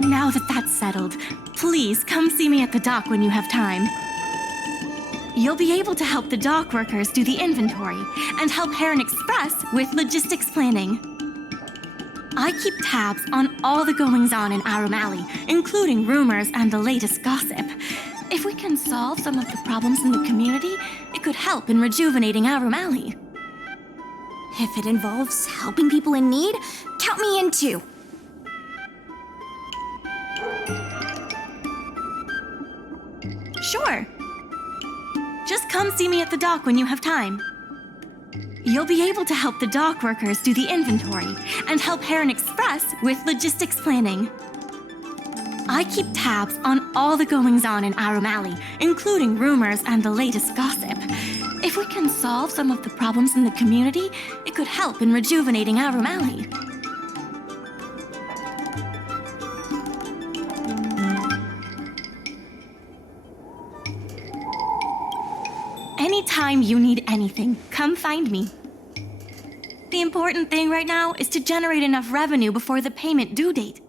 Now that that's settled, please come see me at the dock when you have time. You'll be able to help the dock workers do the inventory and help Heron Express with logistics planning. I keep tabs on all the goings-on in Arum Alley, including rumors and the latest gossip. If we can solve some of the problems in the community, it could help in rejuvenating Arum Alley. If it involves helping people in need, count me in too. Sure. Just come see me at the dock when you have time. You'll be able to help the dock workers do the inventory and help Heron Express with logistics planning. I keep tabs on all the goings-on in Arum Alley, including rumors and the latest gossip. If we can solve some of the problems in the community, it could help in rejuvenating Arum Alley. Anytime you need anything, come find me. The important thing right now is to generate enough revenue before the payment due date.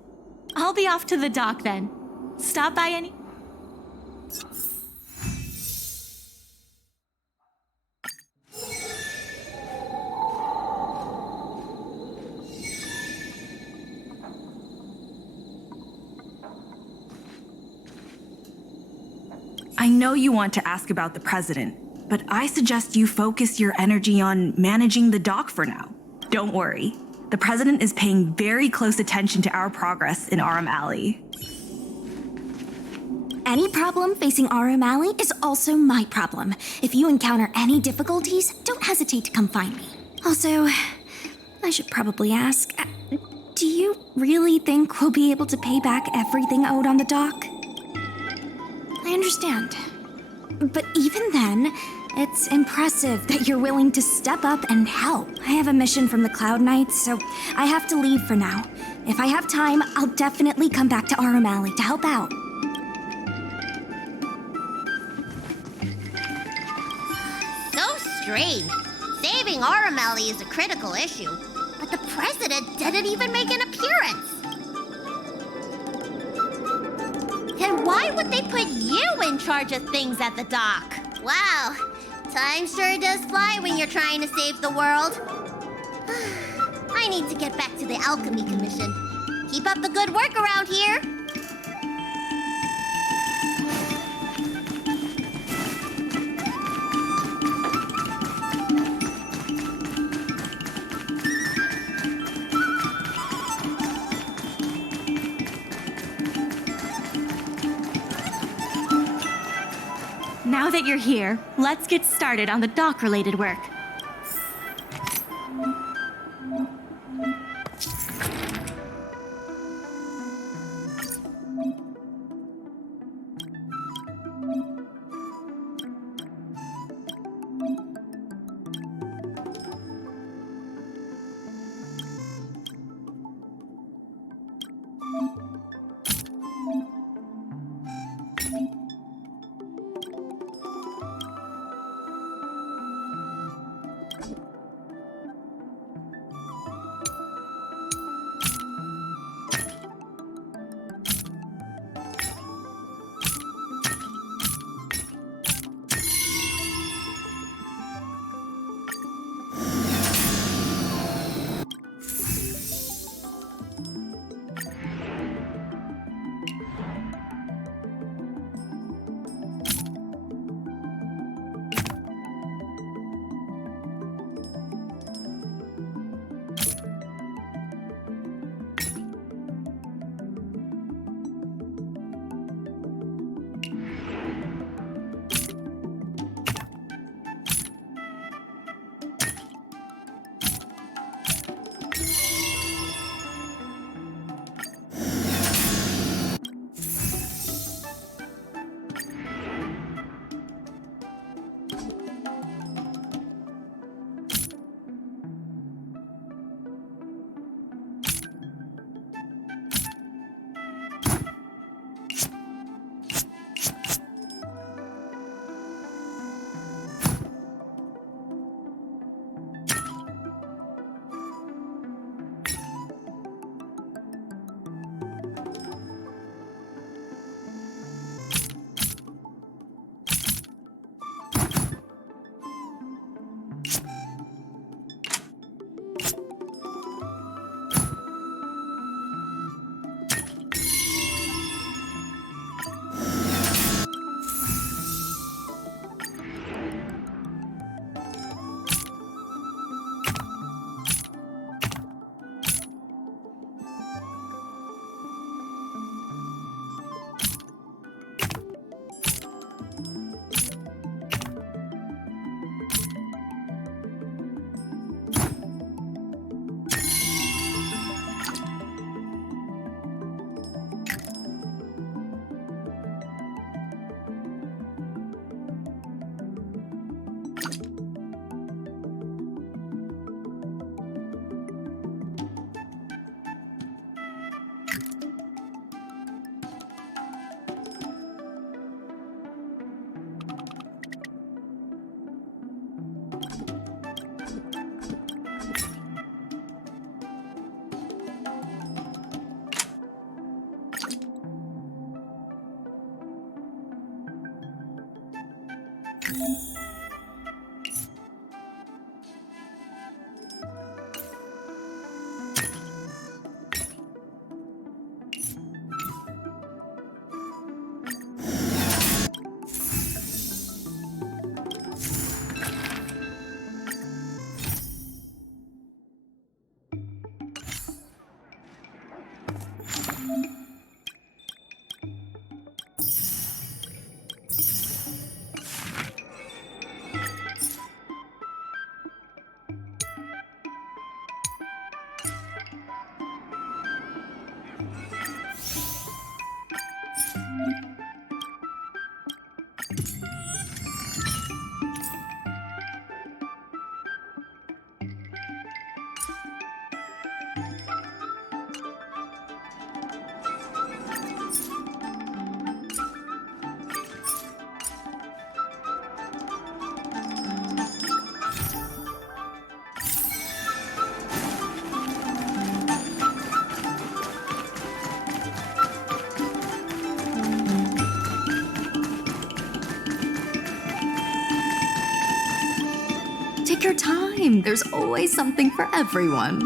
I'll be off to the dock then. Stop by any... know you want to ask about the president, but I suggest you focus your energy on managing the dock for now. Don't worry. The president is paying very close attention to our progress in Aram Alley. Any problem facing Aram Alley is also my problem. If you encounter any difficulties, don't hesitate to come find me. Also, I should probably ask, do you really think we'll be able to pay back everything owed on the dock? I understand. But even then, it's impressive that you're willing to step up and help. I have a mission from the Cloud Knights, so I have to leave for now. If I have time, I'll definitely come back to Aram Alley to help out. So strange. Saving Aram Alley is a critical issue, but the president didn't even make an appearance. And why would they put you in charge of things at the dock? Wow, time sure does fly when you're trying to save the world. I need to get back to the Alchemy Commission. Keep up the good work around here. Now that you're here, let's get started on the dock-related work. Take your time. There's always something for everyone.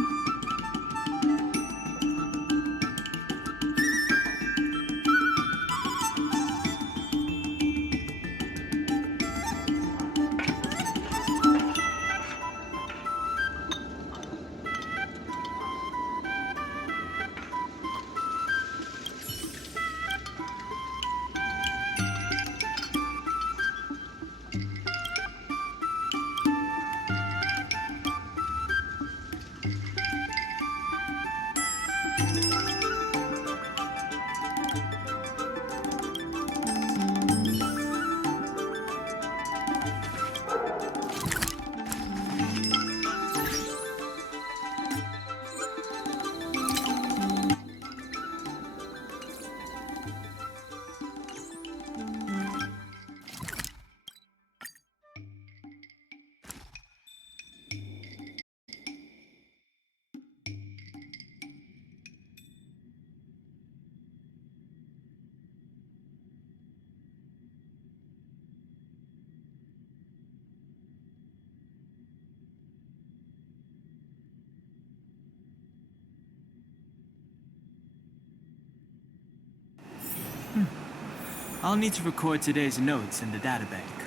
I'll need to record today's notes in the databank.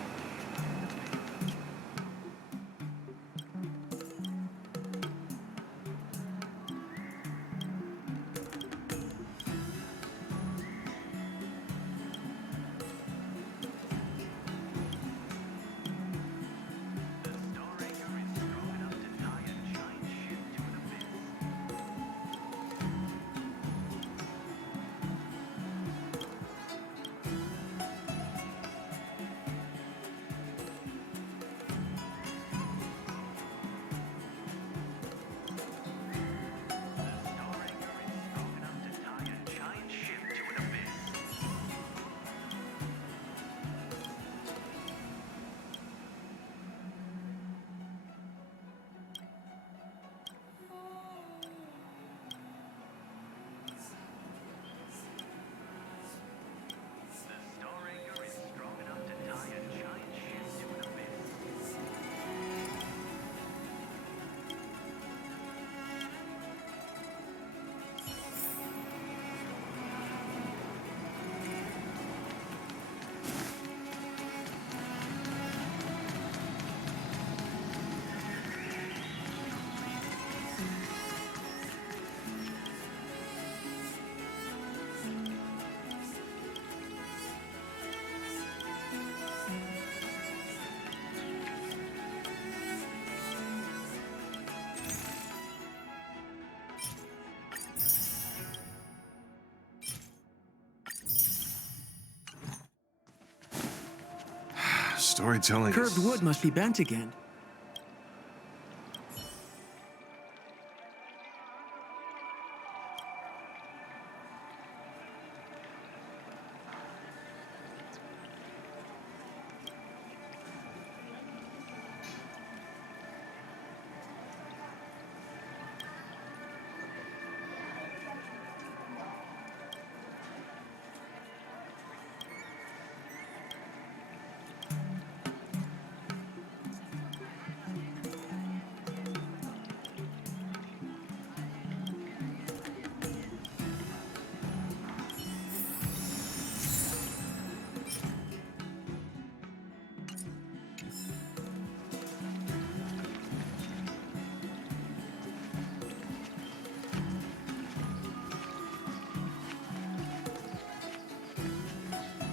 Storytelling. Curved wood must be bent again.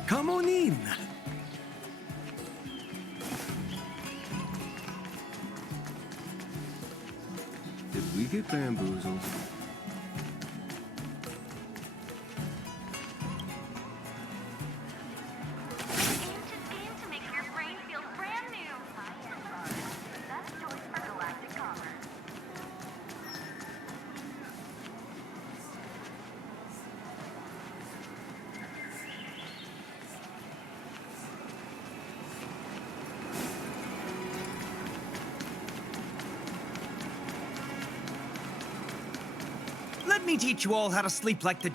Come on in. Did we get bamboozled? Game to make your brain feel brand new. High-end bars, the best choice for galactic commerce. Let me teach you all how to sleep like the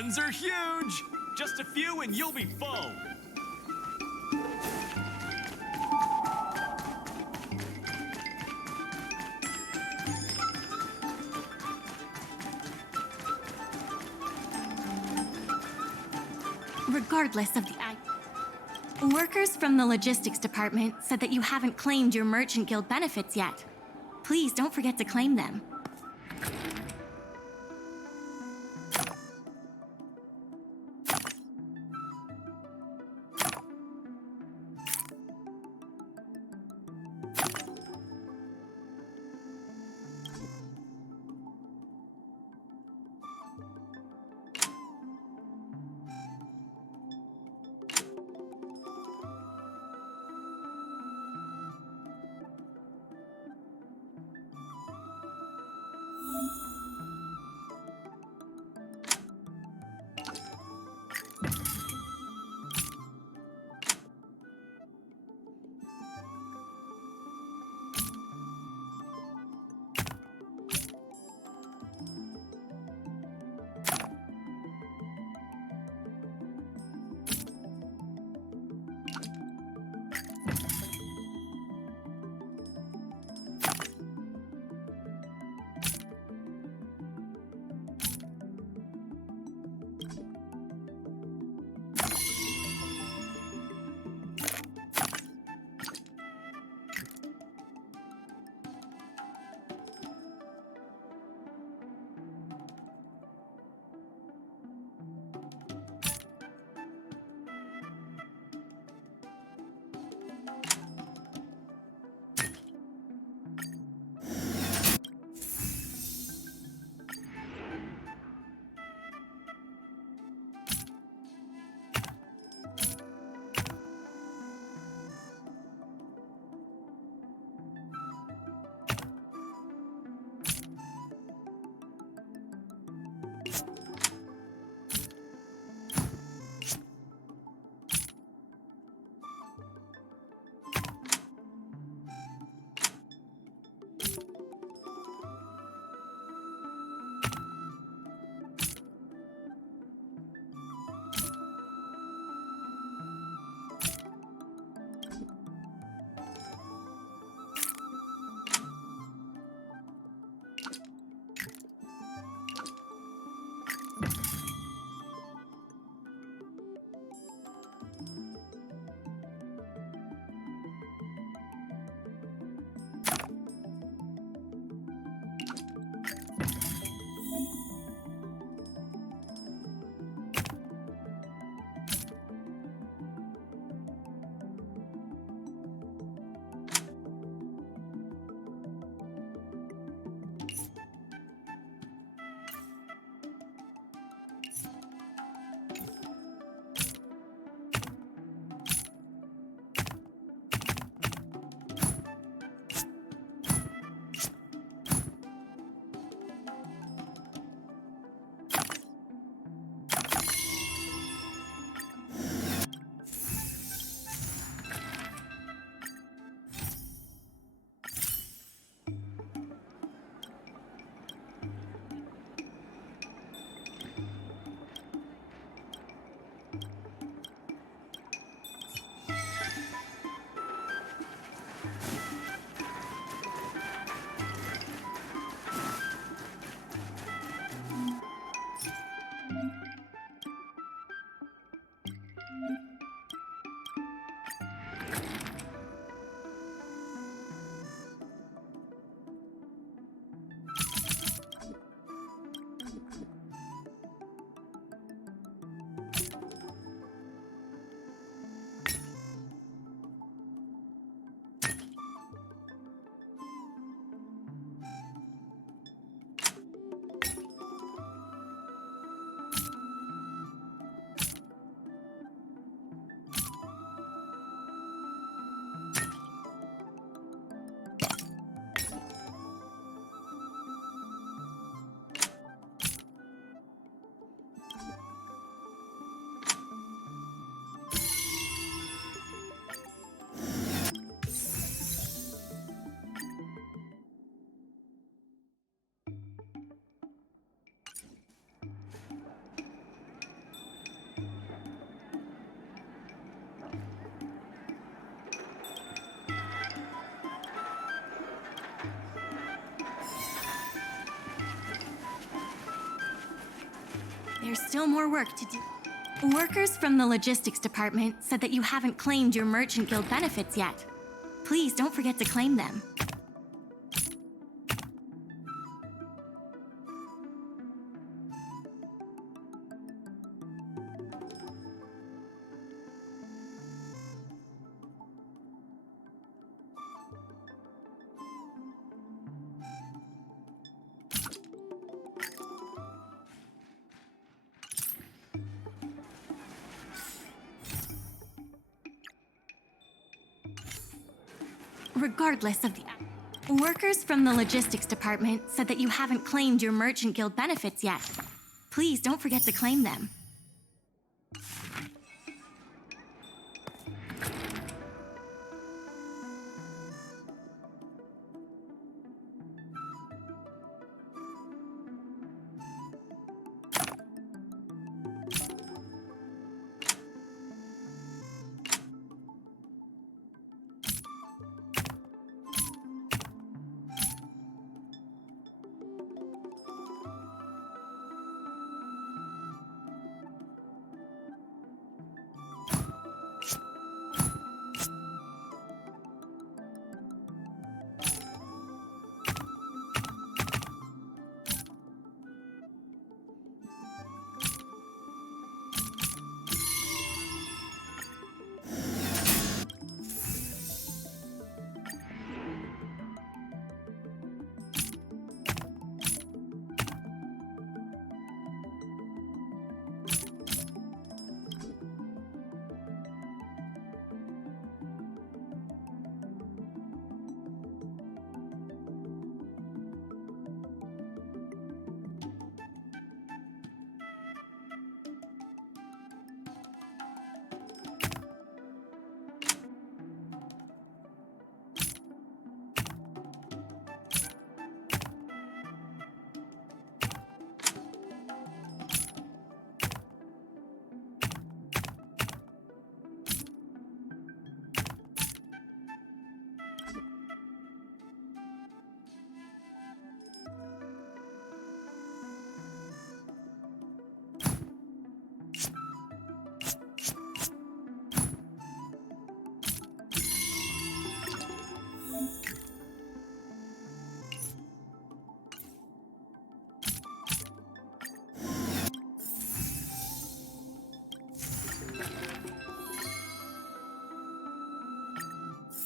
Buns are huge! Just a few and you'll be full. Regardless of the workers from the logistics department said that you haven't claimed your Merchant Guild benefits yet. Please don't forget to claim them. There's still more work to do. Workers from the logistics department said that you haven't claimed your Merchant Guild benefits yet. Please don't forget to claim them. Regardless of the... Workers from the logistics department said that you haven't claimed your Merchant Guild benefits yet. Please don't forget to claim them.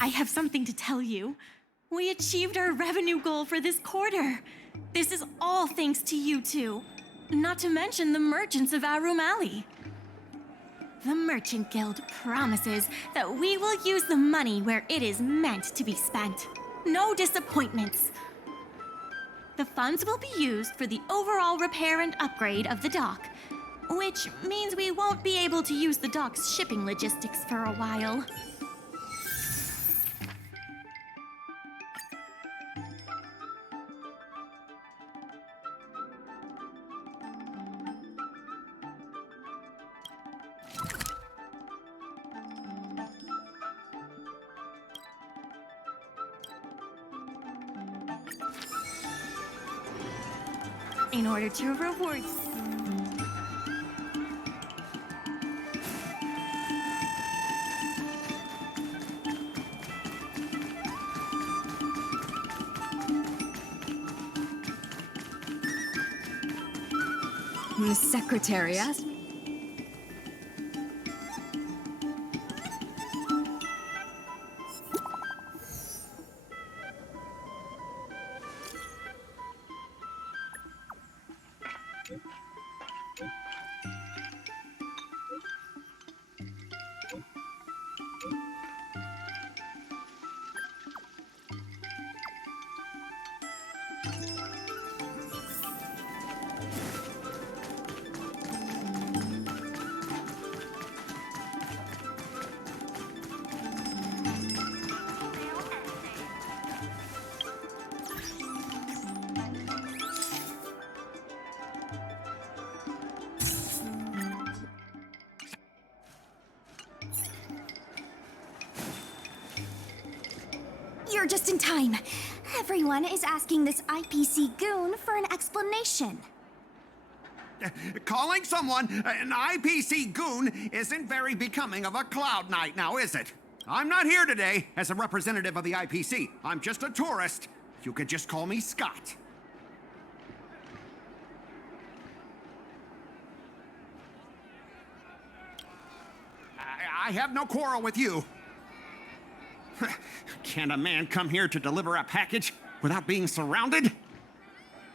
I have something to tell you. We achieved our revenue goal for this quarter. This is all thanks to you two. Not to mention the merchants of Arum Alley. The Merchant Guild promises that we will use the money where it is meant to be spent. No disappointments. The funds will be used for the overall repair and upgrade of the dock, which means we won't be able to use the dock's shipping logistics for a while. In order to reward you. The secretary asked me. You're just in time. Everyone is asking this IPC goon for an explanation. calling someone an IPC goon isn't very becoming of a Cloud Knight now, is it? I'm not here today as a representative of the IPC. I'm just a tourist. You could just call me Scott. I have no quarrel with you. Can a man come here to deliver a package without being surrounded?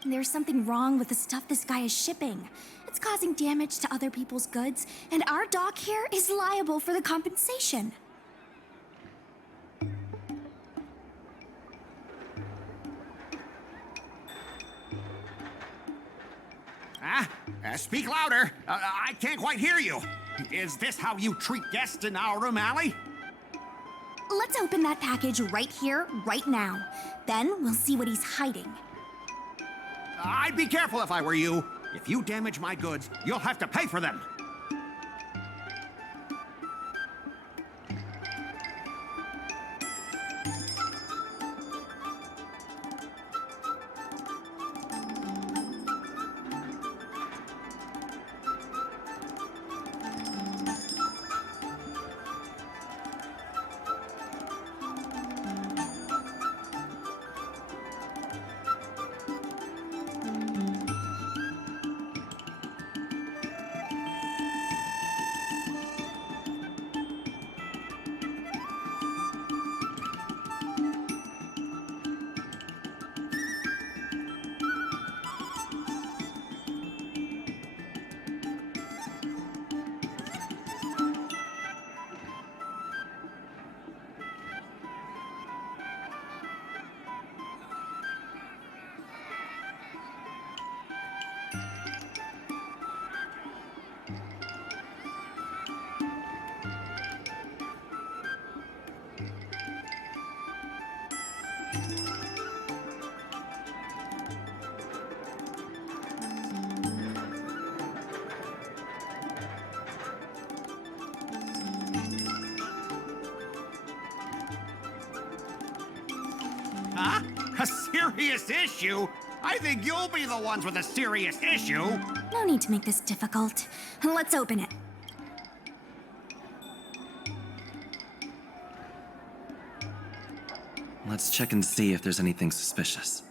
There's something wrong with the stuff this guy is shipping. It's causing damage to other people's goods, and our dock here is liable for the compensation. Speak louder. I can't quite hear you. Is this how you treat guests in our room alley? Let's open that package right here, right now. Then we'll see what he's hiding. I'd be careful if I were you. If you damage my goods, you'll have to pay for them. Huh? A serious issue? I think you'll be the ones with a serious issue. No need to make this difficult. Let's open it. Let's check and see if there's anything suspicious.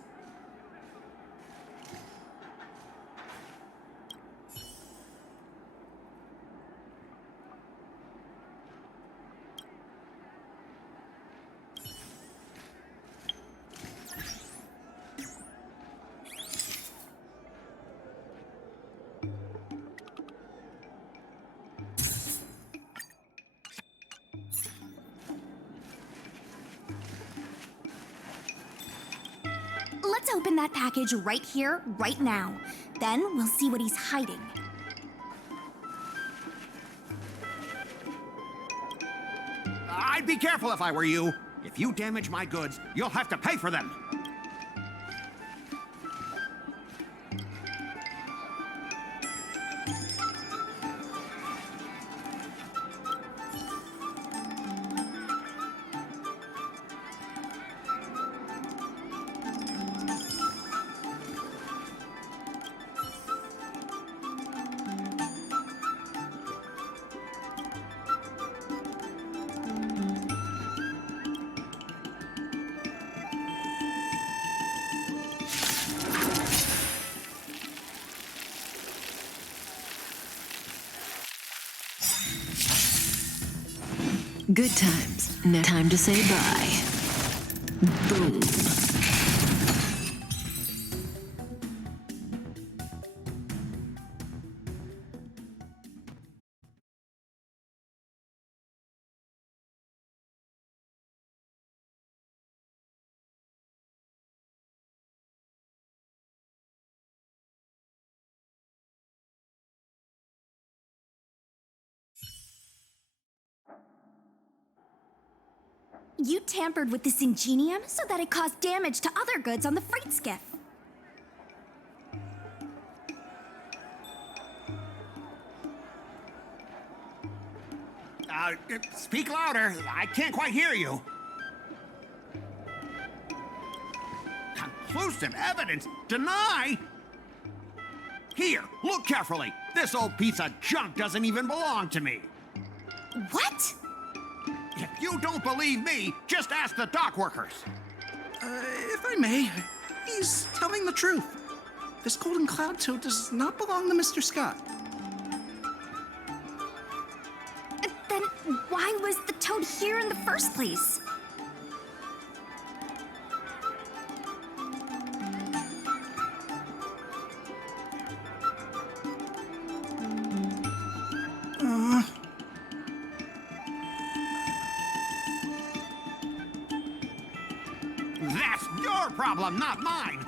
Let's open that package right here, right now. Then we'll see what he's hiding. I'd be careful if I were you. If you damage my goods, you'll have to pay for them. Good times. Now time to say bye. Boom. You tampered with this ingenium so that it caused damage to other goods on the freight skiff. Speak louder. I can't quite hear you. Conclusive evidence? Deny? Here, look carefully. This old piece of junk doesn't even belong to me. What? If you don't believe me, just ask the dock workers. If I may, he's telling the truth. This golden cloud toad does not belong to Mr. Scott. Then why was the toad here in the first place? That's your problem, not mine.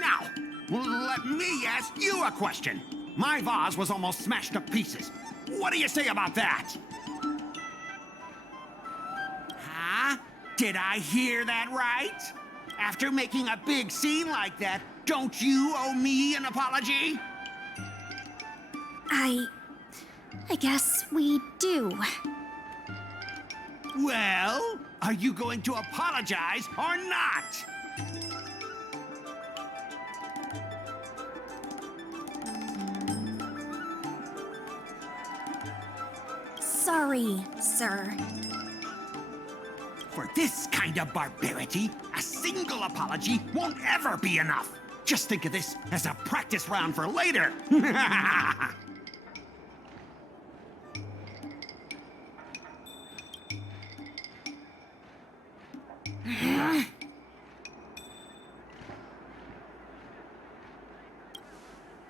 Now, let me ask you a question. My vase was almost smashed to pieces. What do you say about that? Huh? Did I hear that right? After making a big scene like that, don't you owe me an apology? I guess we do. Well, are you going to apologize or not? Sorry, sir. For this kind of barbarity, a single apology won't ever be enough. Just think of this as a practice round for later.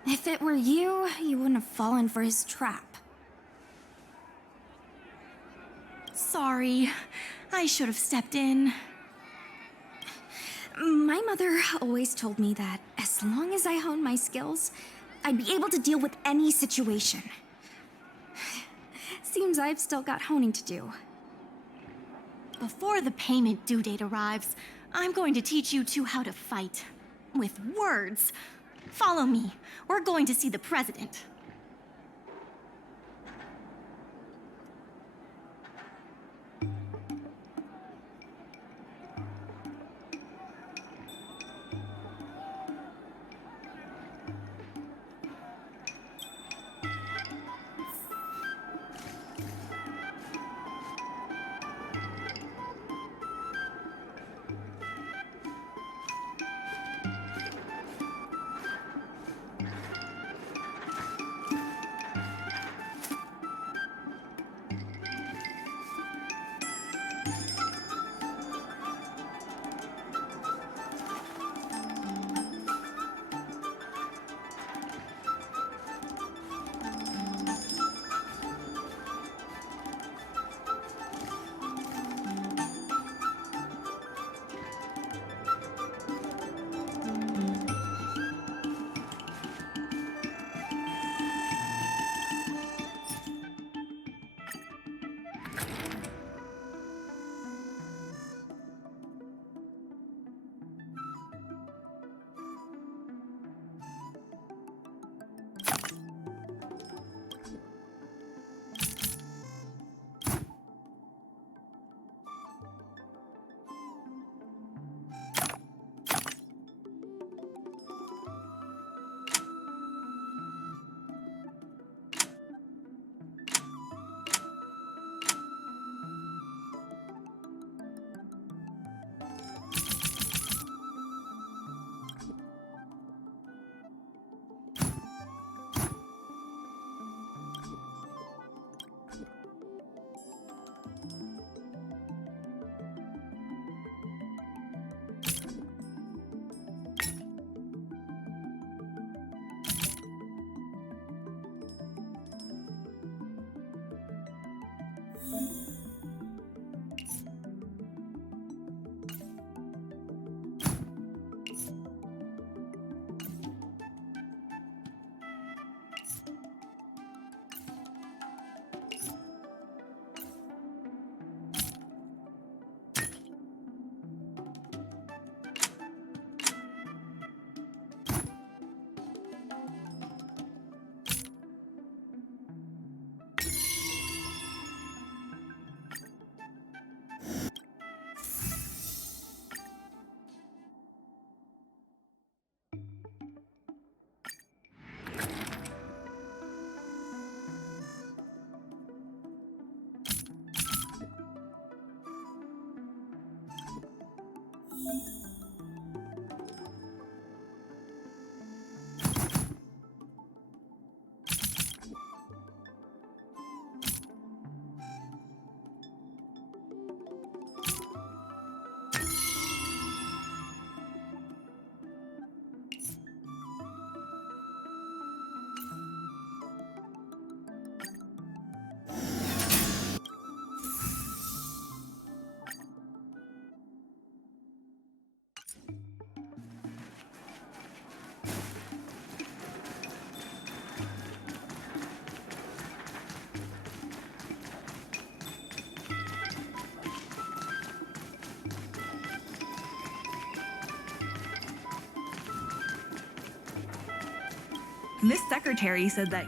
If it were you, you wouldn't have fallen for his trap. Sorry, I should have stepped in. My mother always told me that as long as I honed my skills, I'd be able to deal with any situation. Seems I've still got honing to do. Before the payment due date arrives, I'm going to teach you two how to fight. With words. Follow me. We're going to see the president. Miss Secretary said that...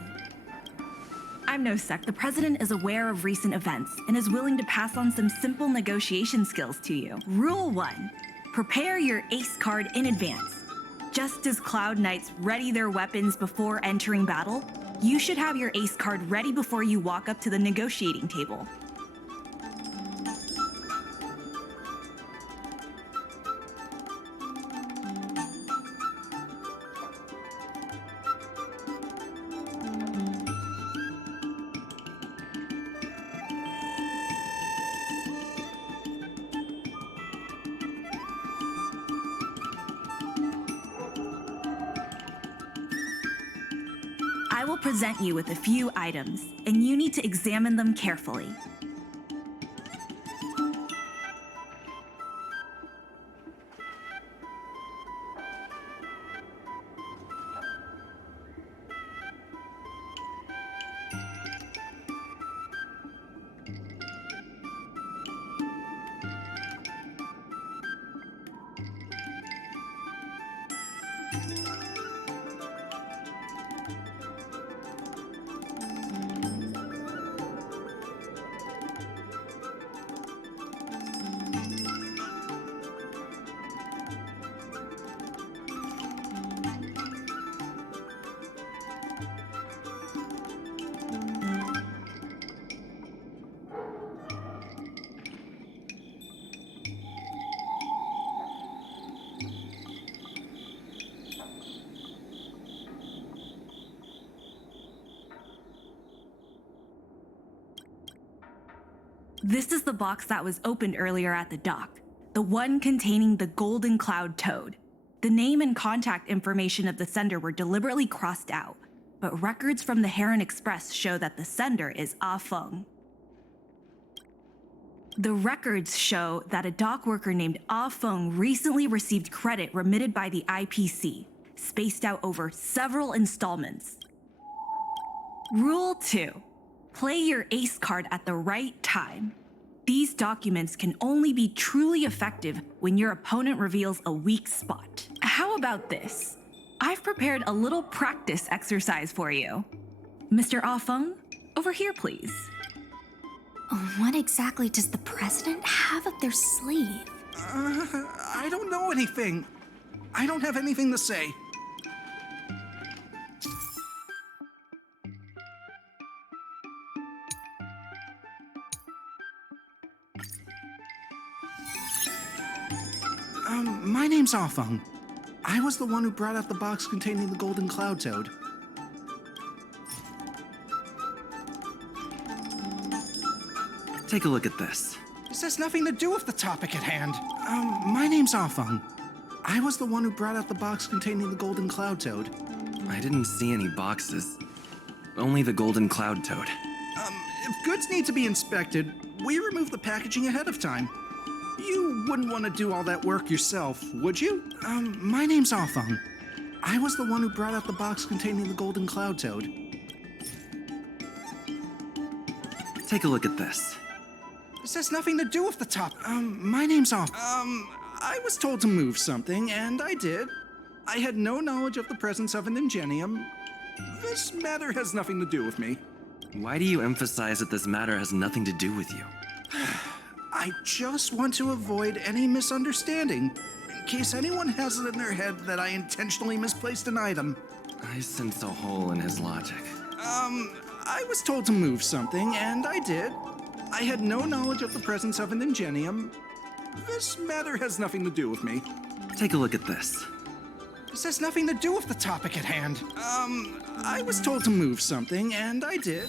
I'm no sec. The president is aware of recent events and is willing to pass on some simple negotiation skills to you. Rule 1. Prepare your ace card in advance. Just as Cloud Knights ready their weapons before entering battle, you should have your ace card ready before you walk up to the negotiating table. I will present you with a few items, and you need to examine them carefully. This is the box that was opened earlier at the dock, the one containing the Golden Cloud Toad. The name and contact information of the sender were deliberately crossed out, but records from the Heron Express show that the sender is Ah Feng. The records show that a dock worker named Ah Feng recently received credit remitted by the IPC, spaced out over several installments. Rule 2. Play your ace card at the right time. These documents can only be truly effective when your opponent reveals a weak spot. How about this? I've prepared a little practice exercise for you. Mr. Ah Feng, over here, please. What exactly does the president have up their sleeve? I don't know anything. I don't have anything to say. My name's Ah Feng. I was the one who brought out the box containing the Golden Cloud Toad. Take a look at this. This has nothing to do with the topic at hand. My name's Ah Feng. I was the one who brought out the box containing the Golden Cloud Toad. I didn't see any boxes. Only the Golden Cloud Toad. If goods need to be inspected, we remove the packaging ahead of time. You wouldn't want to do all that work yourself, would you? My name's Ah Feng. I was the one who brought out the box containing the Golden Cloud Toad. Take a look at this. This has nothing to do with the top. My name's Ah. I was told to move something, and I did. I had no knowledge of the presence of an ingenium. This matter has nothing to do with me. Why do you emphasize that this matter has nothing to do with you? I just want to avoid any misunderstanding, in case anyone has it in their head that I intentionally misplaced an item. I sense a hole in his logic. I was told to move something, and I did. I had no knowledge of the presence of an ingenium. This matter has nothing to do with me. Take a look at this. This has nothing to do with the topic at hand. I was told to move something, and I did.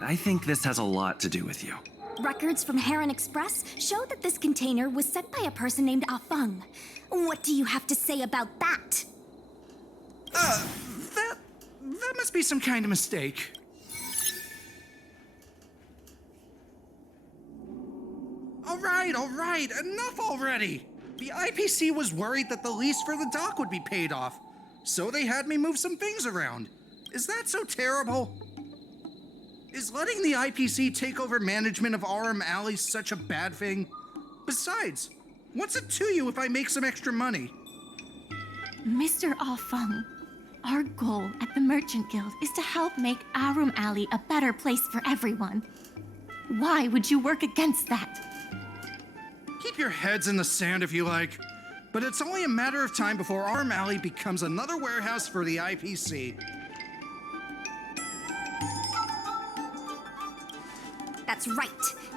I think this has a lot to do with you. Records from Heron Express show that this container was sent by a person named Afeng. What do you have to say about that? That must be some kind of mistake. All right, enough already! The IPC was worried that the lease for the dock would be paid off, so they had me move some things around. Is that so terrible? Is letting the IPC take over management of Aurum Alley such a bad thing? Besides, what's it to you if I make some extra money? Mr. Afeng, our goal at the Merchant Guild is to help make Aurum Alley a better place for everyone. Why would you work against that? Keep your heads in the sand if you like, but it's only a matter of time before Aurum Alley becomes another warehouse for the IPC. That's right.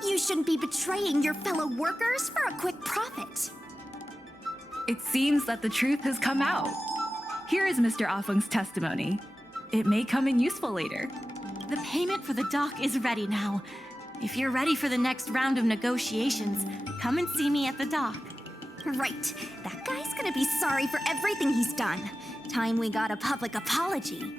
You shouldn't be betraying your fellow workers for a quick profit. It seems that the truth has come out. Here is Mr. Afeng's testimony. It may come in useful later. The payment for the dock is ready now. If you're ready for the next round of negotiations, come and see me at the dock. Right. That guy's gonna be sorry for everything he's done. Time we got a public apology.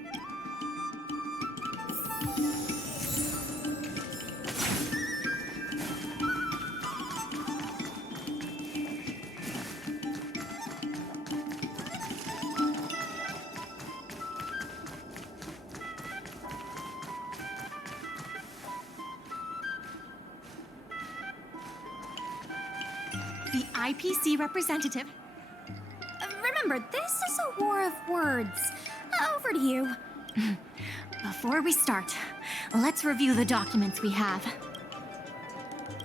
The IPC representative. Remember, this is a war of words. Over to you. Before we start, let's review the documents we have.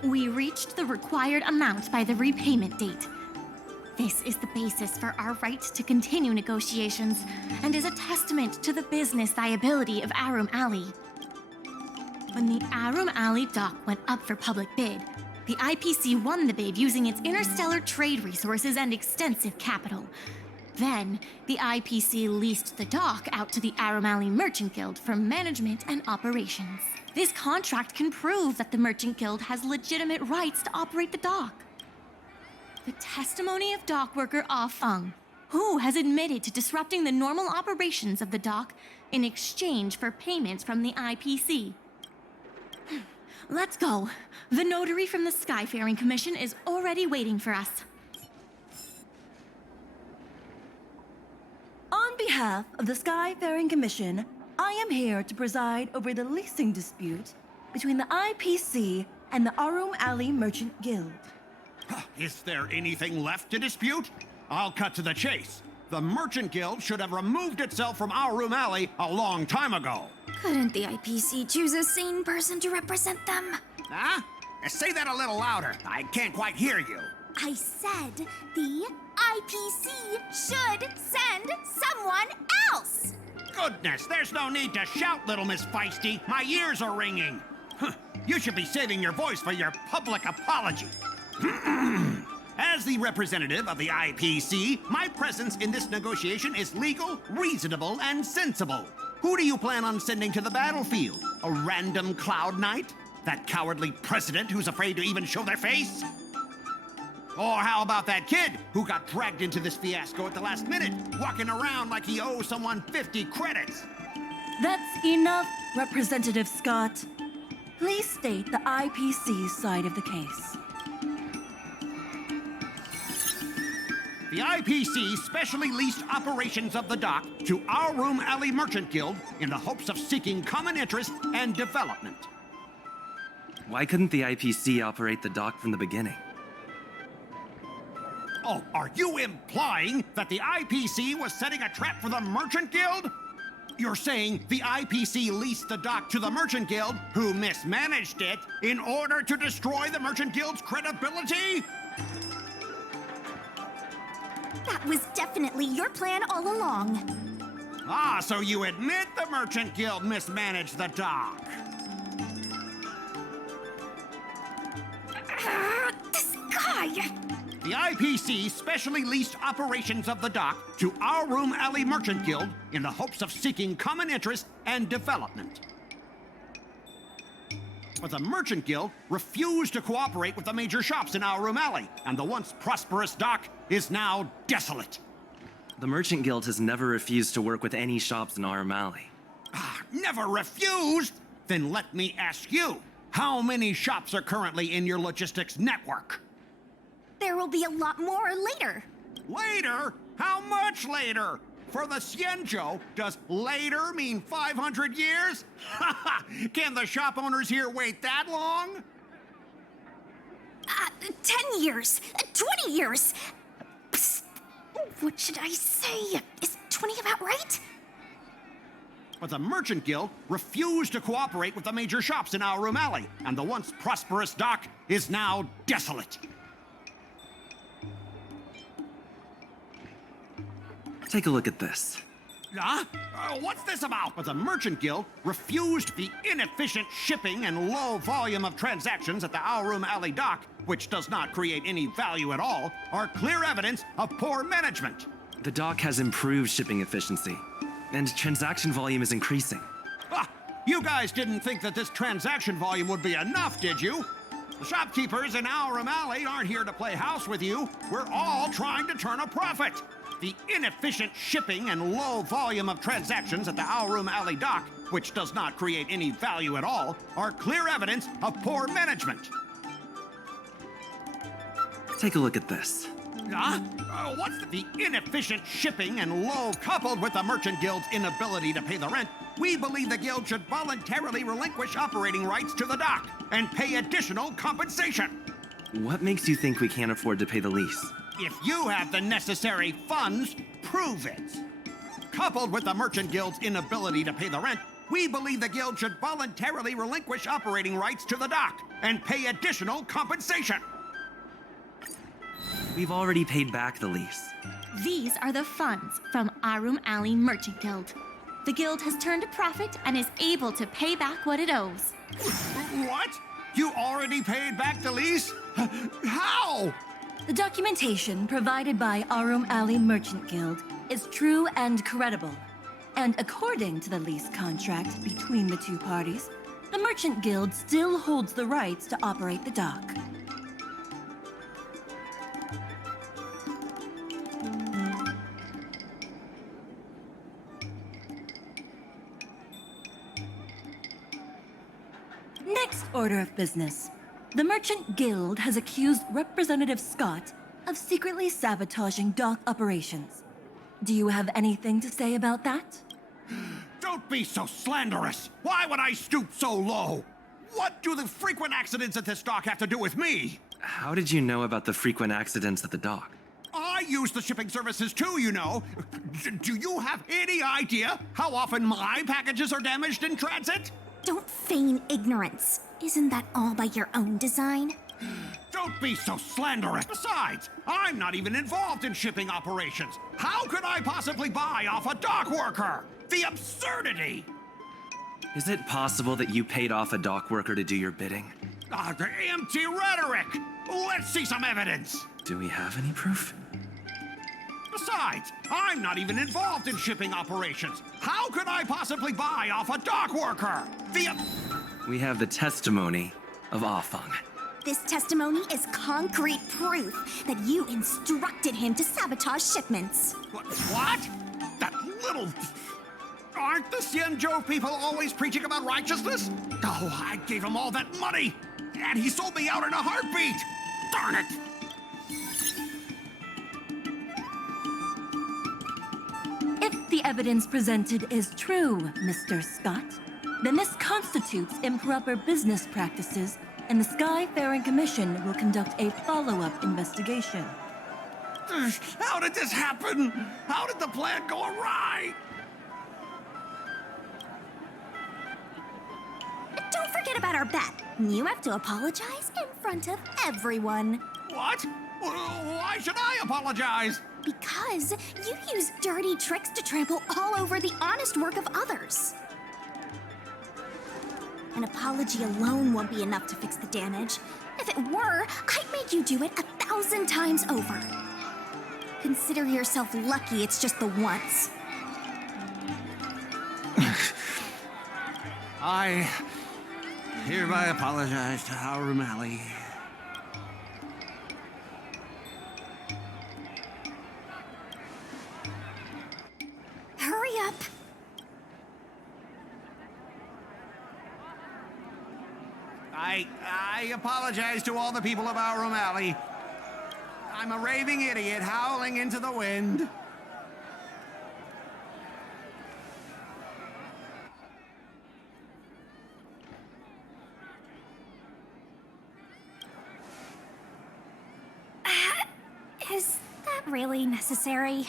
We reached the required amount by the repayment date. This is the basis for our right to continue negotiations and is a testament to the business viability of Aurum Alley. When the Aurum Alley dock went up for public bid, the IPC won the bid using its interstellar trade resources and extensive capital. Then, the IPC leased the dock out to the Aurum Alley Merchant Guild for management and operations. This contract can prove that the Merchant Guild has legitimate rights to operate the dock. The testimony of dock worker Afeng, who has admitted to disrupting the normal operations of the dock in exchange for payments from the IPC. Let's go. The notary from the Skyfaring Commission is already waiting for us. On behalf of the Skyfaring Commission, I am here to preside over the leasing dispute between the IPC and the Aurum Alley Merchant Guild. Is there anything left to dispute? I'll cut to the chase. The Merchant Guild should have removed itself from Aurum Alley a long time ago. Couldn't the IPC choose a sane person to represent them? Huh? Say that a little louder. I can't quite hear you. I said the IPC should send someone else! Goodness, there's no need to shout, little Miss Feisty. My ears are ringing. You should be saving your voice for your public apology. As the representative of the IPC, my presence in this negotiation is legal, reasonable, and sensible. Who do you plan on sending to the battlefield? A random Cloud Knight? That cowardly president who's afraid to even show their face? Or how about that kid who got dragged into this fiasco at the last minute, walking around like he owes someone 50 credits? That's enough, Representative Scott. Please state the IPC's side of the case. The IPC specially leased operations of the dock to Aurum Alley Merchant Guild in the hopes of seeking common interest and development. Why couldn't the IPC operate the dock from the beginning? Oh, are you implying that the IPC was setting a trap for the Merchant Guild? You're saying the IPC leased the dock to the Merchant Guild, who mismanaged it, in order to destroy the Merchant Guild's credibility? That was definitely your plan all along. Ah, so you admit the Merchant Guild mismanaged the dock? This guy! The IPC specially leased operations of the dock to Our Room Alley Merchant Guild in the hopes of seeking common interest and development. But the Merchant Guild refused to cooperate with the major shops in Our Room Alley, and the once prosperous dock is now desolate. The Merchant Guild has never refused to work with any shops in Aurum Alley. Never refused? Then let me ask you, how many shops are currently in your logistics network? There will be a lot more later. Later? How much later? For the Xianzhou, does later mean 500 years? Can the shop owners here wait that long? 10 years, 20 years. Psst. What should I say? Is 20 about right? But the Merchant Guild refused to cooperate with the major shops in Our Room Alley, and the once prosperous dock is now desolate. Take a look at this. What's this about? But the Merchant Guild refused the inefficient shipping and low volume of transactions at the Our Room Alley dock, which does not create any value at all, are clear evidence of poor management. The dock has improved shipping efficiency, and transaction volume is increasing. You guys didn't think that this transaction volume would be enough, did you? The shopkeepers in Our Room Alley aren't here to play house with you. We're all trying to turn a profit. The inefficient shipping and low volume of transactions at the Our Room Alley dock, which does not create any value at all, are clear evidence of poor management. Take a look at this. What's the inefficient shipping and low, coupled with the Merchant Guild's inability to pay the rent, we believe the guild should voluntarily relinquish operating rights to the dock and pay additional compensation. What makes you think we can't afford to pay the lease? If you have the necessary funds, prove it. Coupled with the Merchant Guild's inability to pay the rent, we believe the guild should voluntarily relinquish operating rights to the dock and pay additional compensation. We've already paid back the lease. These are the funds from Aurum Alley Merchant Guild. The guild has turned a profit and is able to pay back what it owes. What? You already paid back the lease? How? The documentation provided by Aurum Alley Merchant Guild is true and credible. And according to the lease contract between the two parties, the Merchant Guild still holds the rights to operate the dock. Next order of business. The Merchant Guild has accused Representative Scott of secretly sabotaging dock operations. Do you have anything to say about that? Don't be so slanderous! Why would I stoop so low? What do the frequent accidents at this dock have to do with me? How did you know about the frequent accidents at the dock? I use the shipping services too, you know. Do you have any idea how often my packages are damaged in transit? Don't feign ignorance. Isn't that all by your own design? Don't be so slanderous. Besides, I'm not even involved in shipping operations. How could I possibly buy off a dock worker? The absurdity! Is it possible that you paid off a dock worker to do your bidding? The empty rhetoric! Let's see some evidence! Do we have any proof? Besides, I'm not even involved in shipping operations. How could I possibly buy off a dock worker? We have the testimony of Afeng. This testimony is concrete proof that you instructed him to sabotage shipments. What? That little... Aren't the Xianzhou people always preaching about righteousness? Oh, I gave him all that money, and he sold me out in a heartbeat! Darn it! If the evidence presented is true, Mr. Scott, then this constitutes improper business practices, and the Skyfaring Commission will conduct a follow-up investigation. How did this happen? How did the plan go awry? Don't forget about our bet. You have to apologize in front of everyone. What? Why should I apologize? Because you use dirty tricks to trample all over the honest work of others. An apology alone won't be enough to fix the damage. If it were, I'd make you do it 1,000 times over. Consider yourself lucky it's just the once. I hereby apologize to Aurum Alley. Hurry up! I apologize to all the people of Aurum Alley. I'm a raving idiot howling into the wind. Is that really necessary?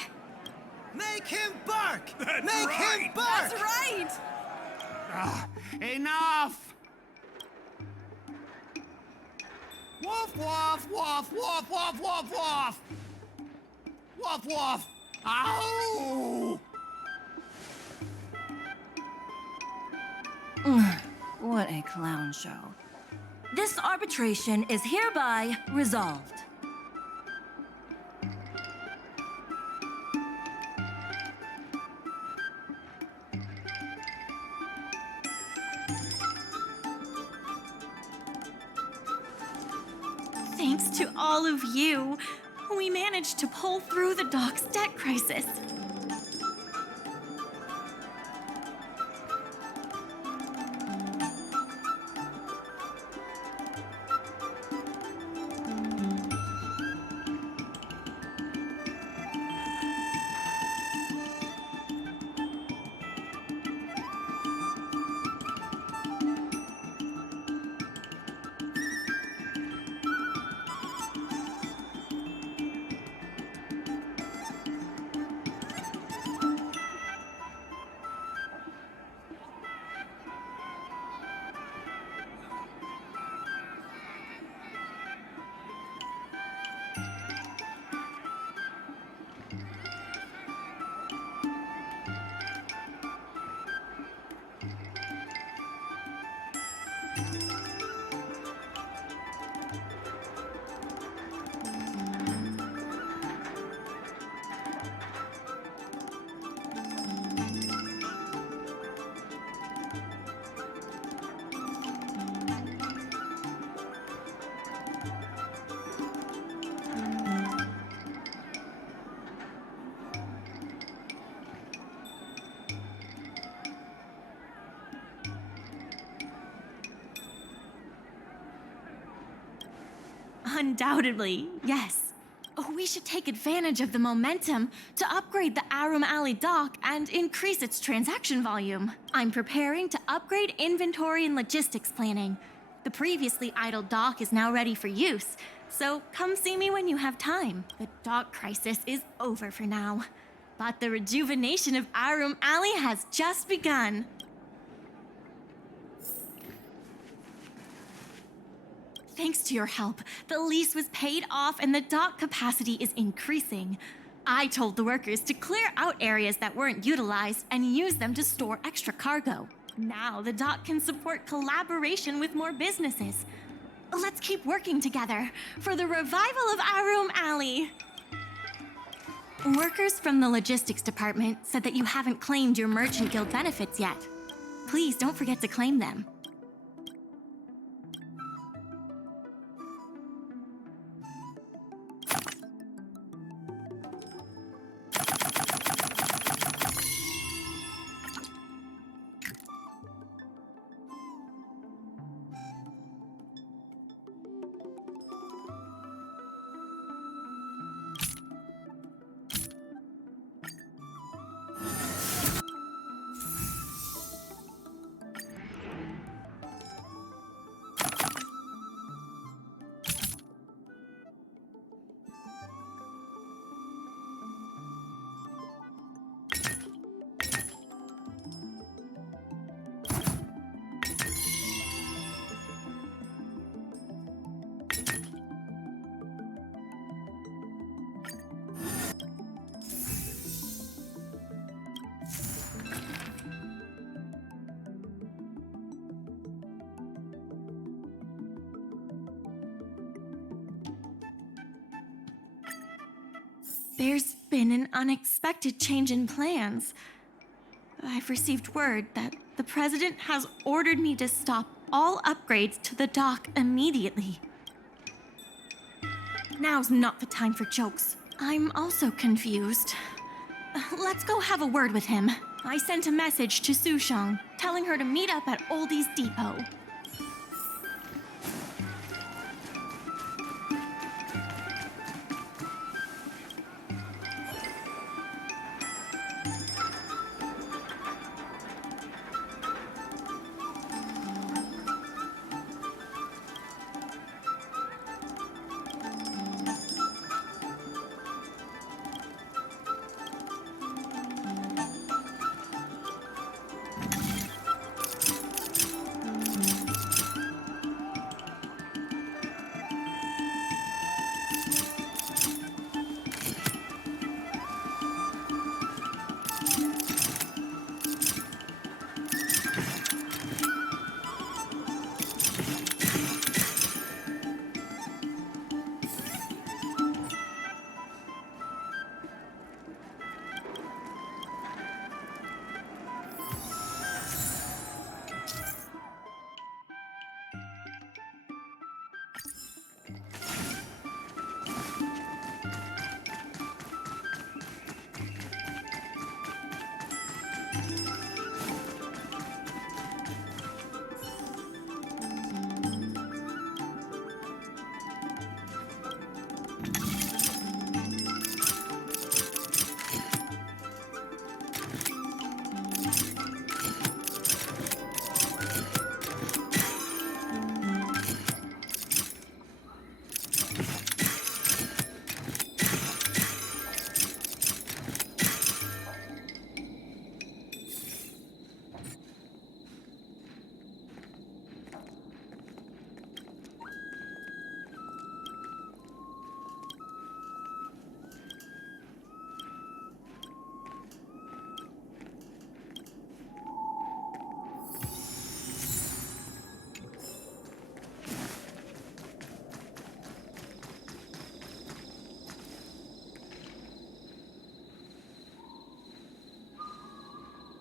Make him bark! That's Make right. him bark! That's right! Enough! Woof, woof, woof, woof, woof, woof, woof! Woof, woof! Ow! What a clown show. This arbitration is hereby resolved. Thanks to all of you, we managed to pull through the dock's debt crisis. Undoubtedly, yes. We should take advantage of the momentum to upgrade the Aurum Alley dock and increase its transaction volume. I'm preparing to upgrade inventory and logistics planning. The previously idle dock is now ready for use, so come see me when you have time. The dock crisis is over for now, but the rejuvenation of Aurum Alley has just begun. Thanks to your help, the lease was paid off and the dock capacity is increasing. I told the workers to clear out areas that weren't utilized and use them to store extra cargo. Now the dock can support collaboration with more businesses. Let's keep working together for the revival of Aurum Alley. Workers from the logistics department said that you haven't claimed your Merchant Guild benefits yet. Please don't forget to claim them. There's been an unexpected change in plans. I've received word that the President has ordered me to stop all upgrades to the dock immediately. Now's not the time for jokes. I'm also confused. Let's go have a word with him. I sent a message to Sushang, telling her to meet up at Oldie's Depot.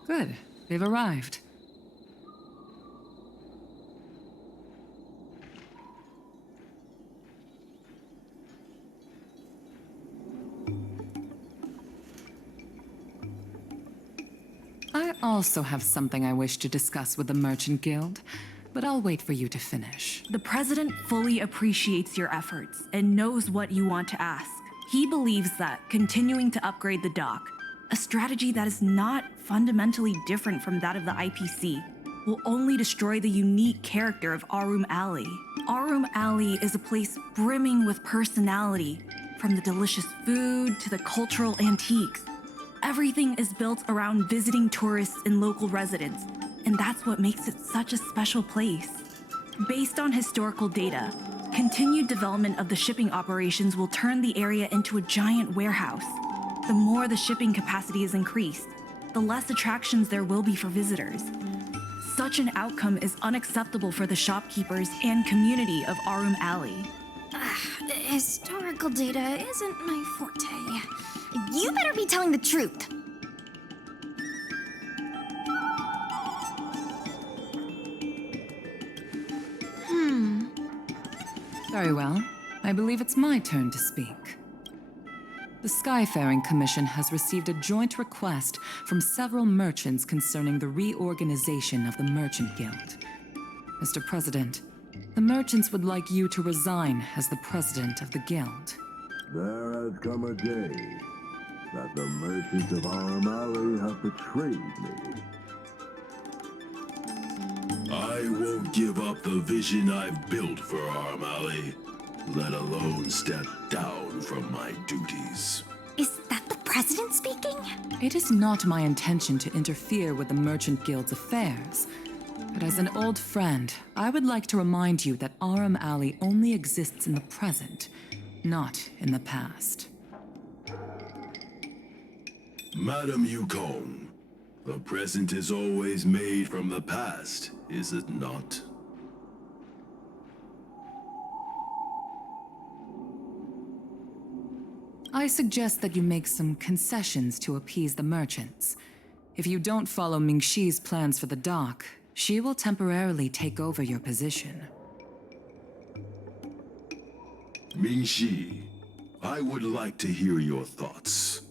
Good. They've arrived. I also have something I wish to discuss with the Merchant Guild, but I'll wait for you to finish. The President fully appreciates your efforts and knows what you want to ask. He believes that continuing to upgrade the dock, a strategy that is not fundamentally different from that of the IPC, will only destroy the unique character of Arum Alley. Arum Alley is a place brimming with personality, from the delicious food to the cultural antiques. Everything is built around visiting tourists and local residents, and that's what makes it such a special place. Based on historical data, continued development of the shipping operations will turn the area into a giant warehouse. The more the shipping capacity is increased, the less attractions there will be for visitors. Such an outcome is unacceptable for the shopkeepers and community of Arum Alley. Historical data isn't my forte. You better be telling the truth. Very well. I believe it's my turn to speak. The Skyfaring Commission has received a joint request from several merchants concerning the reorganization of the Merchant Guild. Mr. President, the merchants would like you to resign as the president of the guild. There has come a day that the merchants of Arum Alley have betrayed me. I won't give up the vision I've built for Arum Alley, let alone step down from my duties. Is that the President speaking? It is not my intention to interfere with the Merchant Guild's affairs, but as an old friend, I would like to remind you that Arum Alley only exists in the present, not in the past. Madam Yukong, the present is always made from the past, is it not? I suggest that you make some concessions to appease the merchants. If you don't follow Mingxi's plans for the dock, she will temporarily take over your position. Mingxi, I would like to hear your thoughts.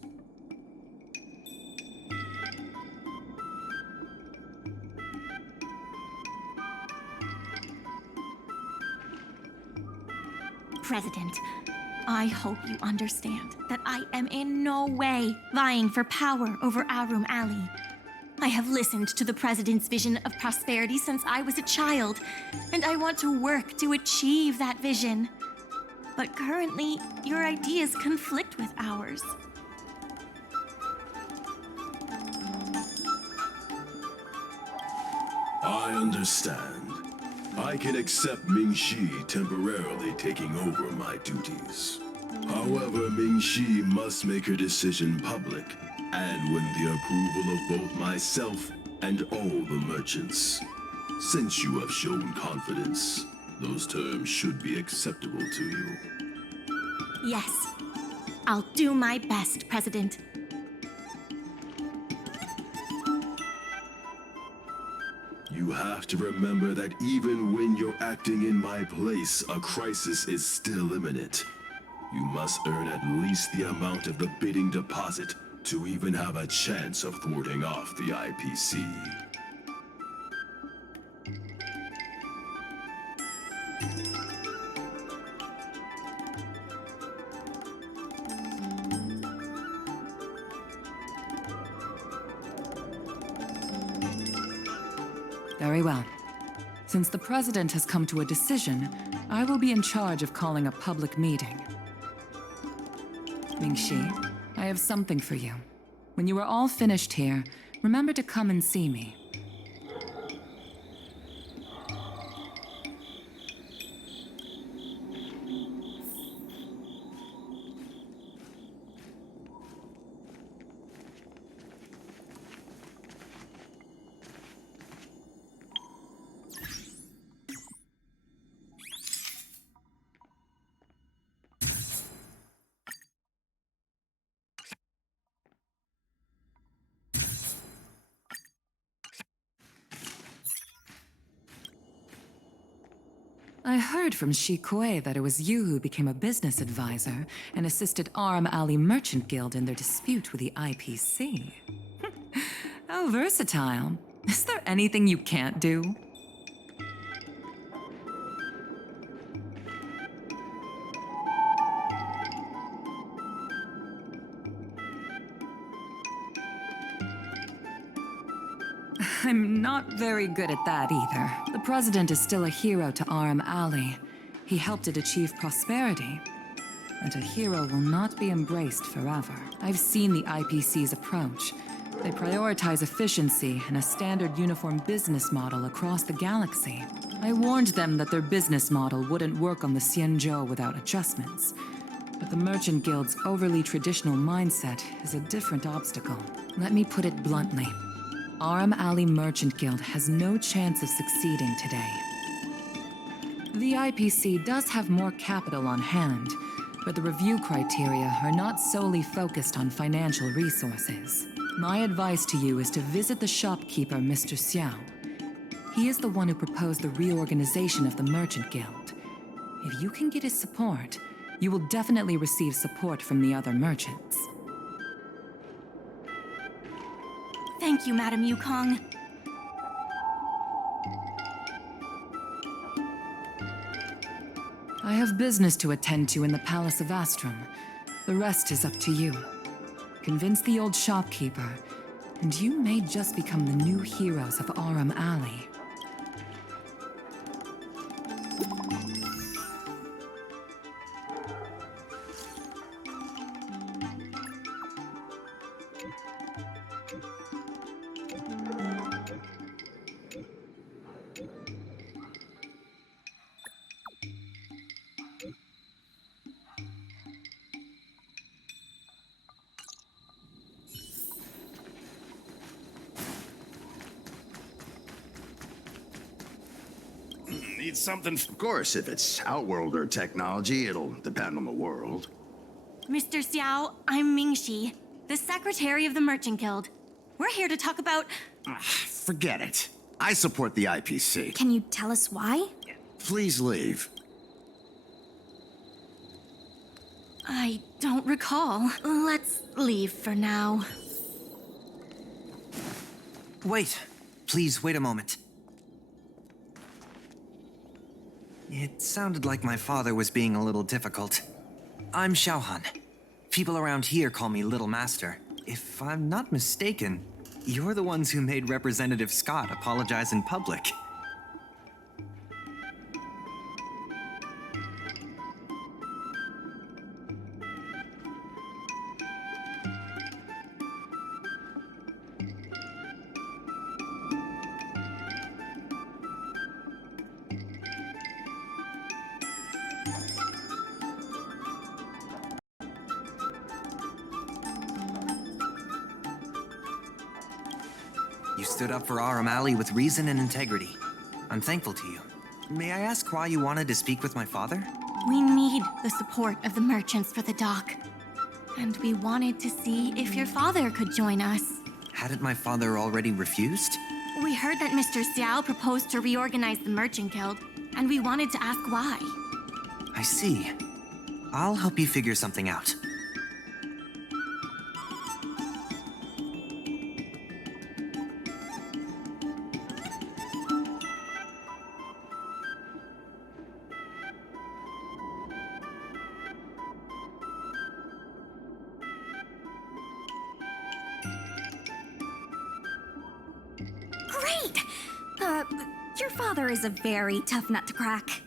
President, I hope you understand that I am in no way vying for power over Arum Alley. I have listened to the President's vision of prosperity since I was a child, and I want to work to achieve that vision. But currently, your ideas conflict with ours. I understand. I can accept Mingxi temporarily taking over my duties. However, Mingxi must make her decision public and win the approval of both myself and all the merchants. Since you have shown confidence, those terms should be acceptable to you. Yes, I'll do my best, President. You have to remember that even when you're acting in my place, a crisis is still imminent. You must earn at least the amount of the bidding deposit to even have a chance of thwarting off the IPC. Very well. Since the President has come to a decision, I will be in charge of calling a public meeting. Mingxi, I have something for you. When you are all finished here, remember to come and see me. I heard from Shi Kuei that it was you who became a business advisor and assisted Arum Alley Merchant Guild in their dispute with the IPC. How versatile. Is there anything you can't do? I'm not very good at that either. The President is still a hero to Arum Alley. He helped it achieve prosperity. And a hero will not be embraced forever. I've seen the IPC's approach. They prioritize efficiency and a standard uniform business model across the galaxy. I warned them that their business model wouldn't work on the Xianzhou without adjustments. But the Merchant Guild's overly traditional mindset is a different obstacle. Let me put it bluntly. Arum Alley Merchant Guild has no chance of succeeding today. The IPC does have more capital on hand, but the review criteria are not solely focused on financial resources. My advice to you is to visit the shopkeeper, Mr. Xiao. He is the one who proposed the reorganization of the Merchant Guild. If you can get his support, you will definitely receive support from the other merchants. Thank you, Madam Yukong. I have business to attend to in the Palace of Astrum. The rest is up to you. Convince the old shopkeeper, and you may just become the new heroes of Arum Alley. Need something. Of course, if it's Outworlder technology, it'll depend on the world. Mr. Xiao, I'm Mingxi, the secretary of the Merchant Guild. We're here to talk about... Forget it. I support the IPC. Can you tell us why? Please leave. I don't recall. Let's leave for now. Wait. Please, wait a moment. It sounded like my father was being a little difficult. I'm Xiaohan. People around here call me Little Master. If I'm not mistaken, you're the ones who made Representative Scott apologize in public. You stood up for our O'Malley with reason and integrity. I'm thankful to you. May I ask why you wanted to speak with my father? We need the support of the merchants for the dock. And we wanted to see if your father could join us. Hadn't my father already refused? We heard that Mr. Xiao proposed to reorganize the Merchant Guild, and we wanted to ask why. I see. I'll help you figure something out. Great! Your father is a very tough nut to crack.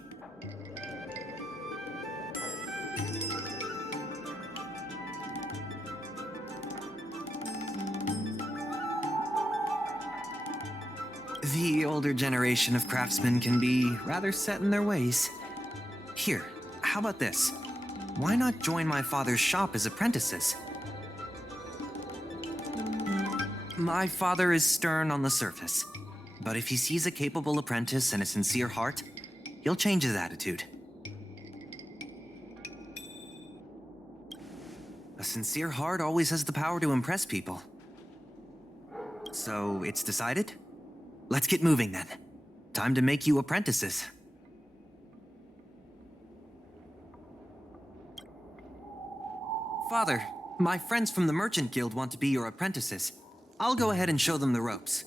The older generation of craftsmen can be rather set in their ways. Here, how about this? Why not join my father's shop as apprentices? My father is stern on the surface, but if he sees a capable apprentice and a sincere heart, he'll change his attitude. A sincere heart always has the power to impress people. So, it's decided? Let's get moving then. Time to make you apprentices. Father, my friends from the Merchant Guild want to be your apprentices. I'll go ahead and show them the ropes.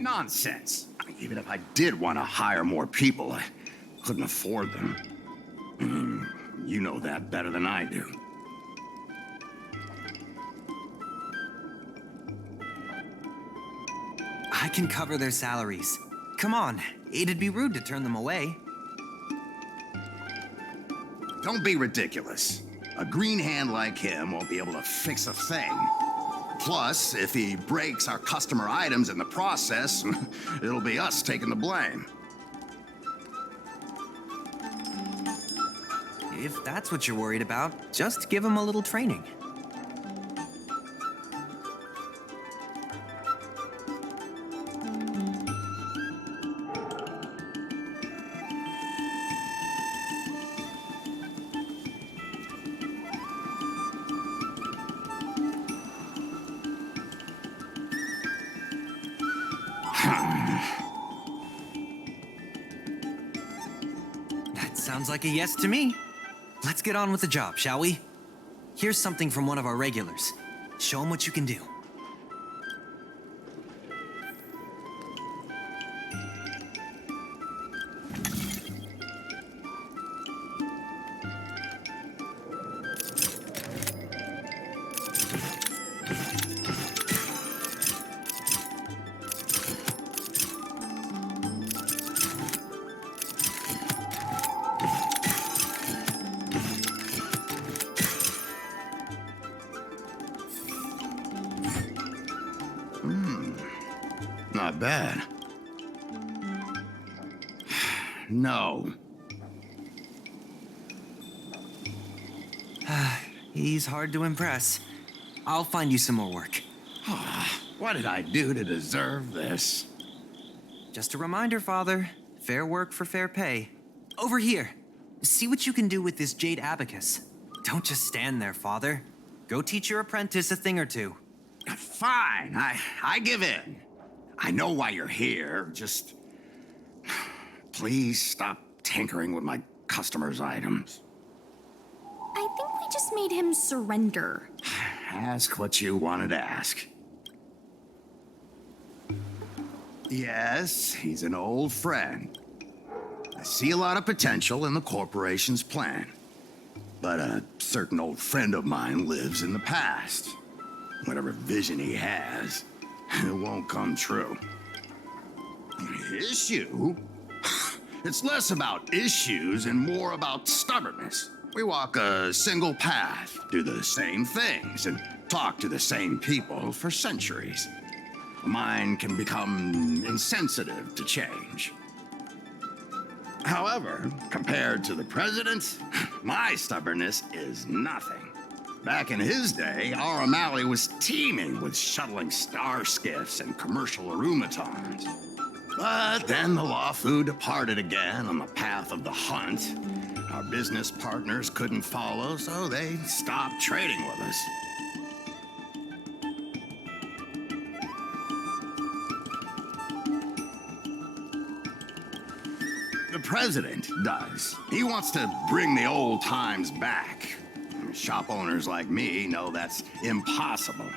Nonsense. Even if I did want to hire more people, I couldn't afford them. You know that better than I do. I can cover their salaries. Come on, it'd be rude to turn them away. Don't be ridiculous. A green hand like him won't be able to fix a thing. Plus, if he breaks our customer items in the process, it'll be us taking the blame. If that's what you're worried about, just give him a little training. That sounds like a yes to me. Let's get on with the job, shall we? Here's something from one of our regulars. Show him what you can do. Not bad. No. He's hard to impress. I'll find you some more work. What did I do to deserve this? Just a reminder, Father. Fair work for fair pay. Over here. See what you can do with this jade abacus. Don't just stand there, Father. Go teach your apprentice a thing or two. Fine, I give in. I know why you're here, just... Please stop tinkering with my customers' items. I think we just made him surrender. Ask what you wanted to ask. Yes, he's an old friend. I see a lot of potential in the corporation's plan. But a certain old friend of mine lives in the past. Whatever vision he has, it won't come true. Issue? It's less about issues and more about stubbornness. We walk a single path, do the same things, and talk to the same people for centuries. The mind can become insensitive to change. However, compared to the president, my stubbornness is nothing. Back in his day, our O'Malley was teeming with shuttling star skiffs and commercial aromatons. But then the Lawfu departed again on the path of the hunt. Our business partners couldn't follow, so they stopped trading with us. The president does. He wants to bring the old times back. Shop owners like me know that's impossible.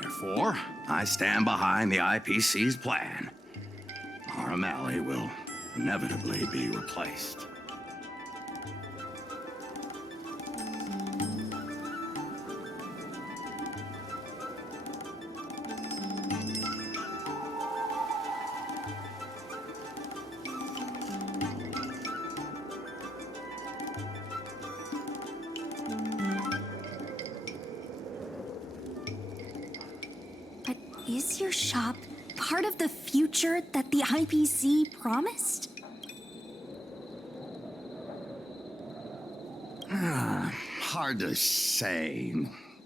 Therefore, I stand behind the IPC's plan. Our O'Malley will inevitably be replaced. Is your shop part of the future that the IPC promised? Hard to say.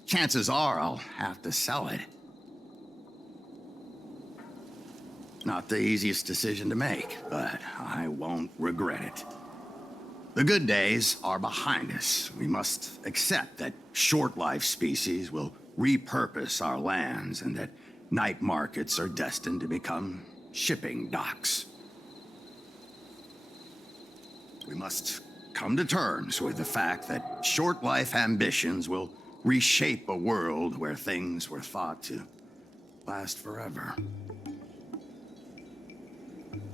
Chances are I'll have to sell it. Not the easiest decision to make, but I won't regret it. The good days are behind us. We must accept that short-life species will repurpose our lands and that night markets are destined to become shipping docks. We must come to terms with the fact that short-life ambitions will reshape a world where things were thought to last forever.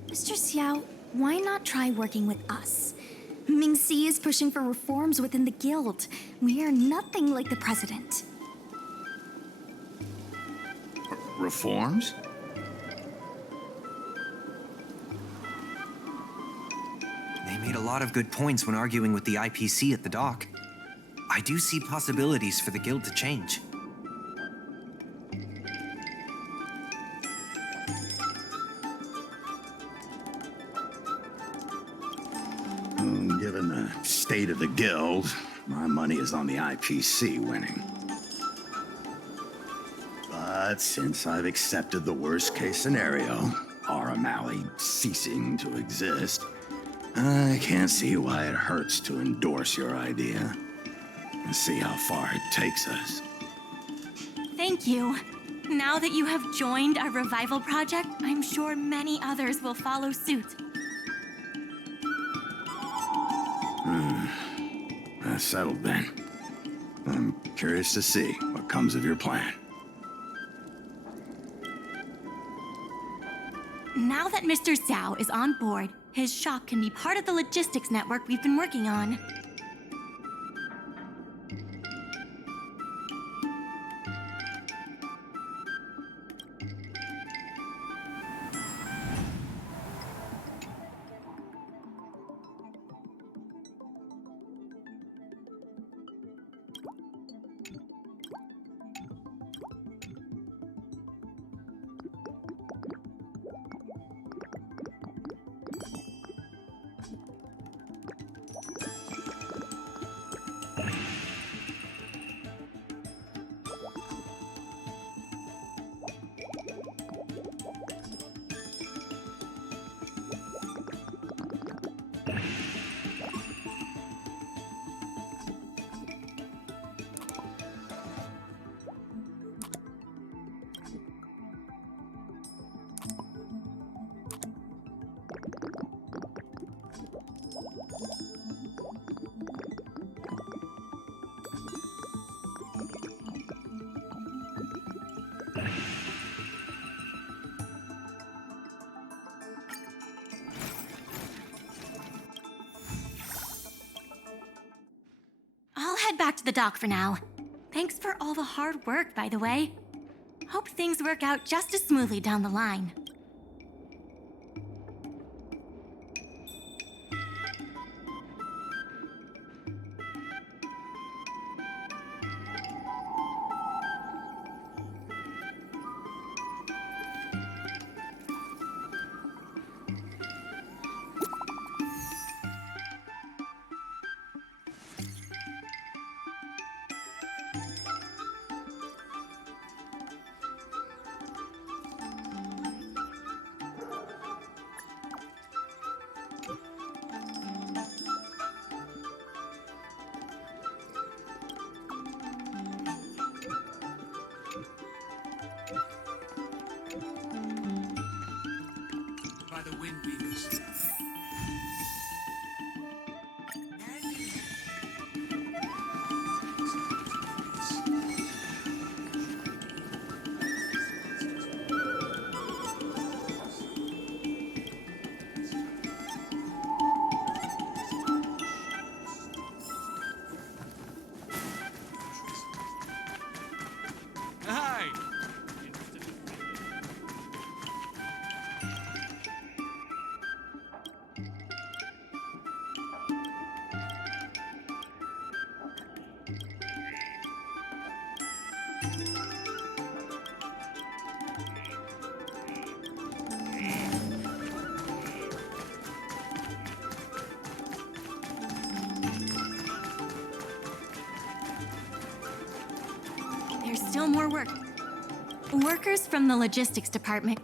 Mr. Xiao, why not try working with us? Ming-Si is pushing for reforms within the guild. We are nothing like the president. Reforms? They made a lot of good points when arguing with the IPC at the dock. I do see possibilities for the guild to change. Given the state of the guild, my money is on the IPC winning. But since I've accepted the worst-case scenario, our O'Malley ceasing to exist, I can't see why it hurts to endorse your idea and see how far it takes us. Thank you. Now that you have joined our revival project, I'm sure many others will follow suit. That's settled then. I'm curious to see what comes of your plan. Now that Mr. Xiao is on board, his shop can be part of the logistics network we've been working on. head back to the dock for now. Thanks for all the hard work, by the way. Hope things work out just as smoothly down the line. By the wind weavers. Hi! There's still more work. Workers from the logistics department.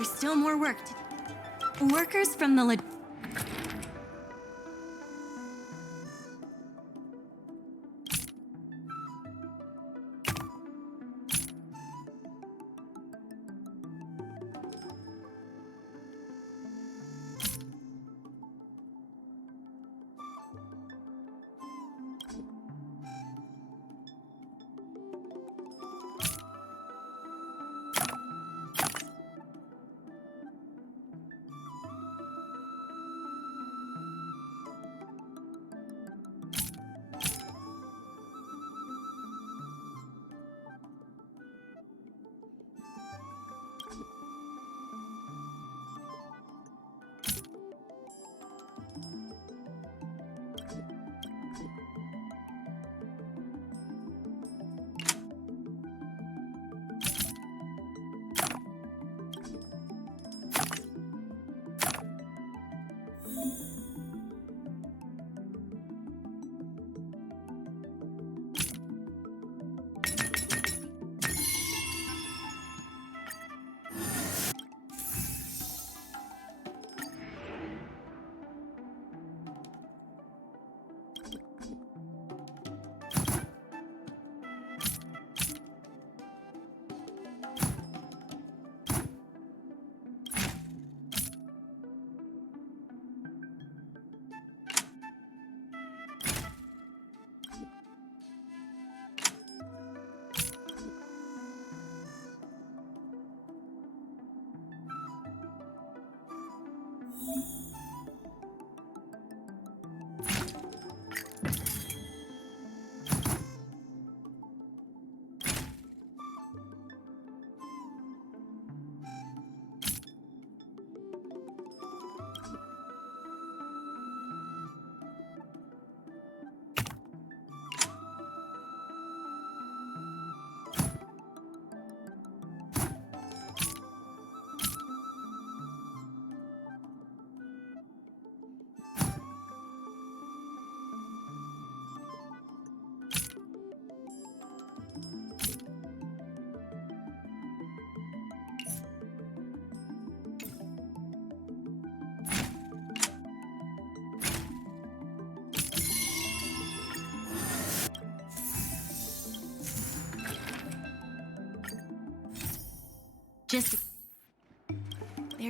There's still more work to... Workers from the...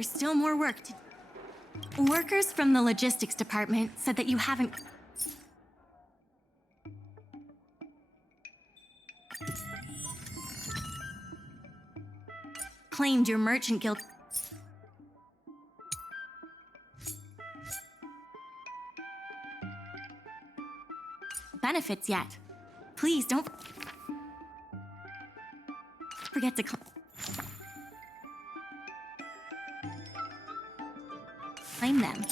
There's still more work to... Workers from the logistics department said that you haven't... claimed your merchant guild... benefits yet. Please don't... forget to... claim them.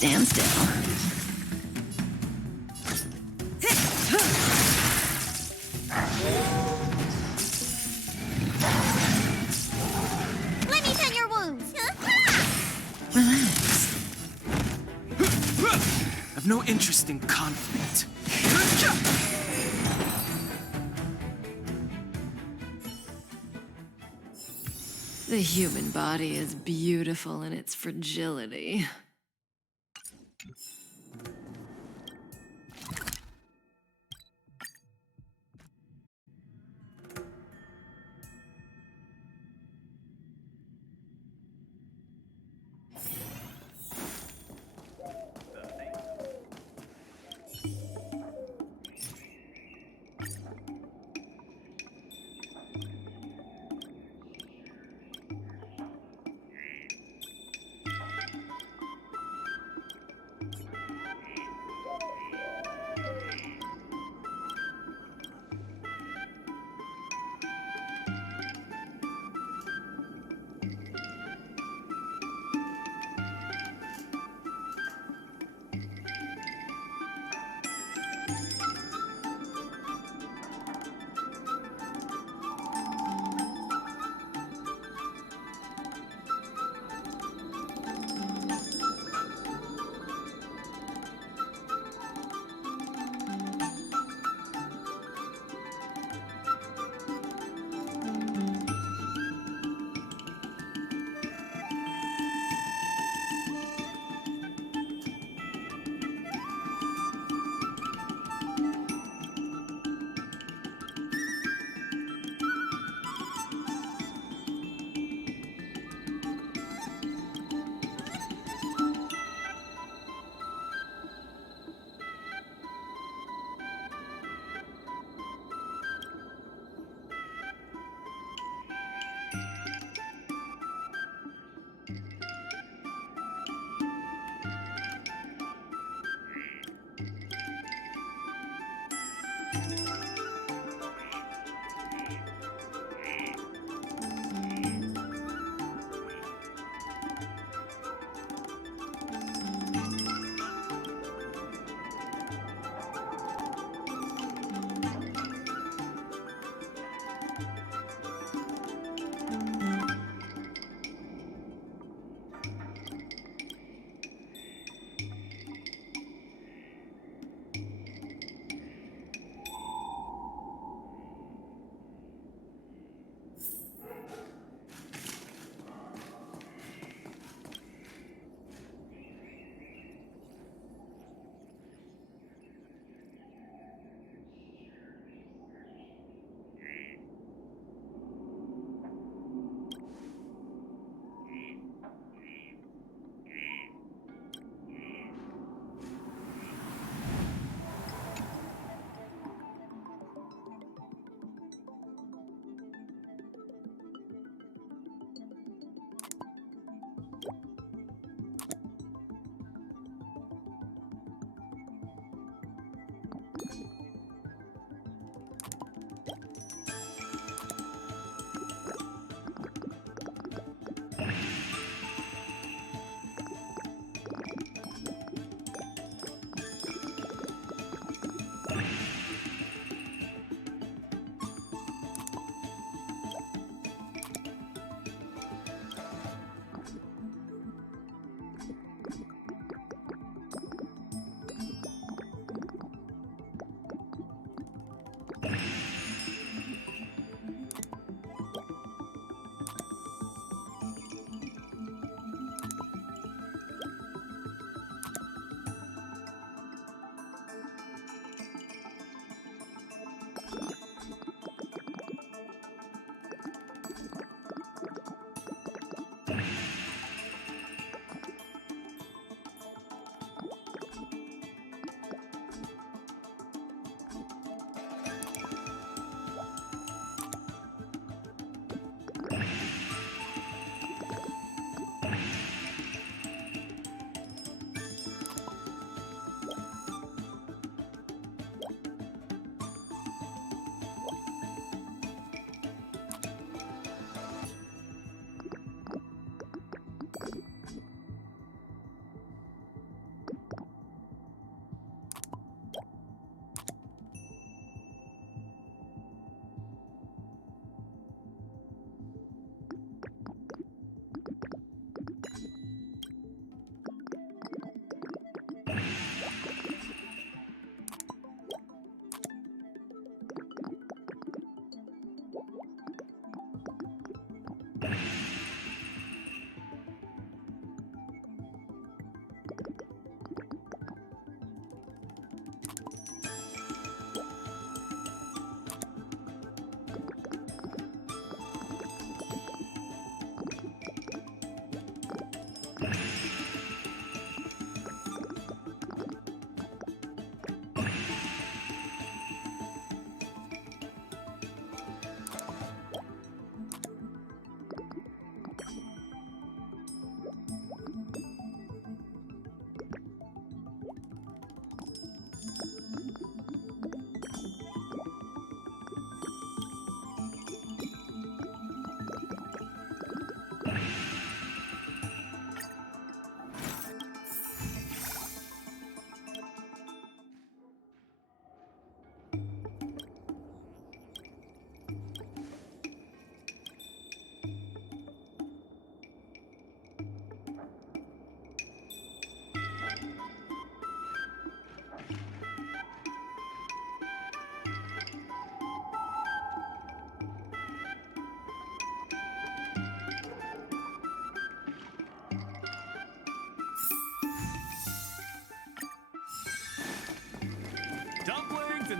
stand still. Let me tend your wounds. Relax. I've no interest in conflict. The human body is beautiful in its fragility.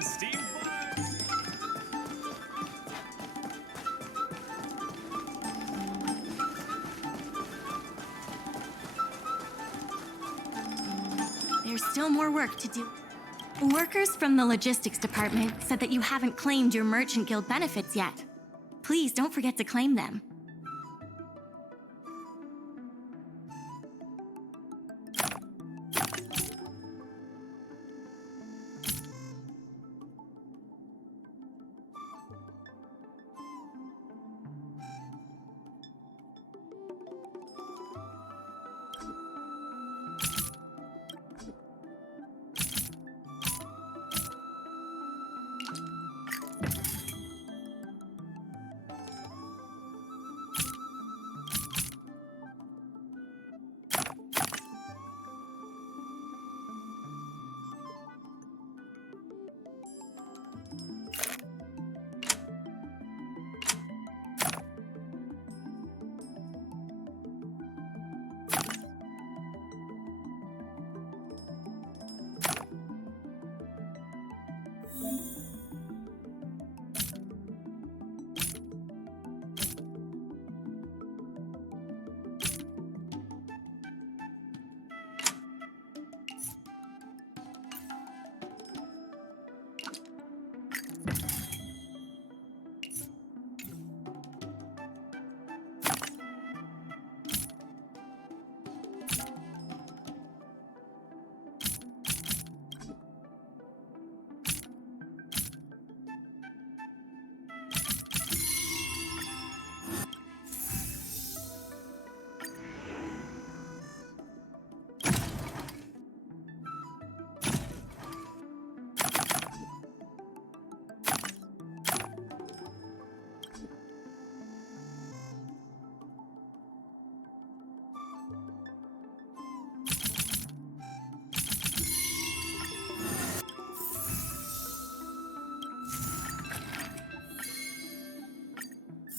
some steam flies. There's still more work to do. Workers from the logistics department said that you haven't claimed your Merchant Guild benefits yet. Please don't forget to claim them.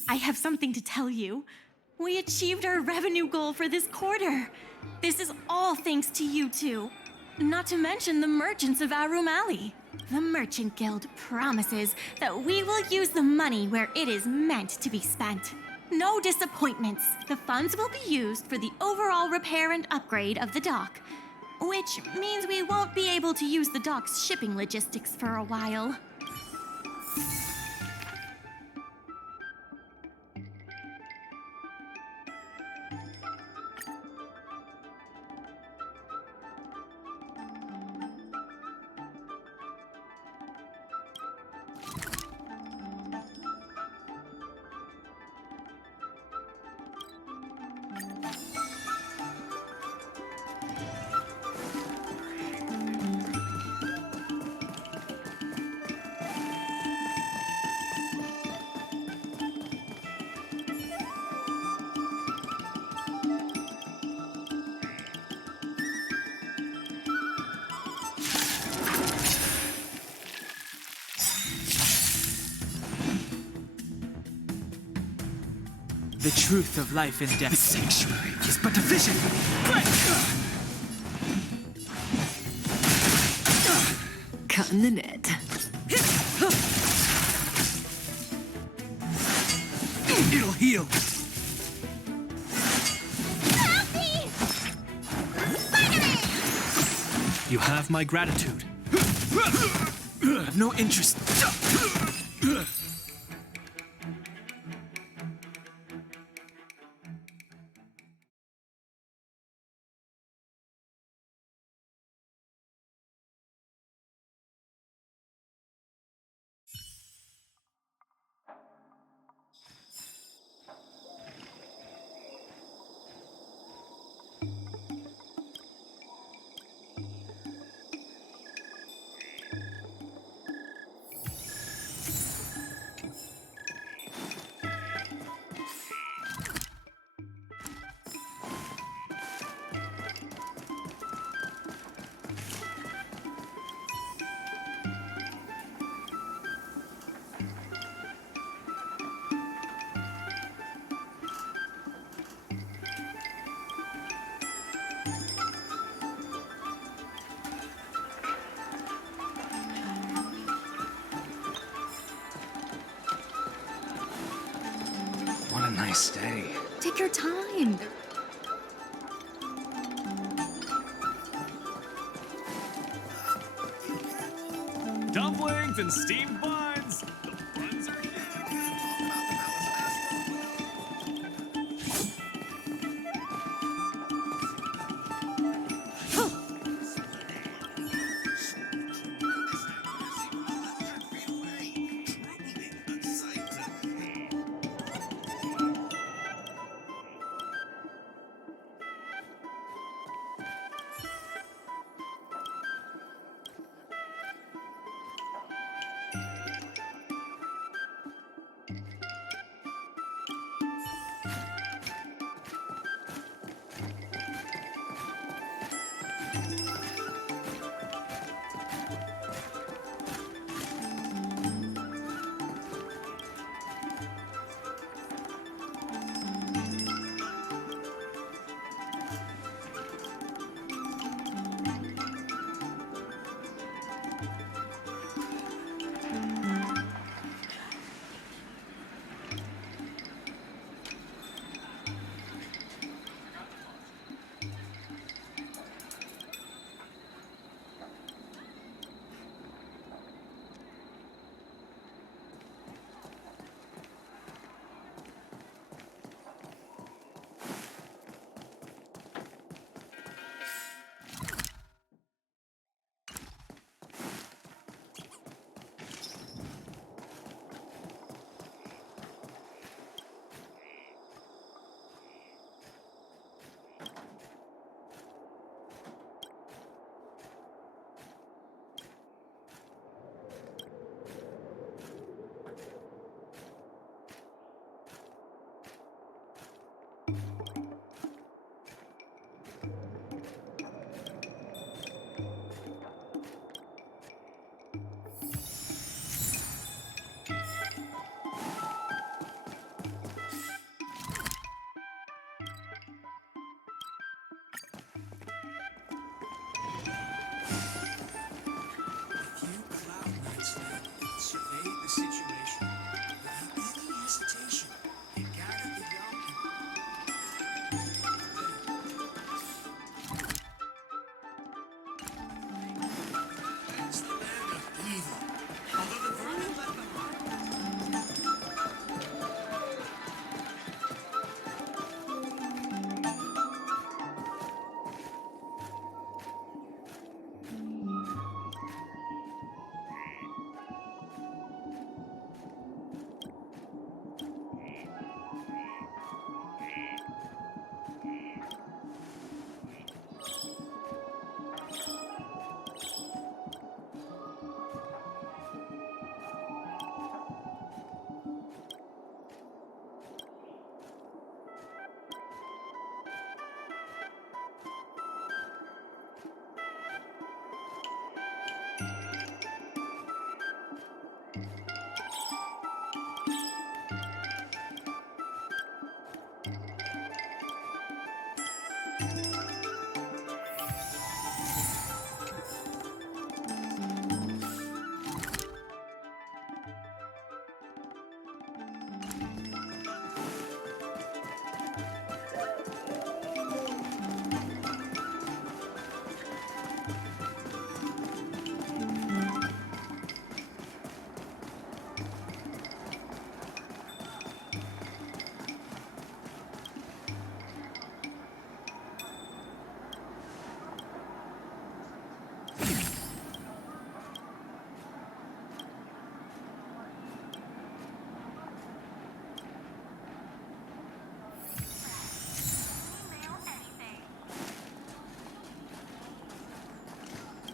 I have something to tell you. We achieved our revenue goal for this quarter. This is all thanks to you two. Not to mention the merchants of Arum Alley. The Merchant Guild promises that we will use the money where it is meant to be spent. No disappointments. The funds will be used for the overall repair and upgrade of the dock, which means we won't be able to use the dock's shipping logistics for a while. The truth of life and death. The sanctuary is but a vision. Cutting the net. It'll heal. You have my gratitude. I have no interest. nice day. Take your time. Dumplings and steamed buns. The buns are huge.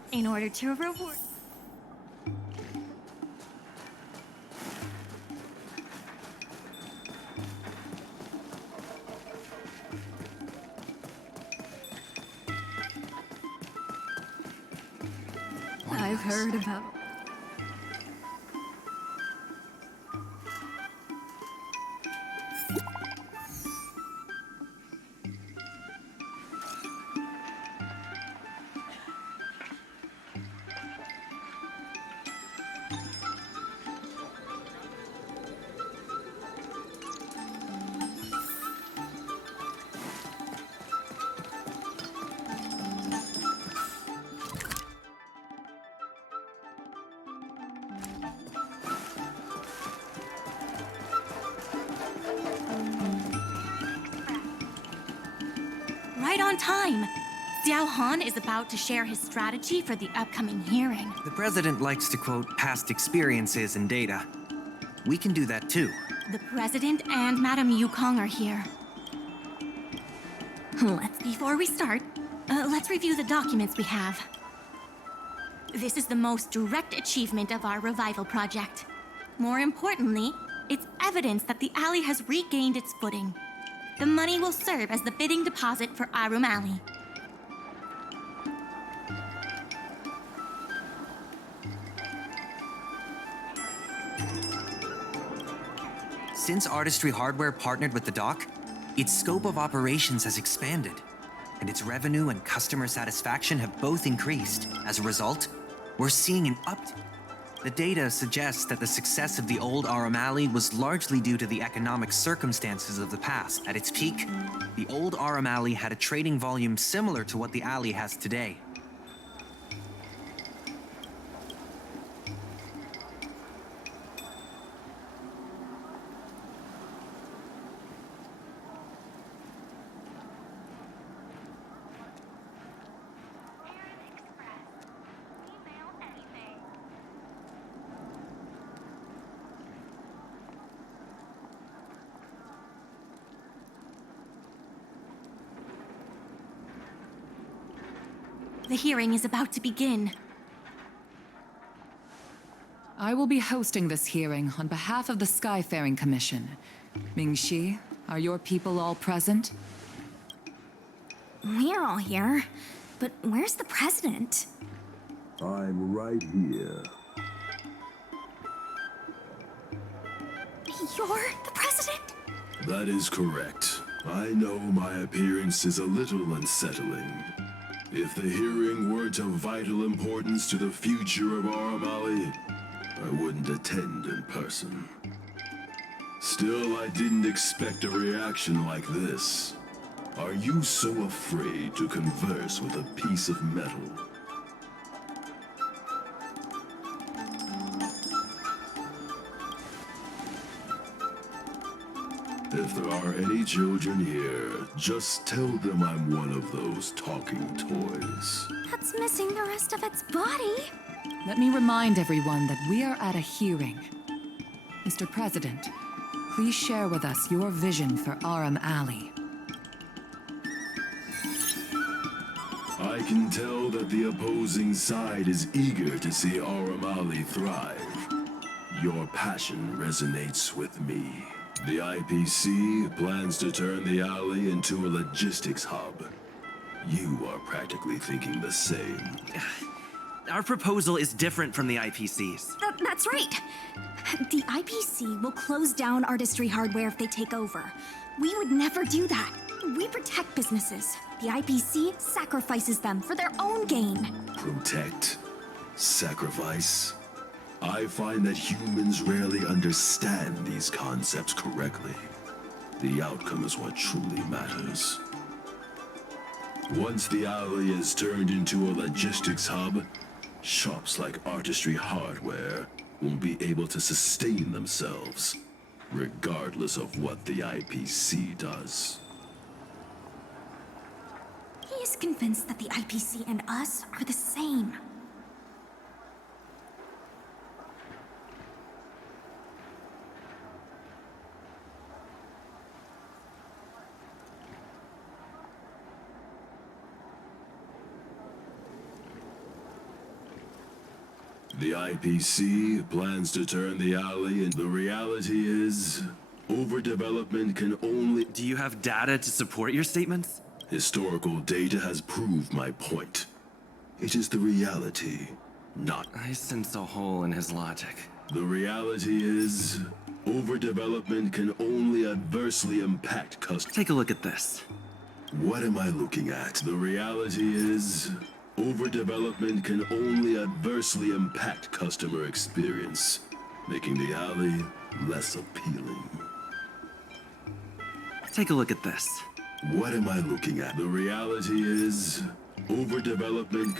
In order to reward. I've heard about. right on time. Xiao Han is about to share his strategy for the upcoming hearing. The president likes to quote past experiences and data. We can do that too. The president and Madame Yukong are here. Before we start, let's review the documents we have. This is the most direct achievement of our revival project. More importantly, it's evidence that the alley has regained its footing. The money will serve as the bidding deposit for Arum Alley. Since Artistry Hardware partnered with the dock, its scope of operations has expanded, and its revenue and customer satisfaction have both increased. As a result, we're seeing an uptick. The data suggests that the success of the old Arum Alley was largely due to the economic circumstances of the past. At its peak, the old Arum Alley had a trading volume similar to what the alley has today. The hearing is about to begin. I will be hosting this hearing on behalf of the Skyfaring Commission. Ming-Shi, are your people all present? We're all here, but where's the president? I'm right here. You're the president? That is correct. I know my appearance is a little unsettling. If the hearing weren't of vital importance to the future of Arum Alley, I wouldn't attend in person. Still, I didn't expect a reaction like this. Are you so afraid to converse with a piece of metal? If there are any children here, just tell them I'm one of those talking toys. That's missing the rest of its body. Let me remind everyone that we are at a hearing. Mr. President, please share with us your vision for Arum Alley. I can tell that the opposing side is eager to see Arum Alley thrive. Your passion resonates with me. The IPC plans to turn the alley into a logistics hub. You are practically thinking the same. Our proposal is different from the IPC's. That's right. The IPC will close down Artistry Hardware if they take over. We would never do that. We protect businesses. The IPC sacrifices them for their own gain. Protect? Sacrifice? I find that humans rarely understand these concepts correctly. The outcome is what truly matters. Once the alley is turned into a logistics hub, shops like Artistry Hardware won't be able to sustain themselves, regardless of what the IPC does. He is convinced that the IPC and us are the same. The IPC plans to turn the alley, and the reality is, overdevelopment can only... Do you have data to support your statements? Historical data has proved my point. It is the reality, not... I sense a hole in his logic. The reality is, overdevelopment can only adversely impact customers. Take a look at this. What am I looking at? The reality is, overdevelopment can only adversely impact customer experience, making the alley less appealing. Take a look at this. What am I looking at? The reality is, overdevelopment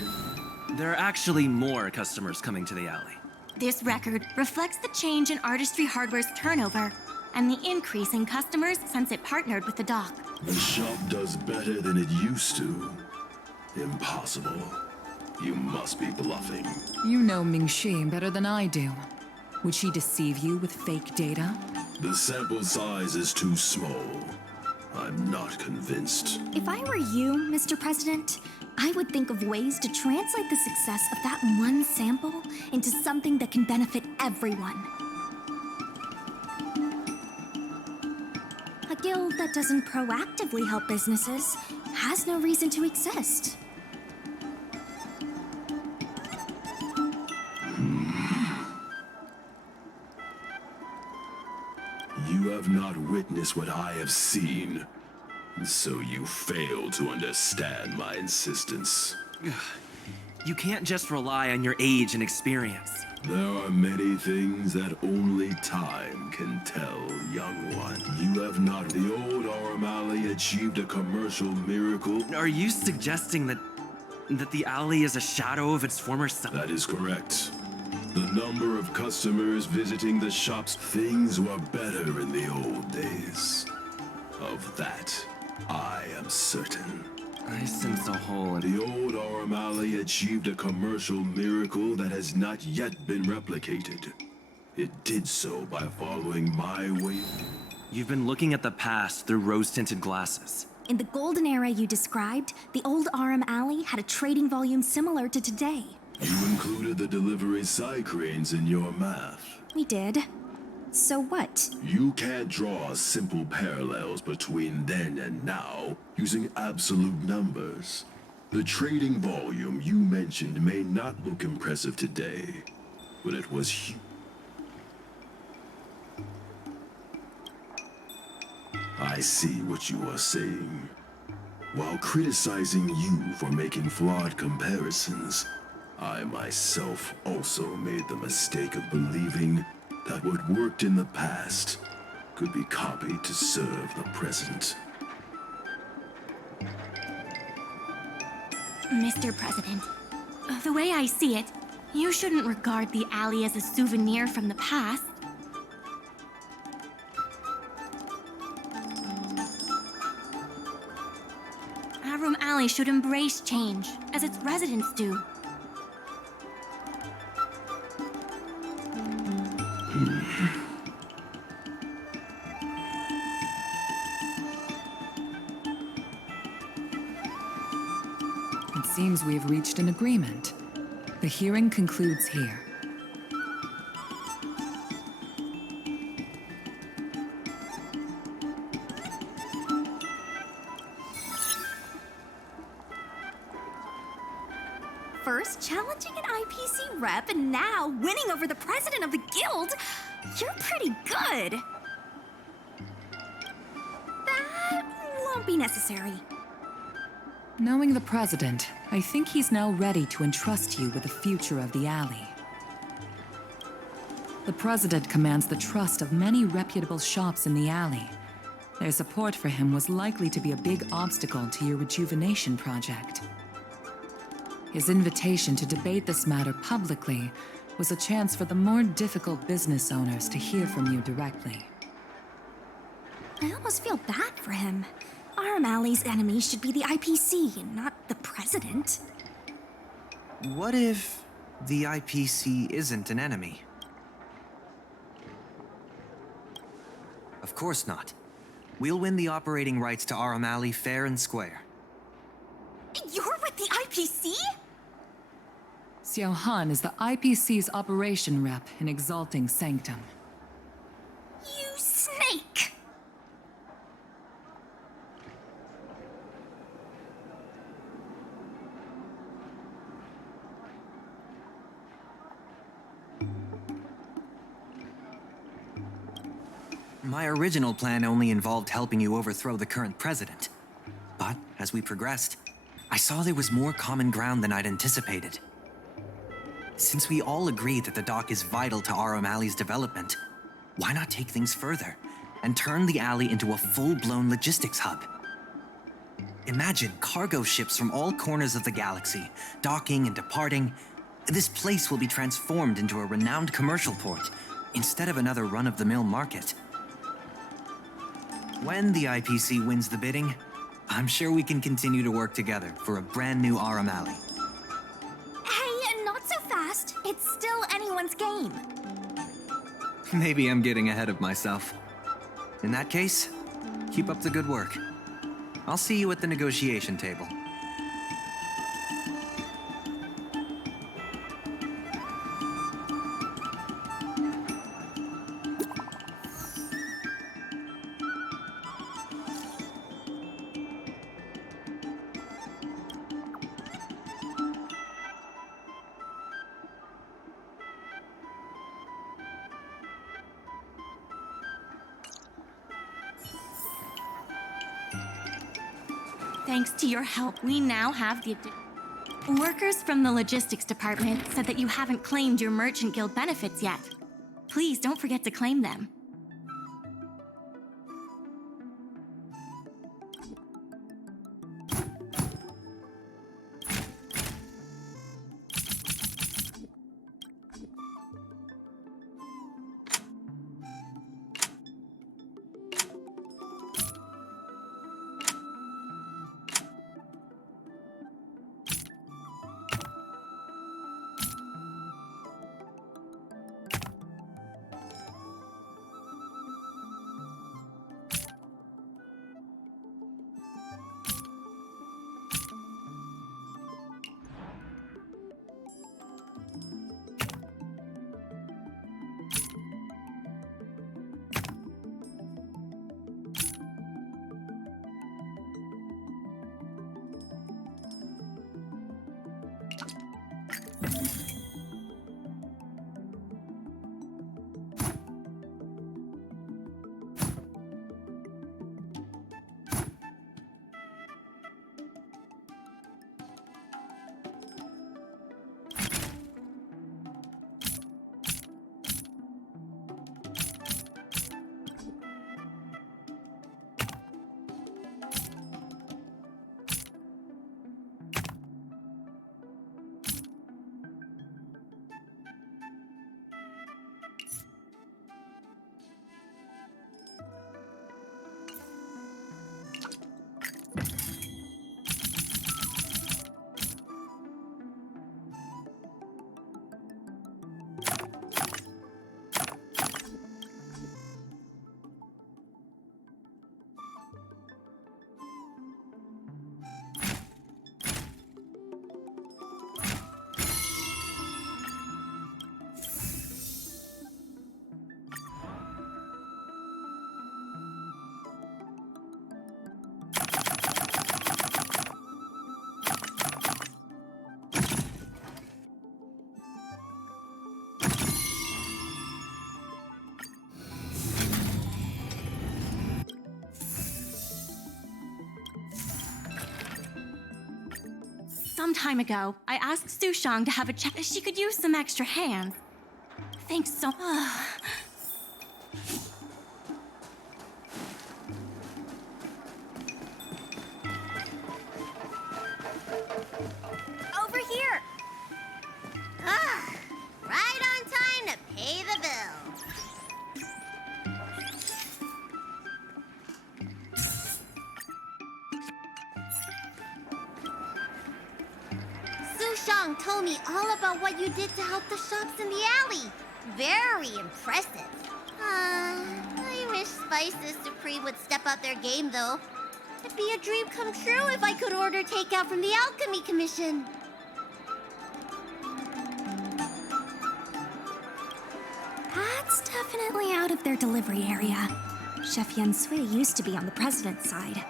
There are actually more customers coming to the alley. This record reflects the change in Artistry Hardware's turnover and the increase in customers since it partnered with the dock. The shop does better than it used to. Impossible. You must be bluffing. You know Ming-Shi better than I do. Would she deceive you with fake data? The sample size is too small. I'm not convinced. If I were you, Mr. President, I would think of ways to translate the success of that one sample into something that can benefit everyone. A guild that doesn't proactively help businesses has no reason to exist. You have not witnessed what I have seen, so you fail to understand my insistence. You can't just rely on your age and experience. There are many things that only time can tell, young one. You have not. The old O'Malley achieved a commercial miracle. Are you suggesting that the alley is a shadow of its former self? That is correct. The number of customers visiting the shops, things were better in the old days. Of that, I am certain. I sense a hole in... The old O'Malley achieved a commercial miracle that has not yet been replicated. It did so by following my way. You've been looking at the past through rose-tinted glasses. In the golden era you described, the old RM Alley had a trading volume similar to today. You included the delivery side cranes in your math. We did. So what? You can't draw simple parallels between then and now using absolute numbers. The trading volume you mentioned may not look impressive today, but it was huge. I see what you are saying. While criticizing you for making flawed comparisons, I myself also made the mistake of believing that what worked in the past could be copied to serve the present. Mr. President, the way I see it, you shouldn't regard the alley as a souvenir from the past. Arum Alley should embrace change, as its residents do. It seems we have reached an agreement. The hearing concludes here. First challenging an IPC rep and now winning over the president of the guild. You're pretty good. That won't be necessary. Knowing the president, I think he's now ready to entrust you with the future of the alley. The president commands the trust of many reputable shops in the alley. Their support for him was likely to be a big obstacle to your rejuvenation project. His invitation to debate this matter publicly was a chance for the more difficult business owners to hear from you directly. I almost feel bad for him. RM Alley's enemy should be the IPC, not the president. What if the IPC isn't an enemy? Of course not. We'll win the operating rights to RM Alley fair and square. You're with the IPC? Xiao Han is the IPC's operation rep in Exalting Sanctum. You snake! My original plan only involved helping you overthrow the current president. But as we progressed, I saw there was more common ground than I'd anticipated. Since we all agree that the dock is vital to RM Alley's development, why not take things further and turn the alley into a full-blown logistics hub? Imagine cargo ships from all corners of the galaxy, docking and departing. This place will be transformed into a renowned commercial port, instead of another run-of-the-mill market. When the IPC wins the bidding, I'm sure we can continue to work together for a brand new Aurum Alley. Hey, not so fast. It's still anyone's game. Maybe I'm getting ahead of myself. In that case, keep up the good work. I'll see you at the negotiation table. Thanks to your help, we now have the... Workers from the logistics department said that you haven't claimed your Merchant Guild benefits yet. Please don't forget to claim them. Some time ago, I asked Sushang to have a chat. She could use some extra hands. Thanks so much. Over here! Ah, right on time to pay the bill. Sushang told me all about what you did to help the shops in the alley. Very impressive. I wish Spices Supreme would step up their game, though. It'd be a dream come true if I could order takeout from the Alchemy Commission. That's definitely out of their delivery area. Chef Yen Sui used to be on the president's side.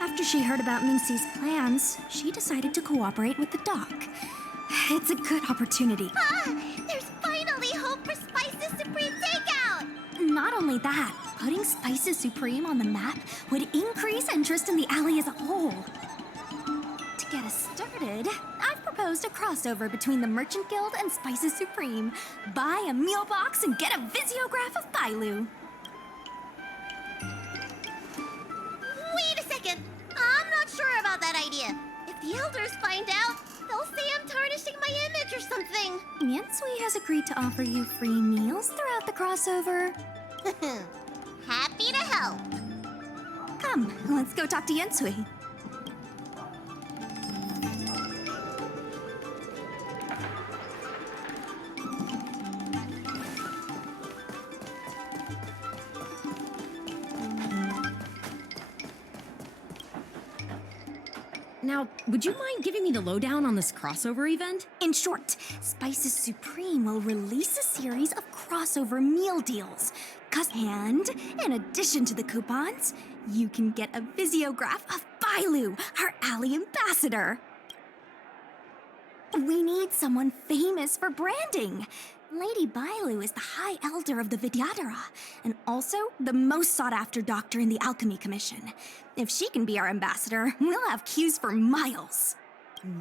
After she heard about Mingxi's plans, she decided to cooperate with the doc. It's a good opportunity. There's finally hope for Spices Supreme takeout! Not only that, putting Spices Supreme on the map would increase interest in the alley as a whole. To get us started, I've proposed a crossover between the Merchant Guild and Spices Supreme. Buy a meal box and get a visiograph of Bailu. Wait a second! I'm not sure about that idea. If the elders find out, they'll say I'm tarnishing my image or something. Yansui has agreed to offer you free meals throughout the crossover. Happy to help. Come, let's go talk to Yensui. Now, would you mind giving me the lowdown on this crossover event? In short, Spices Supreme will release a series of crossover meal deals. And, in addition to the coupons, you can get a visiograph of Bailu, our alley ambassador. We need someone famous for branding. Lady Bailu is the High Elder of the Vidyadhara, and also the most sought-after doctor in the Alchemy Commission. If she can be our ambassador, we'll have queues for miles.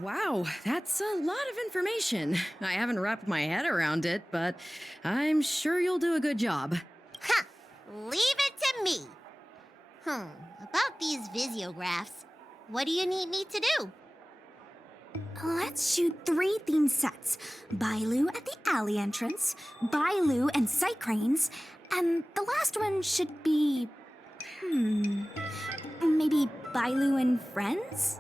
Wow, that's a lot of information. I haven't wrapped my head around it, but I'm sure you'll do a good job. Ha! Leave it to me. About these visiographs, what do you need me to do? Let's shoot 3 theme sets. Bailu at the alley entrance, Bailu and sight cranes, and the last one should be... maybe Bailu and friends?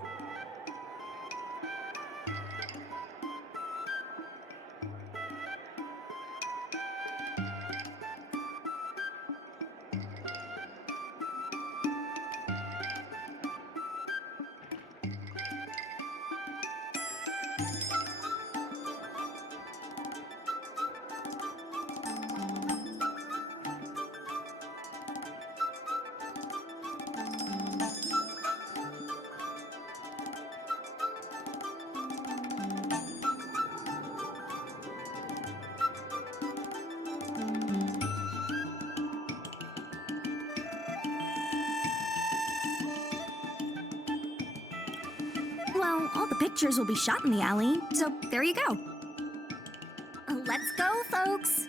Well, all the pictures will be shot in the alley, so there you go. Let's go, folks!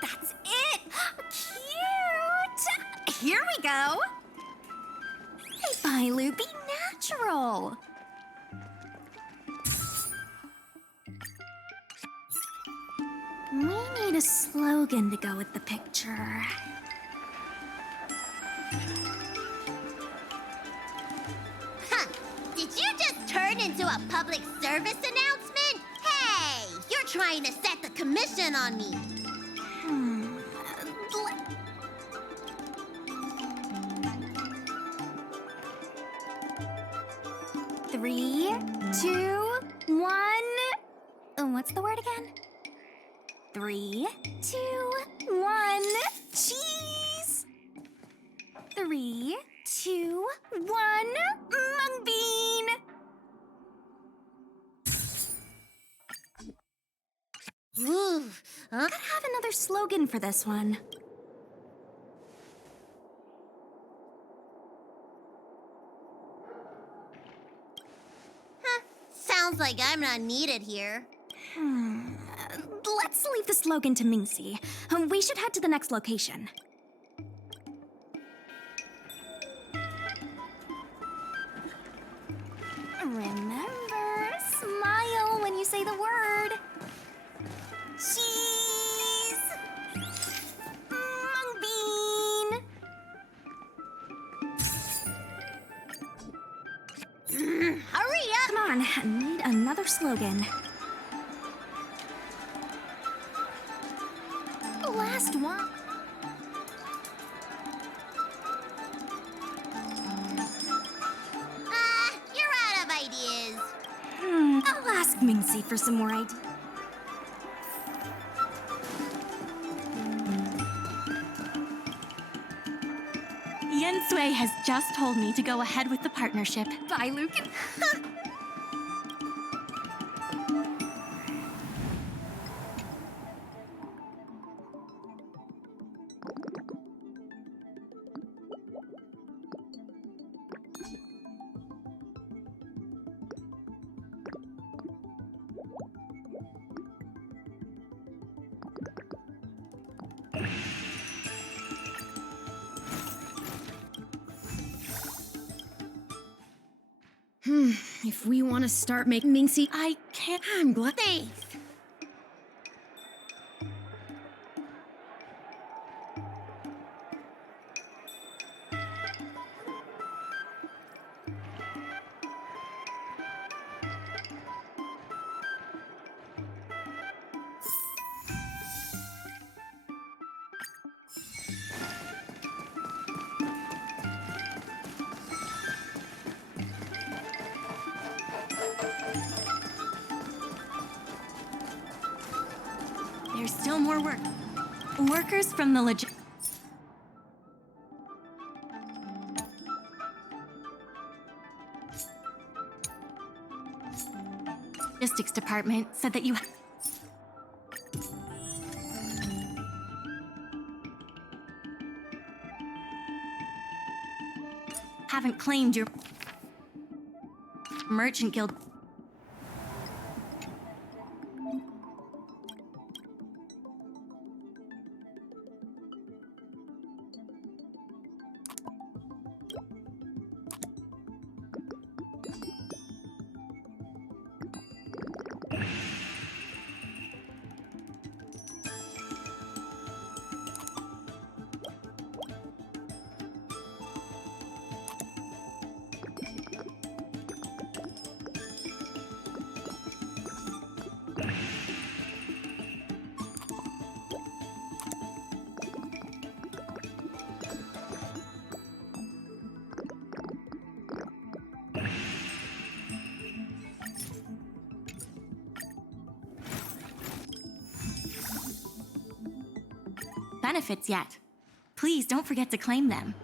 That's it! Cute! Here we go! Hey, Bailu, be natural! We need a slogan to go with the picture. Did you just turn into a public service announcement? Hey, you're trying to set the commission on me. Three, 2, 1. What's the word again? 3, 2, 1. Cheese! 3, 2, 1. Mung bean! Ooh, Gotta have another slogan for this one. Sounds like I'm not needed here. Let's leave the slogan to Mingxi. We should head to the next location. Remember, smile when you say the word. Cheese! Mung bean! Hurry up! Come on, I need another slogan. Last one. You're out of ideas. I'll ask Mingxi for some more ideas. Yensui has just told me to go ahead with the partnership. Bye, Luke. If we want to start making Mingxi, I can't. I'm glad. Thanks. There's still more work. Workers from the logistics department said that you haven't claimed your merchant guild. Benefits yet. Please don't forget to claim them.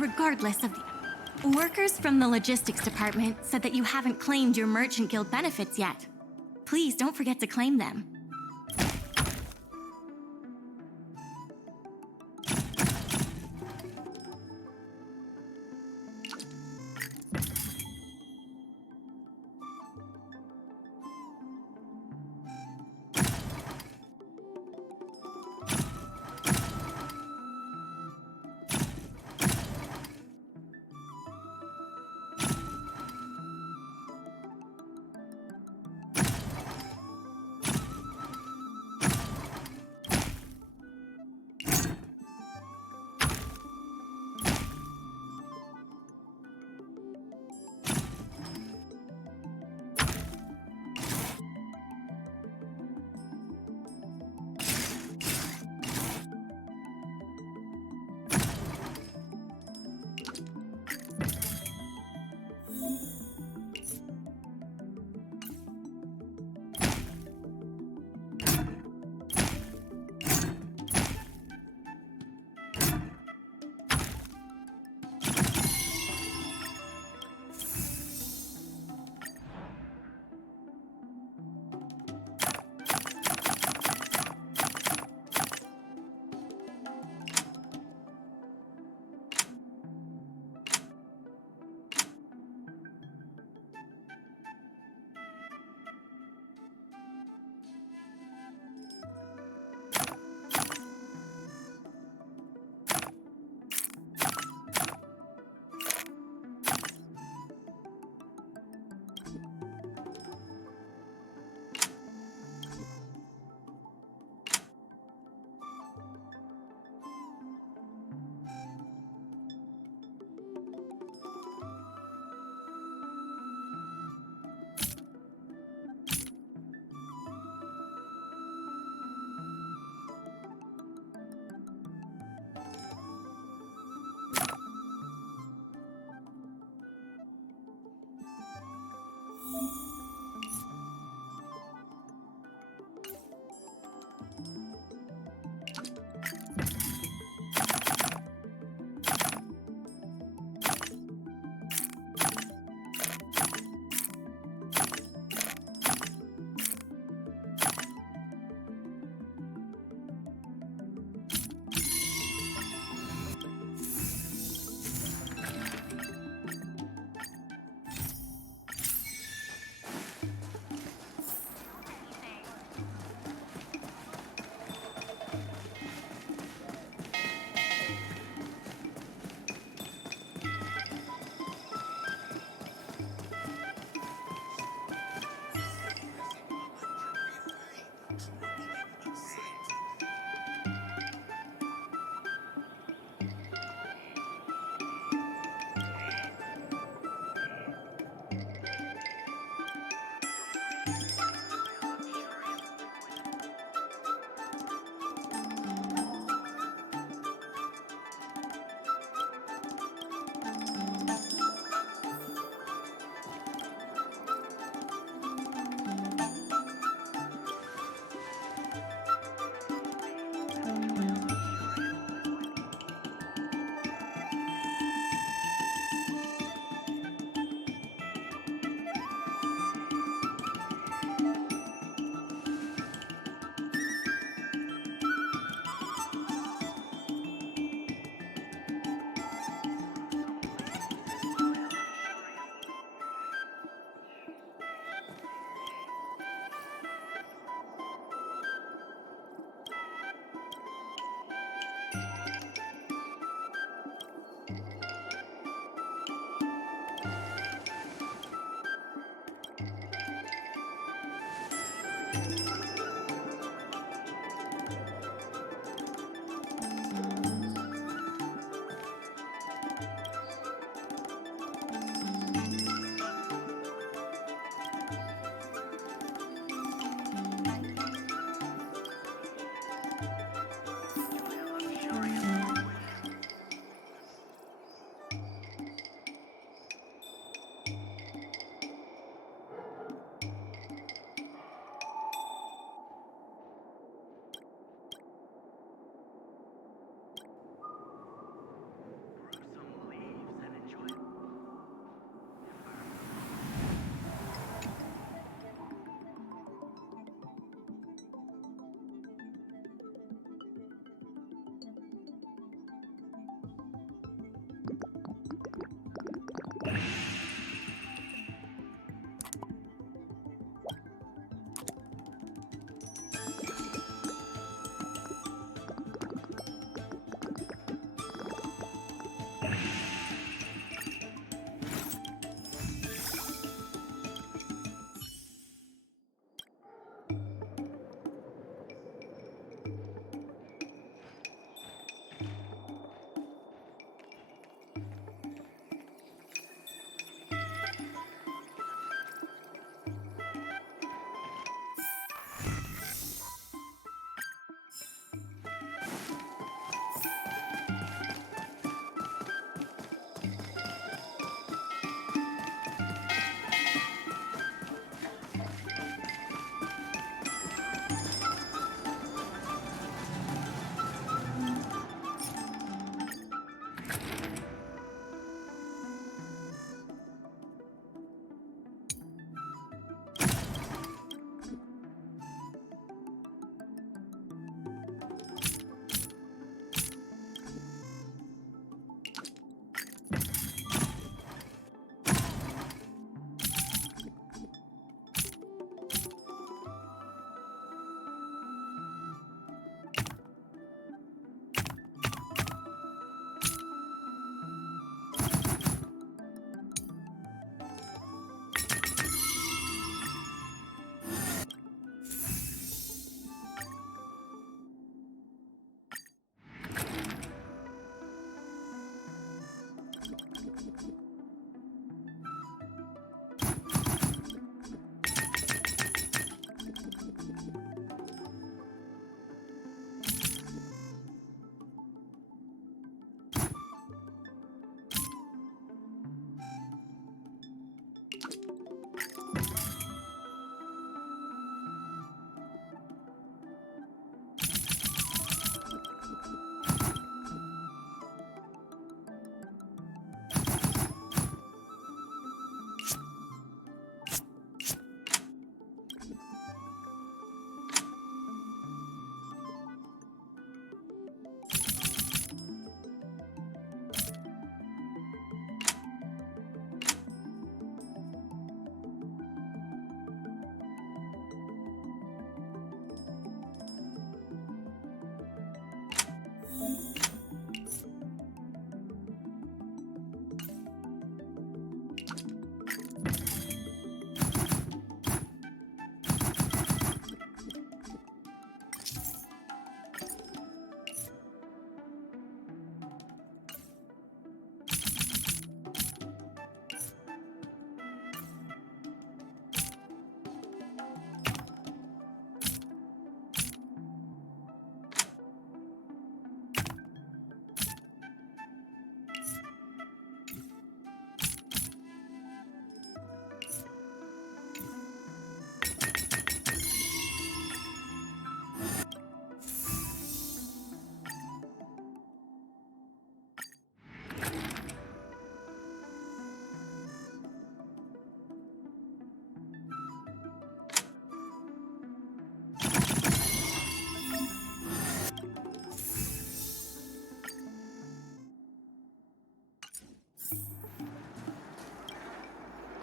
Regardless of the... Workers from the logistics department said that you haven't claimed your Merchant Guild benefits yet. Please don't forget to claim them.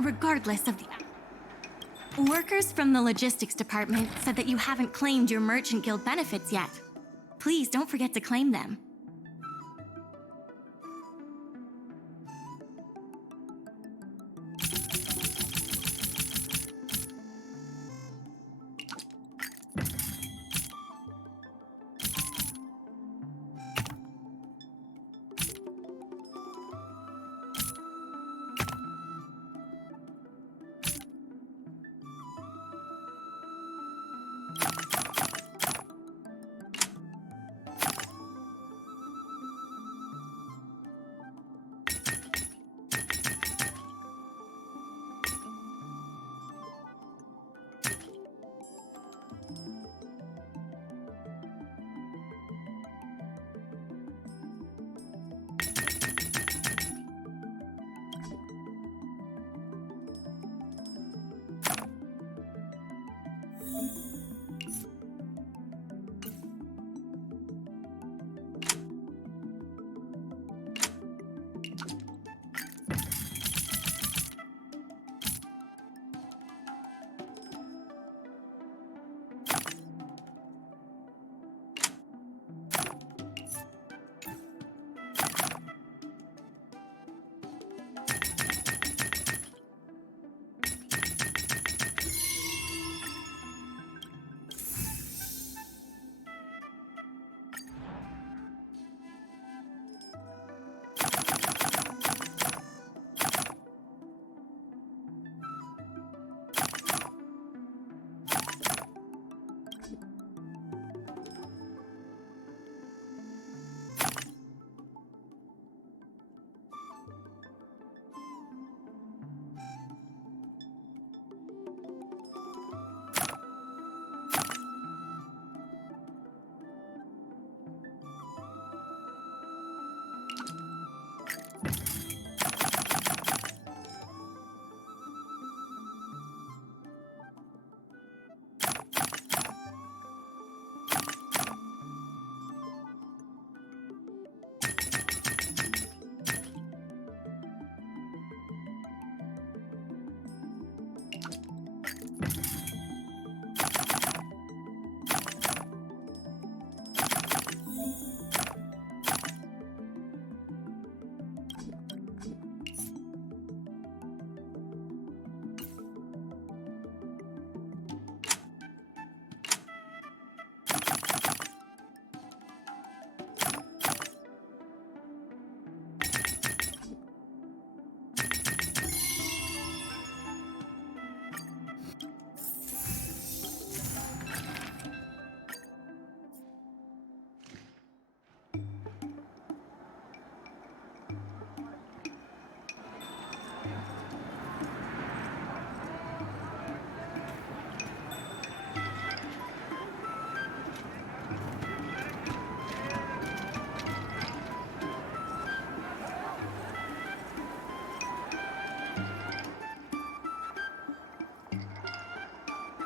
Regardless of the... Workers from the logistics department said that you haven't claimed your Merchant Guild benefits yet. Please don't forget to claim them.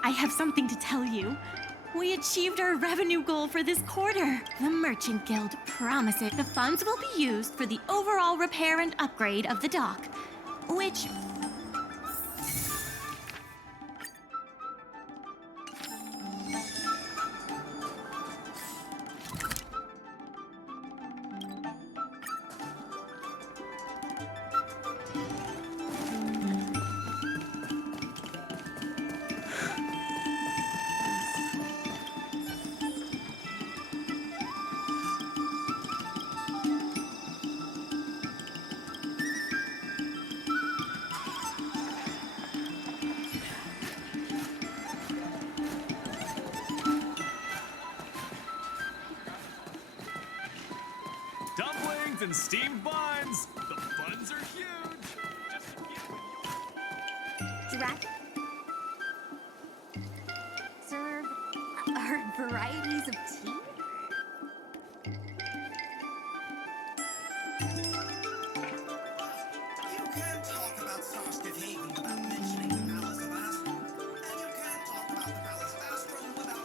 I have something to tell you. We achieved our revenue goal for this quarter. The Merchant Guild promises the funds will be used for the overall repair and upgrade of the dock, which... Dumplings and steamed buns. The buns are huge. Just a few. Drac. Serve our varieties of tea? You can't talk about Sarsted Haven without mentioning the Palace of Astral. And you can't talk about the Palace of Astral without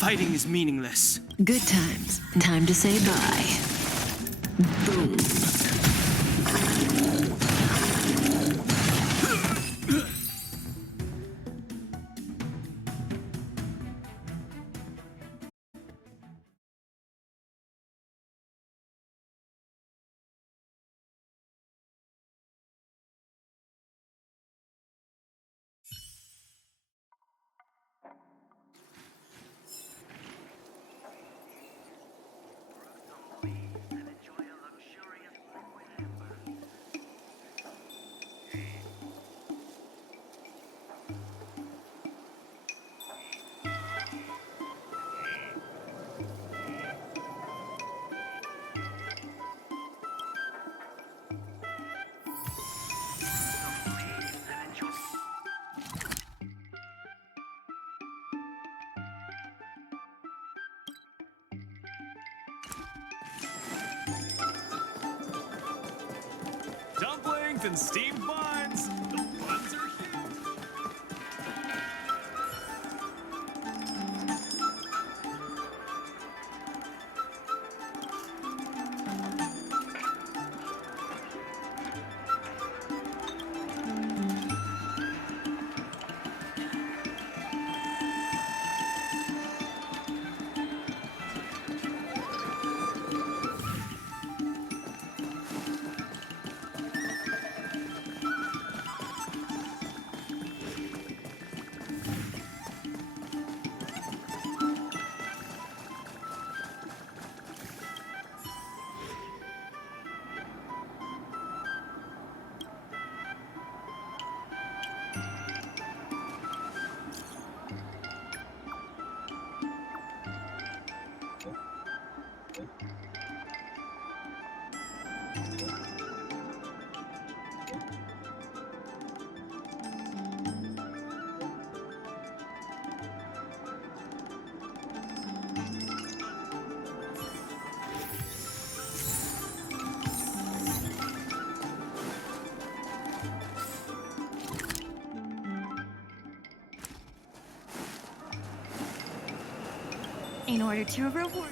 Fighting is meaningless. Good times. Time to say bye. Boom. Greetings and steamed buns! The buns are huge! In order to reward.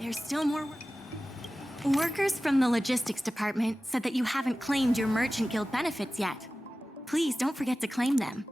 There's still more work. Workers from the logistics department said that you haven't claimed your Merchant Guild benefits yet. Please don't forget to claim them.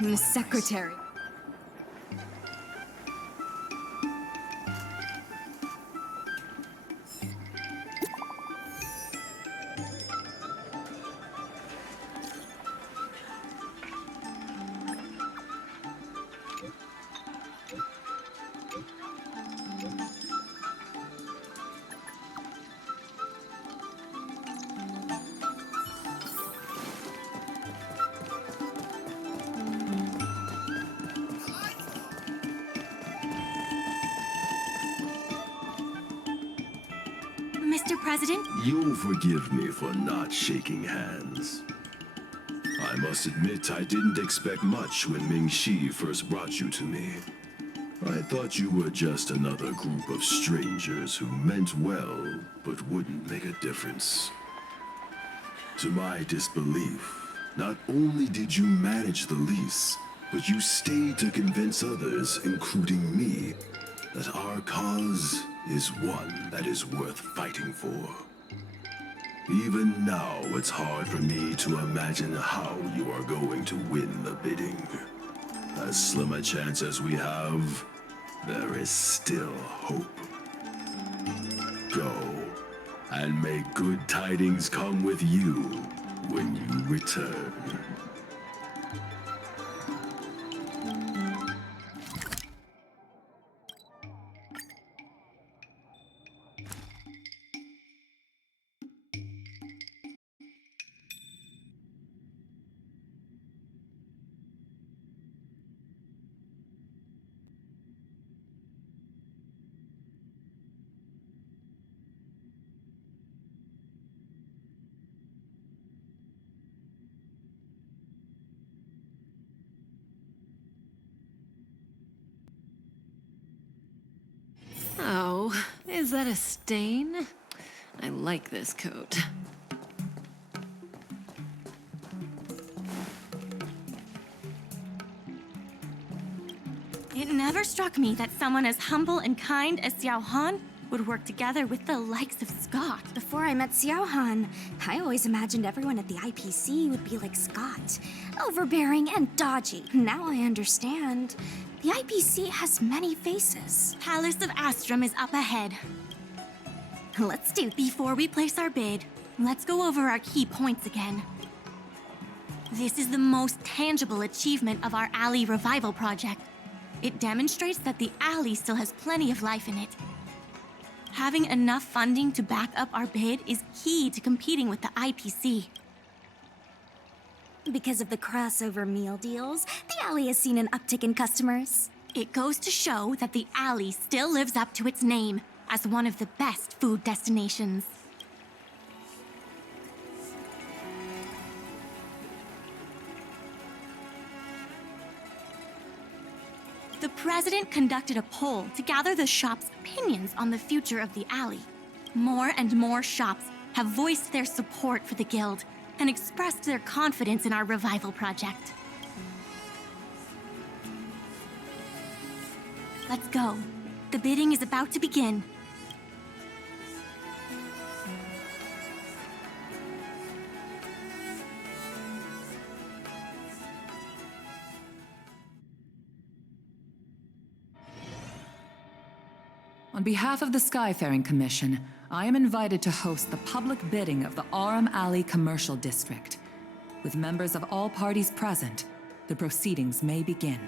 Miss Secretary. Mr. President? You'll forgive me for not shaking hands. I must admit I didn't expect much when Ming-Shi first brought you to me. I thought you were just another group of strangers who meant well, but wouldn't make a difference. To my disbelief, not only did you manage the lease, but you stayed to convince others, including me, that our cause is one that is worth fighting for. Even now, it's hard for me to imagine how you are going to win the bidding. As slim a chance as we have, there is still hope. Go, and may good tidings come with you when you return. Oh, is that a stain? I like this coat. It never struck me that someone as humble and kind as Xiao Han would work together with the likes of Scott. Before I met Xiao Han, I always imagined everyone at the IPC would be like Scott, overbearing and dodgy. Now I understand. The IPC has many faces. Palace of Astrum is up ahead. Let's do. Before we place our bid, let's go over our key points again. This is the most tangible achievement of our alley revival project. It demonstrates that the alley still has plenty of life in it. Having enough funding to back up our bid is key to competing with the IPC. Because of the crossover meal deals, the alley has seen an uptick in customers. It goes to show that the alley still lives up to its name as one of the best food destinations. The president conducted a poll to gather the shop's opinions on the future of the alley. More and more shops have voiced their support for the guild and expressed their confidence in our revival project. Let's go. The bidding is about to begin. On behalf of the Skyfaring Commission, I am invited to host the public bidding of the Aurum Alley Commercial District. With members of all parties present, the proceedings may begin.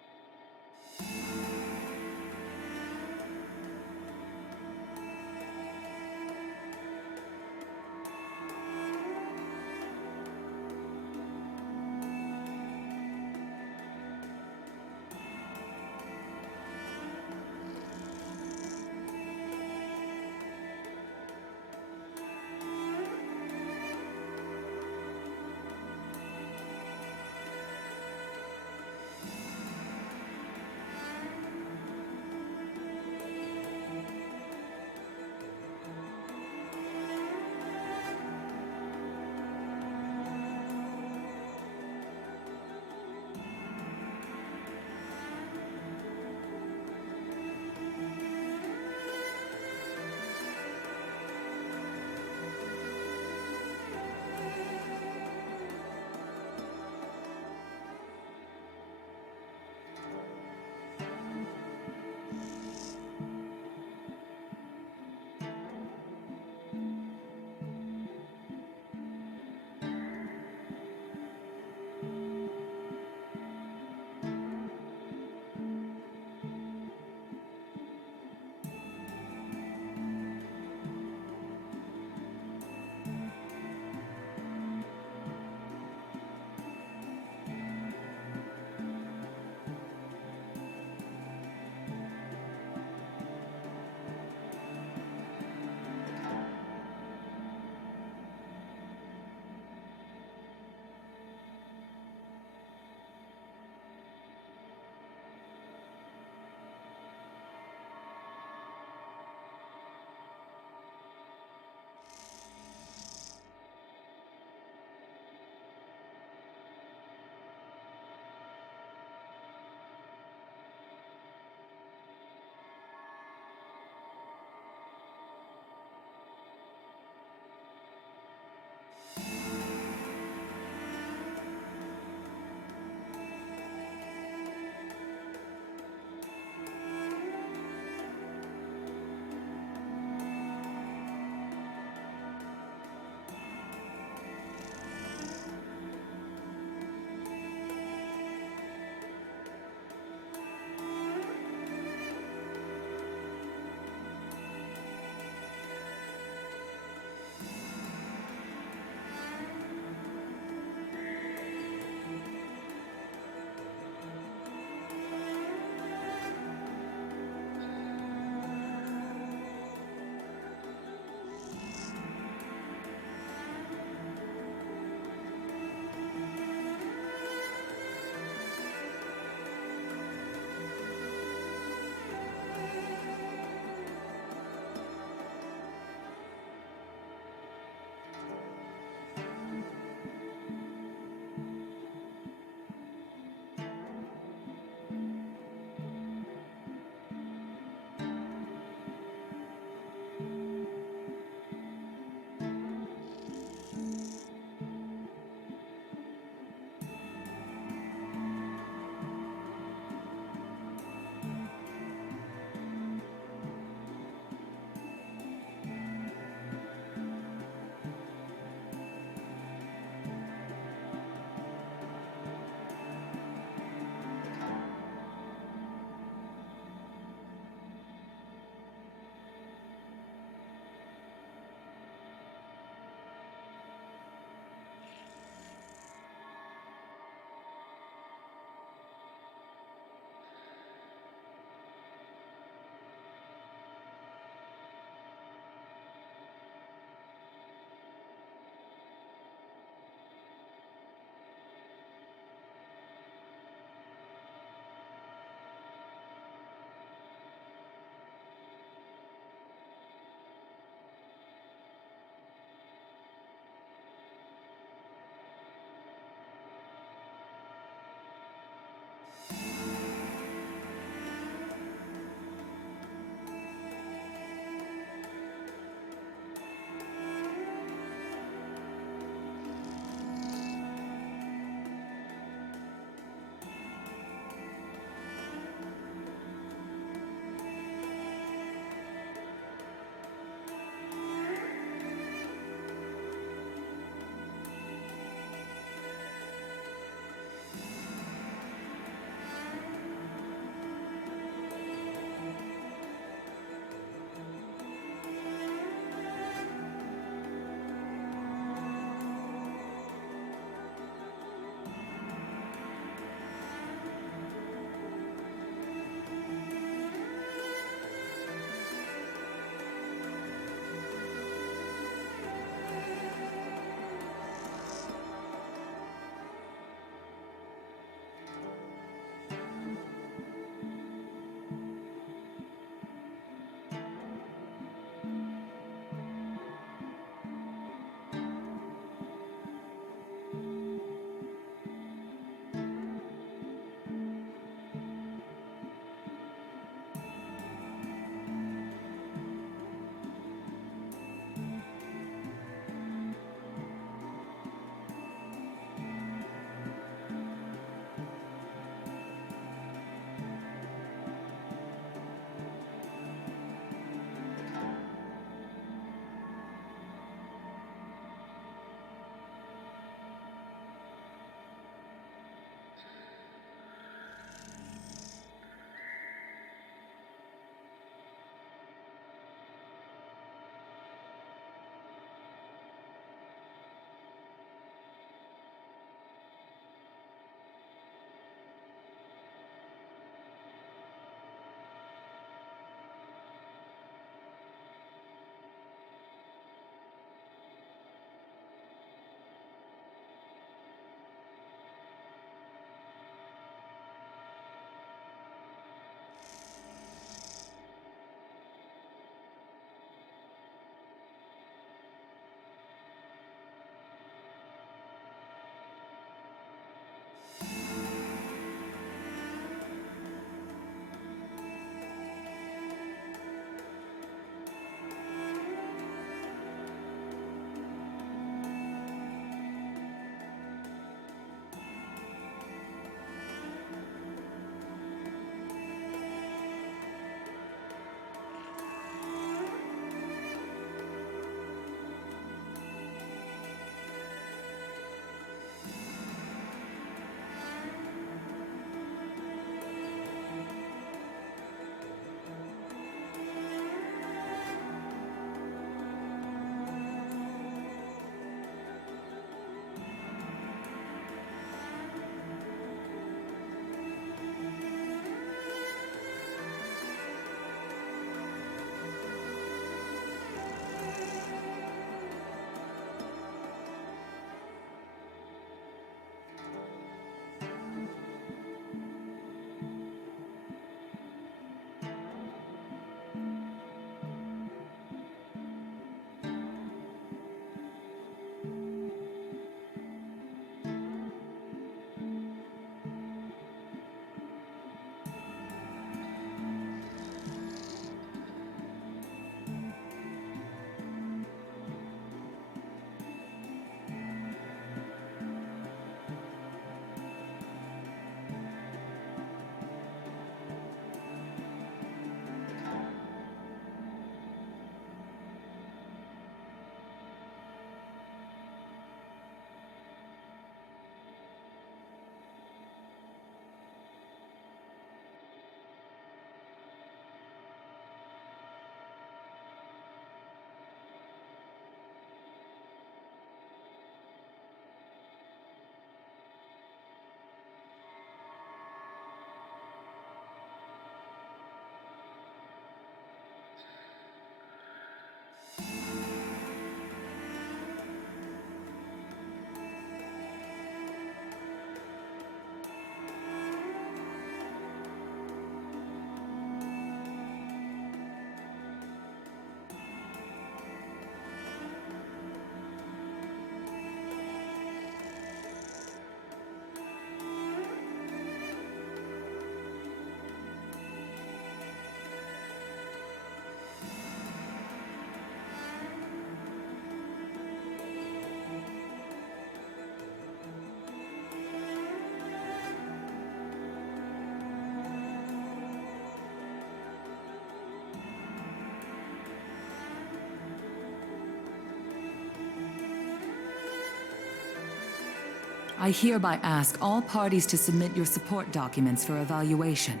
I hereby ask all parties to submit your support documents for evaluation.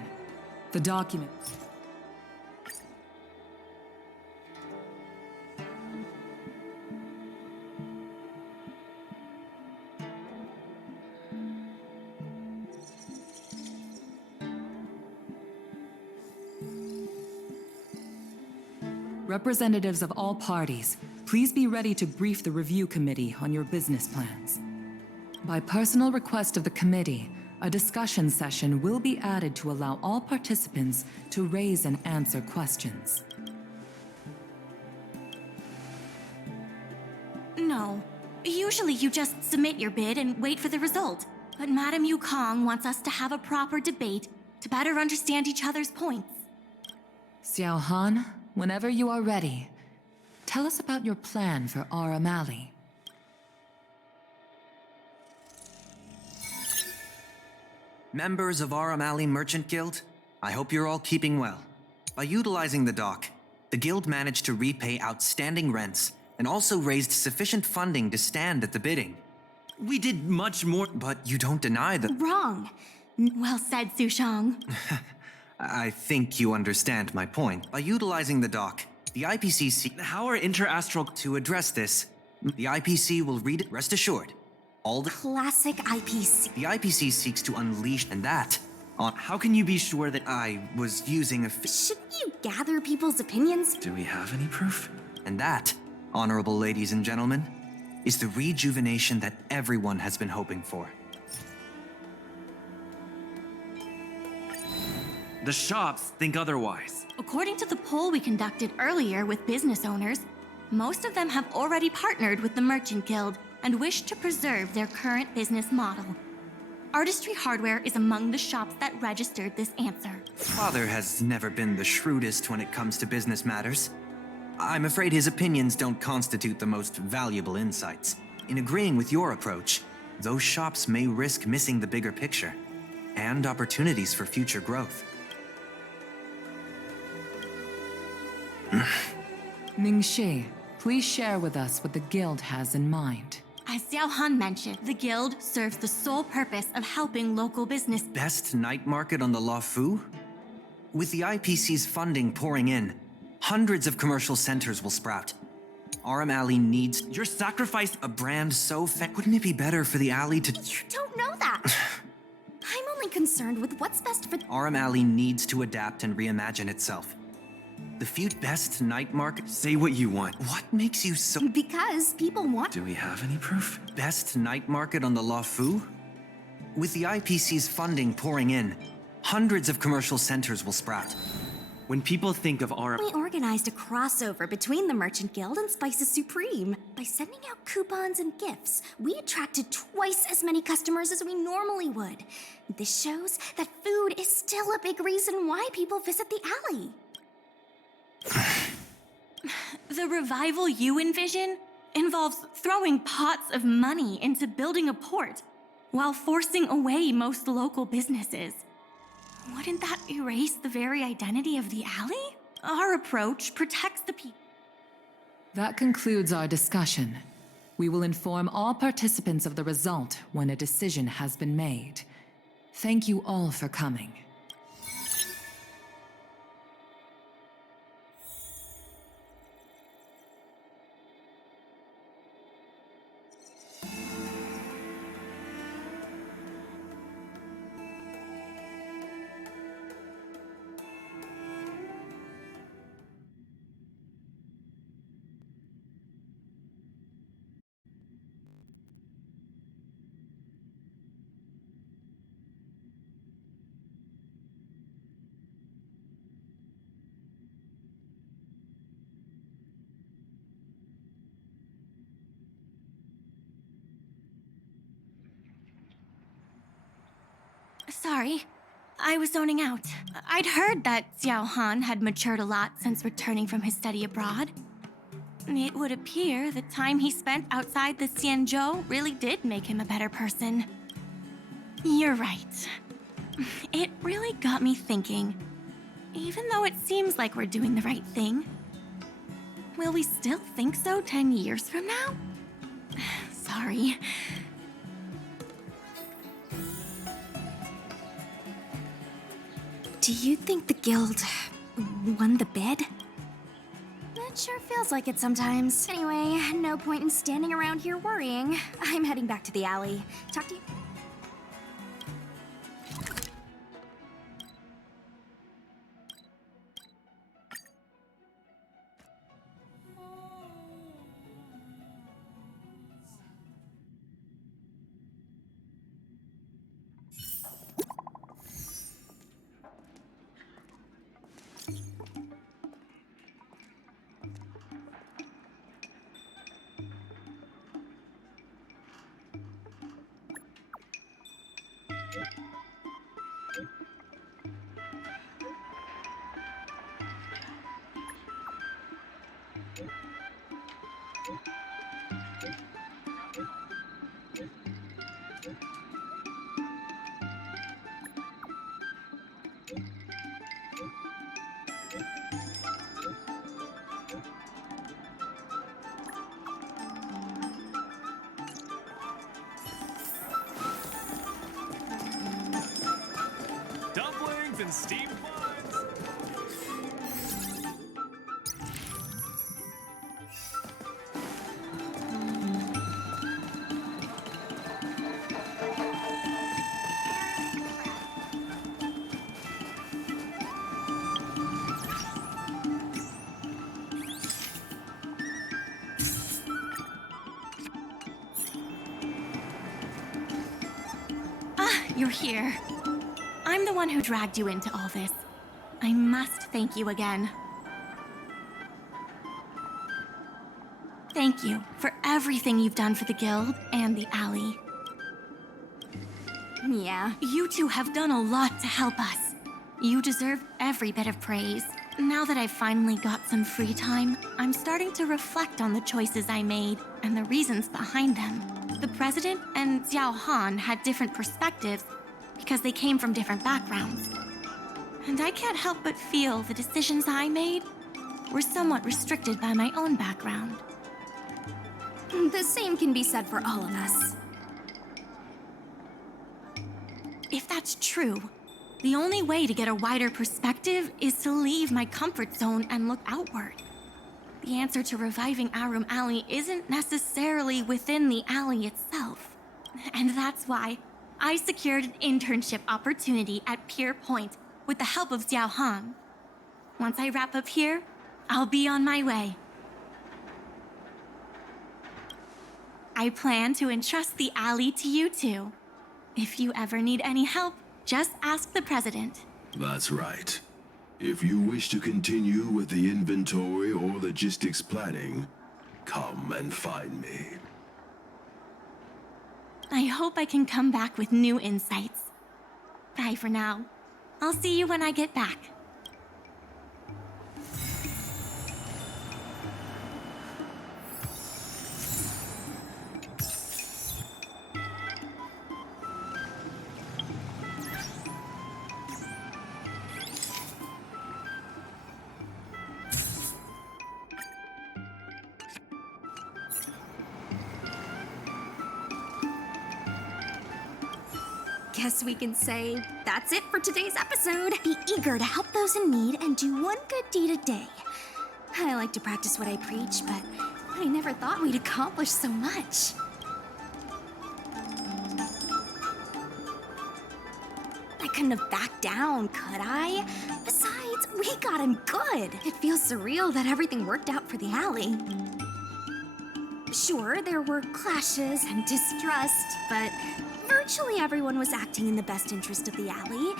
The document... Representatives of all parties, please be ready to brief the review committee on your business plans. By personal request of the committee, a discussion session will be added to allow all participants to raise and answer questions. No. Usually you just submit your bid and wait for the result. But Madame Yukong wants us to have a proper debate to better understand each other's points. Xiao Han, whenever you are ready, tell us about your plan for Aurum Alley. Members of Aurum Alley Merchant Guild, I hope you're all keeping well. By utilizing the dock, the guild managed to repay outstanding rents and also raised sufficient funding to stand at the bidding. We did much more, but you don't deny that. Wrong. Well said, Sushang. I think you understand my point. By utilizing the dock, the IPC How are interastral... To address this, the IPC will read it. Rest assured, all the... Classic IPC. The IPC seeks to unleash, and that... How can you be sure that... I was using a... Shouldn't you gather people's opinions? Do we have any proof? And that, honorable ladies and gentlemen, is the rejuvenation that everyone has been hoping for. The shops think otherwise. According to the poll we conducted earlier with business owners, most of them have already partnered with the Merchant Guild and wish to preserve their current business model. Artistry Hardware is among the shops that registered this answer. Father has never been the shrewdest when it comes to business matters. I'm afraid his opinions don't constitute the most valuable insights. In agreeing with your approach, those shops may risk missing the bigger picture and opportunities for future growth. Mingxi, please share with us what the guild has in mind. As Xiao Han mentioned, the guild serves the sole purpose of helping local business. Best night market on the Luofu? With the IPC's funding pouring in, hundreds of commercial centers will sprout. Aurum Alley needs... Your sacrifice... A brand so Wouldn't it be better for the alley to... You don't know that! I'm only concerned with what's best for... Aurum Alley needs to adapt and reimagine itself. The best night market... Say what you want. What makes you so... Because people want... Do we have any proof? Best night market on the Luofu? With the IPC's funding pouring in, hundreds of commercial centers will sprout. When people think of Aurum... We organized a crossover between the Merchant Guild and Spices Supreme. By sending out coupons and gifts, we attracted twice as many customers as we normally would. This shows that food is still a big reason why people visit the alley. The revival you envision involves throwing pots of money into building a port while forcing away most local businesses. Wouldn't that erase the very identity of the alley? Our approach protects the people. That concludes our discussion. We will inform all participants of the result when a decision has been made. Thank you all for coming. Sorry, I was zoning out. I'd heard that Xiao Han had matured a lot since returning from his study abroad. It would appear the time he spent outside the Xianzhou really did make him a better person. You're right. It really got me thinking. Even though it seems like we're doing the right thing, will we still think so 10 years from now? Sorry. Do you think the guild won the bid? It sure feels like it sometimes. Anyway, no point in standing around here worrying. I'm heading back to the alley. Talk to you. Dumplings and steamed buns. You're here. I'm the one who dragged you into all this. I must thank you again. Thank you for everything you've done for the guild and the alley. Yeah, you two have done a lot to help us. You deserve every bit of praise. Now that I've finally got some free time, I'm starting to reflect on the choices I made and the reasons behind them. The president and Xiao Han had different perspectives because they came from different backgrounds. And I can't help but feel the decisions I made were somewhat restricted by my own background. The same can be said for all of us. If that's true, the only way to get a wider perspective is to leave my comfort zone and look outward. The answer to reviving Arum Alley isn't necessarily within the alley itself. And that's why I secured an internship opportunity at Pier Point with the help of Xiao Han. Once I wrap up here, I'll be on my way. I plan to entrust the alley to you two. If you ever need any help, just ask the president. That's right. If you wish to continue with the inventory or logistics planning, come and find me. I hope I can come back with new insights. Bye for now. I'll see you when I get back. Guess we can say that's it for today's episode. Be eager to help those in need and do one good deed a day. I like to practice what I preach, but I never thought we'd accomplish so much. I couldn't have backed down, could I? Besides, we got him good. It feels surreal that everything worked out for the alley. Sure, there were clashes and distrust, but virtually everyone was acting in the best interest of the alley.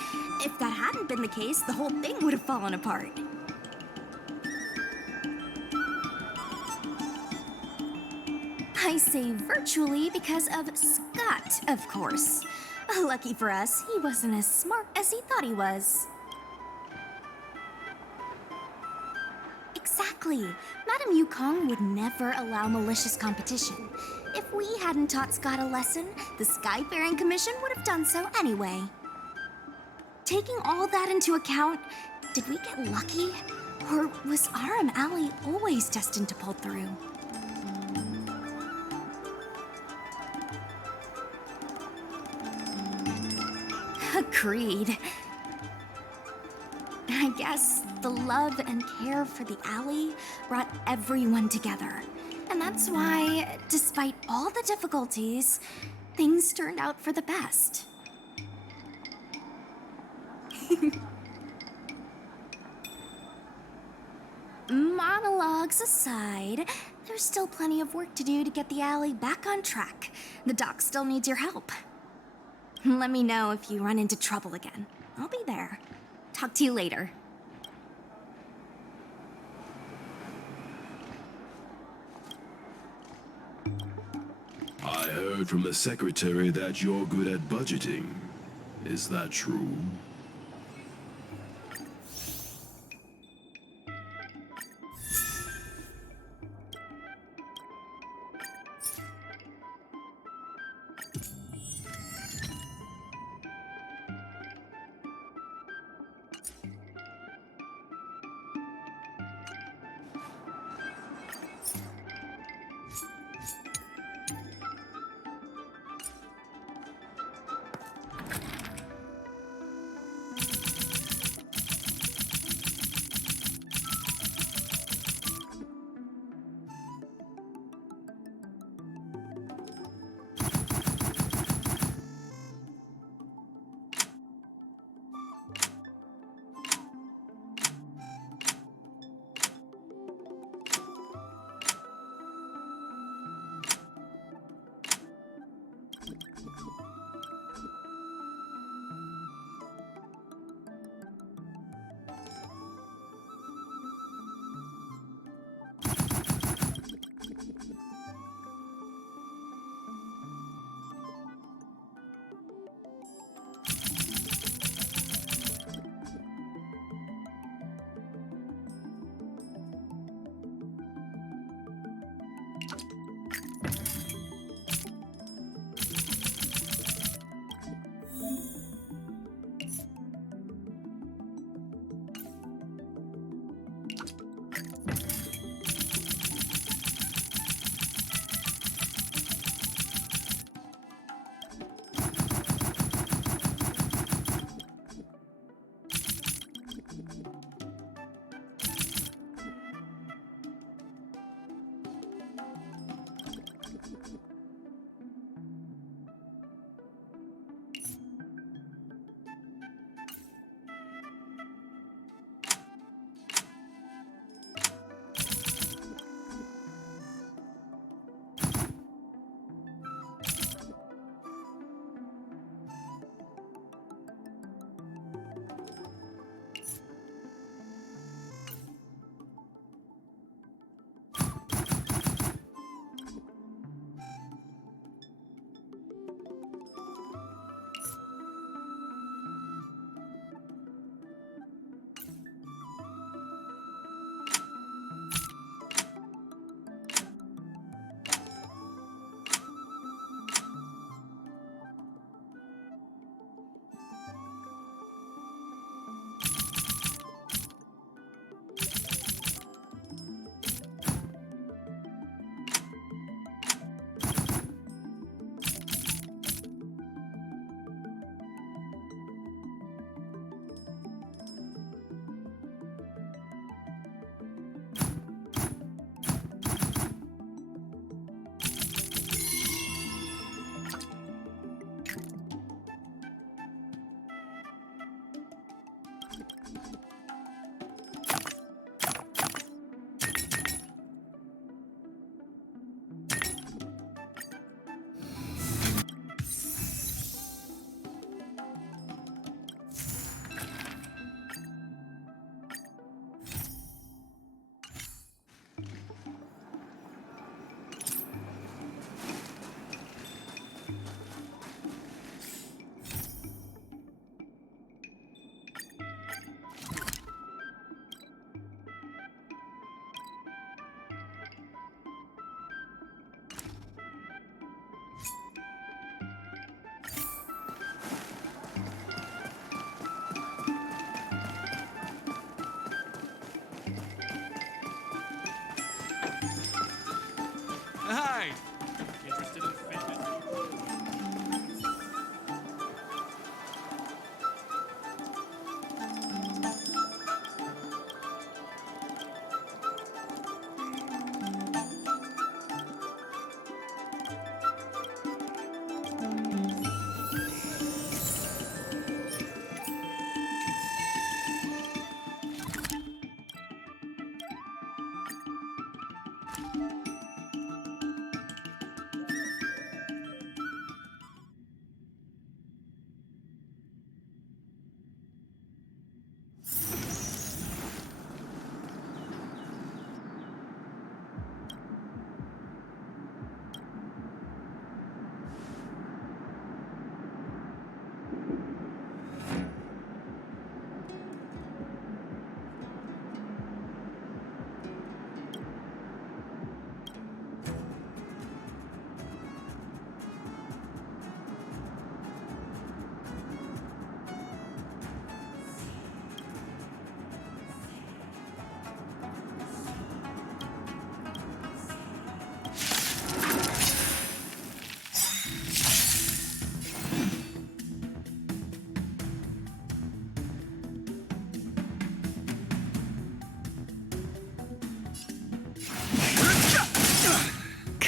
If that hadn't been the case, the whole thing would have fallen apart. I say virtually because of Scott, of course. Lucky for us, he wasn't as smart as he thought he was. Exactly. Madame Yukong would never allow malicious competition. If we hadn't taught Scott a lesson, the Skyfaring Commission would have done so anyway. Taking all that into account, did we get lucky? Or was Arum Alley always destined to pull through? Agreed. I guess the love and care for the alley brought everyone together. And that's why, despite all the difficulties, things turned out for the best. Monologues aside, there's still plenty of work to do to get the alley back on track. The doc still needs your help. Let me know if you run into trouble again. I'll be there. Talk to you later. I heard from the secretary that you're good at budgeting. Is that true?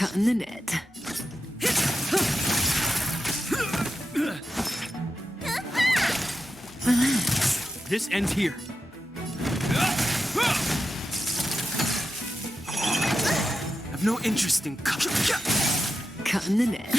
Cutting the net. This ends here. I've no interest in cutting the net.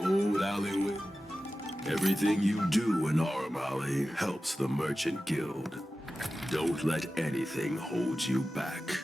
Old alleyway. Everything you do in Aurum Alley helps the Merchant Guild. Don't let anything hold you back.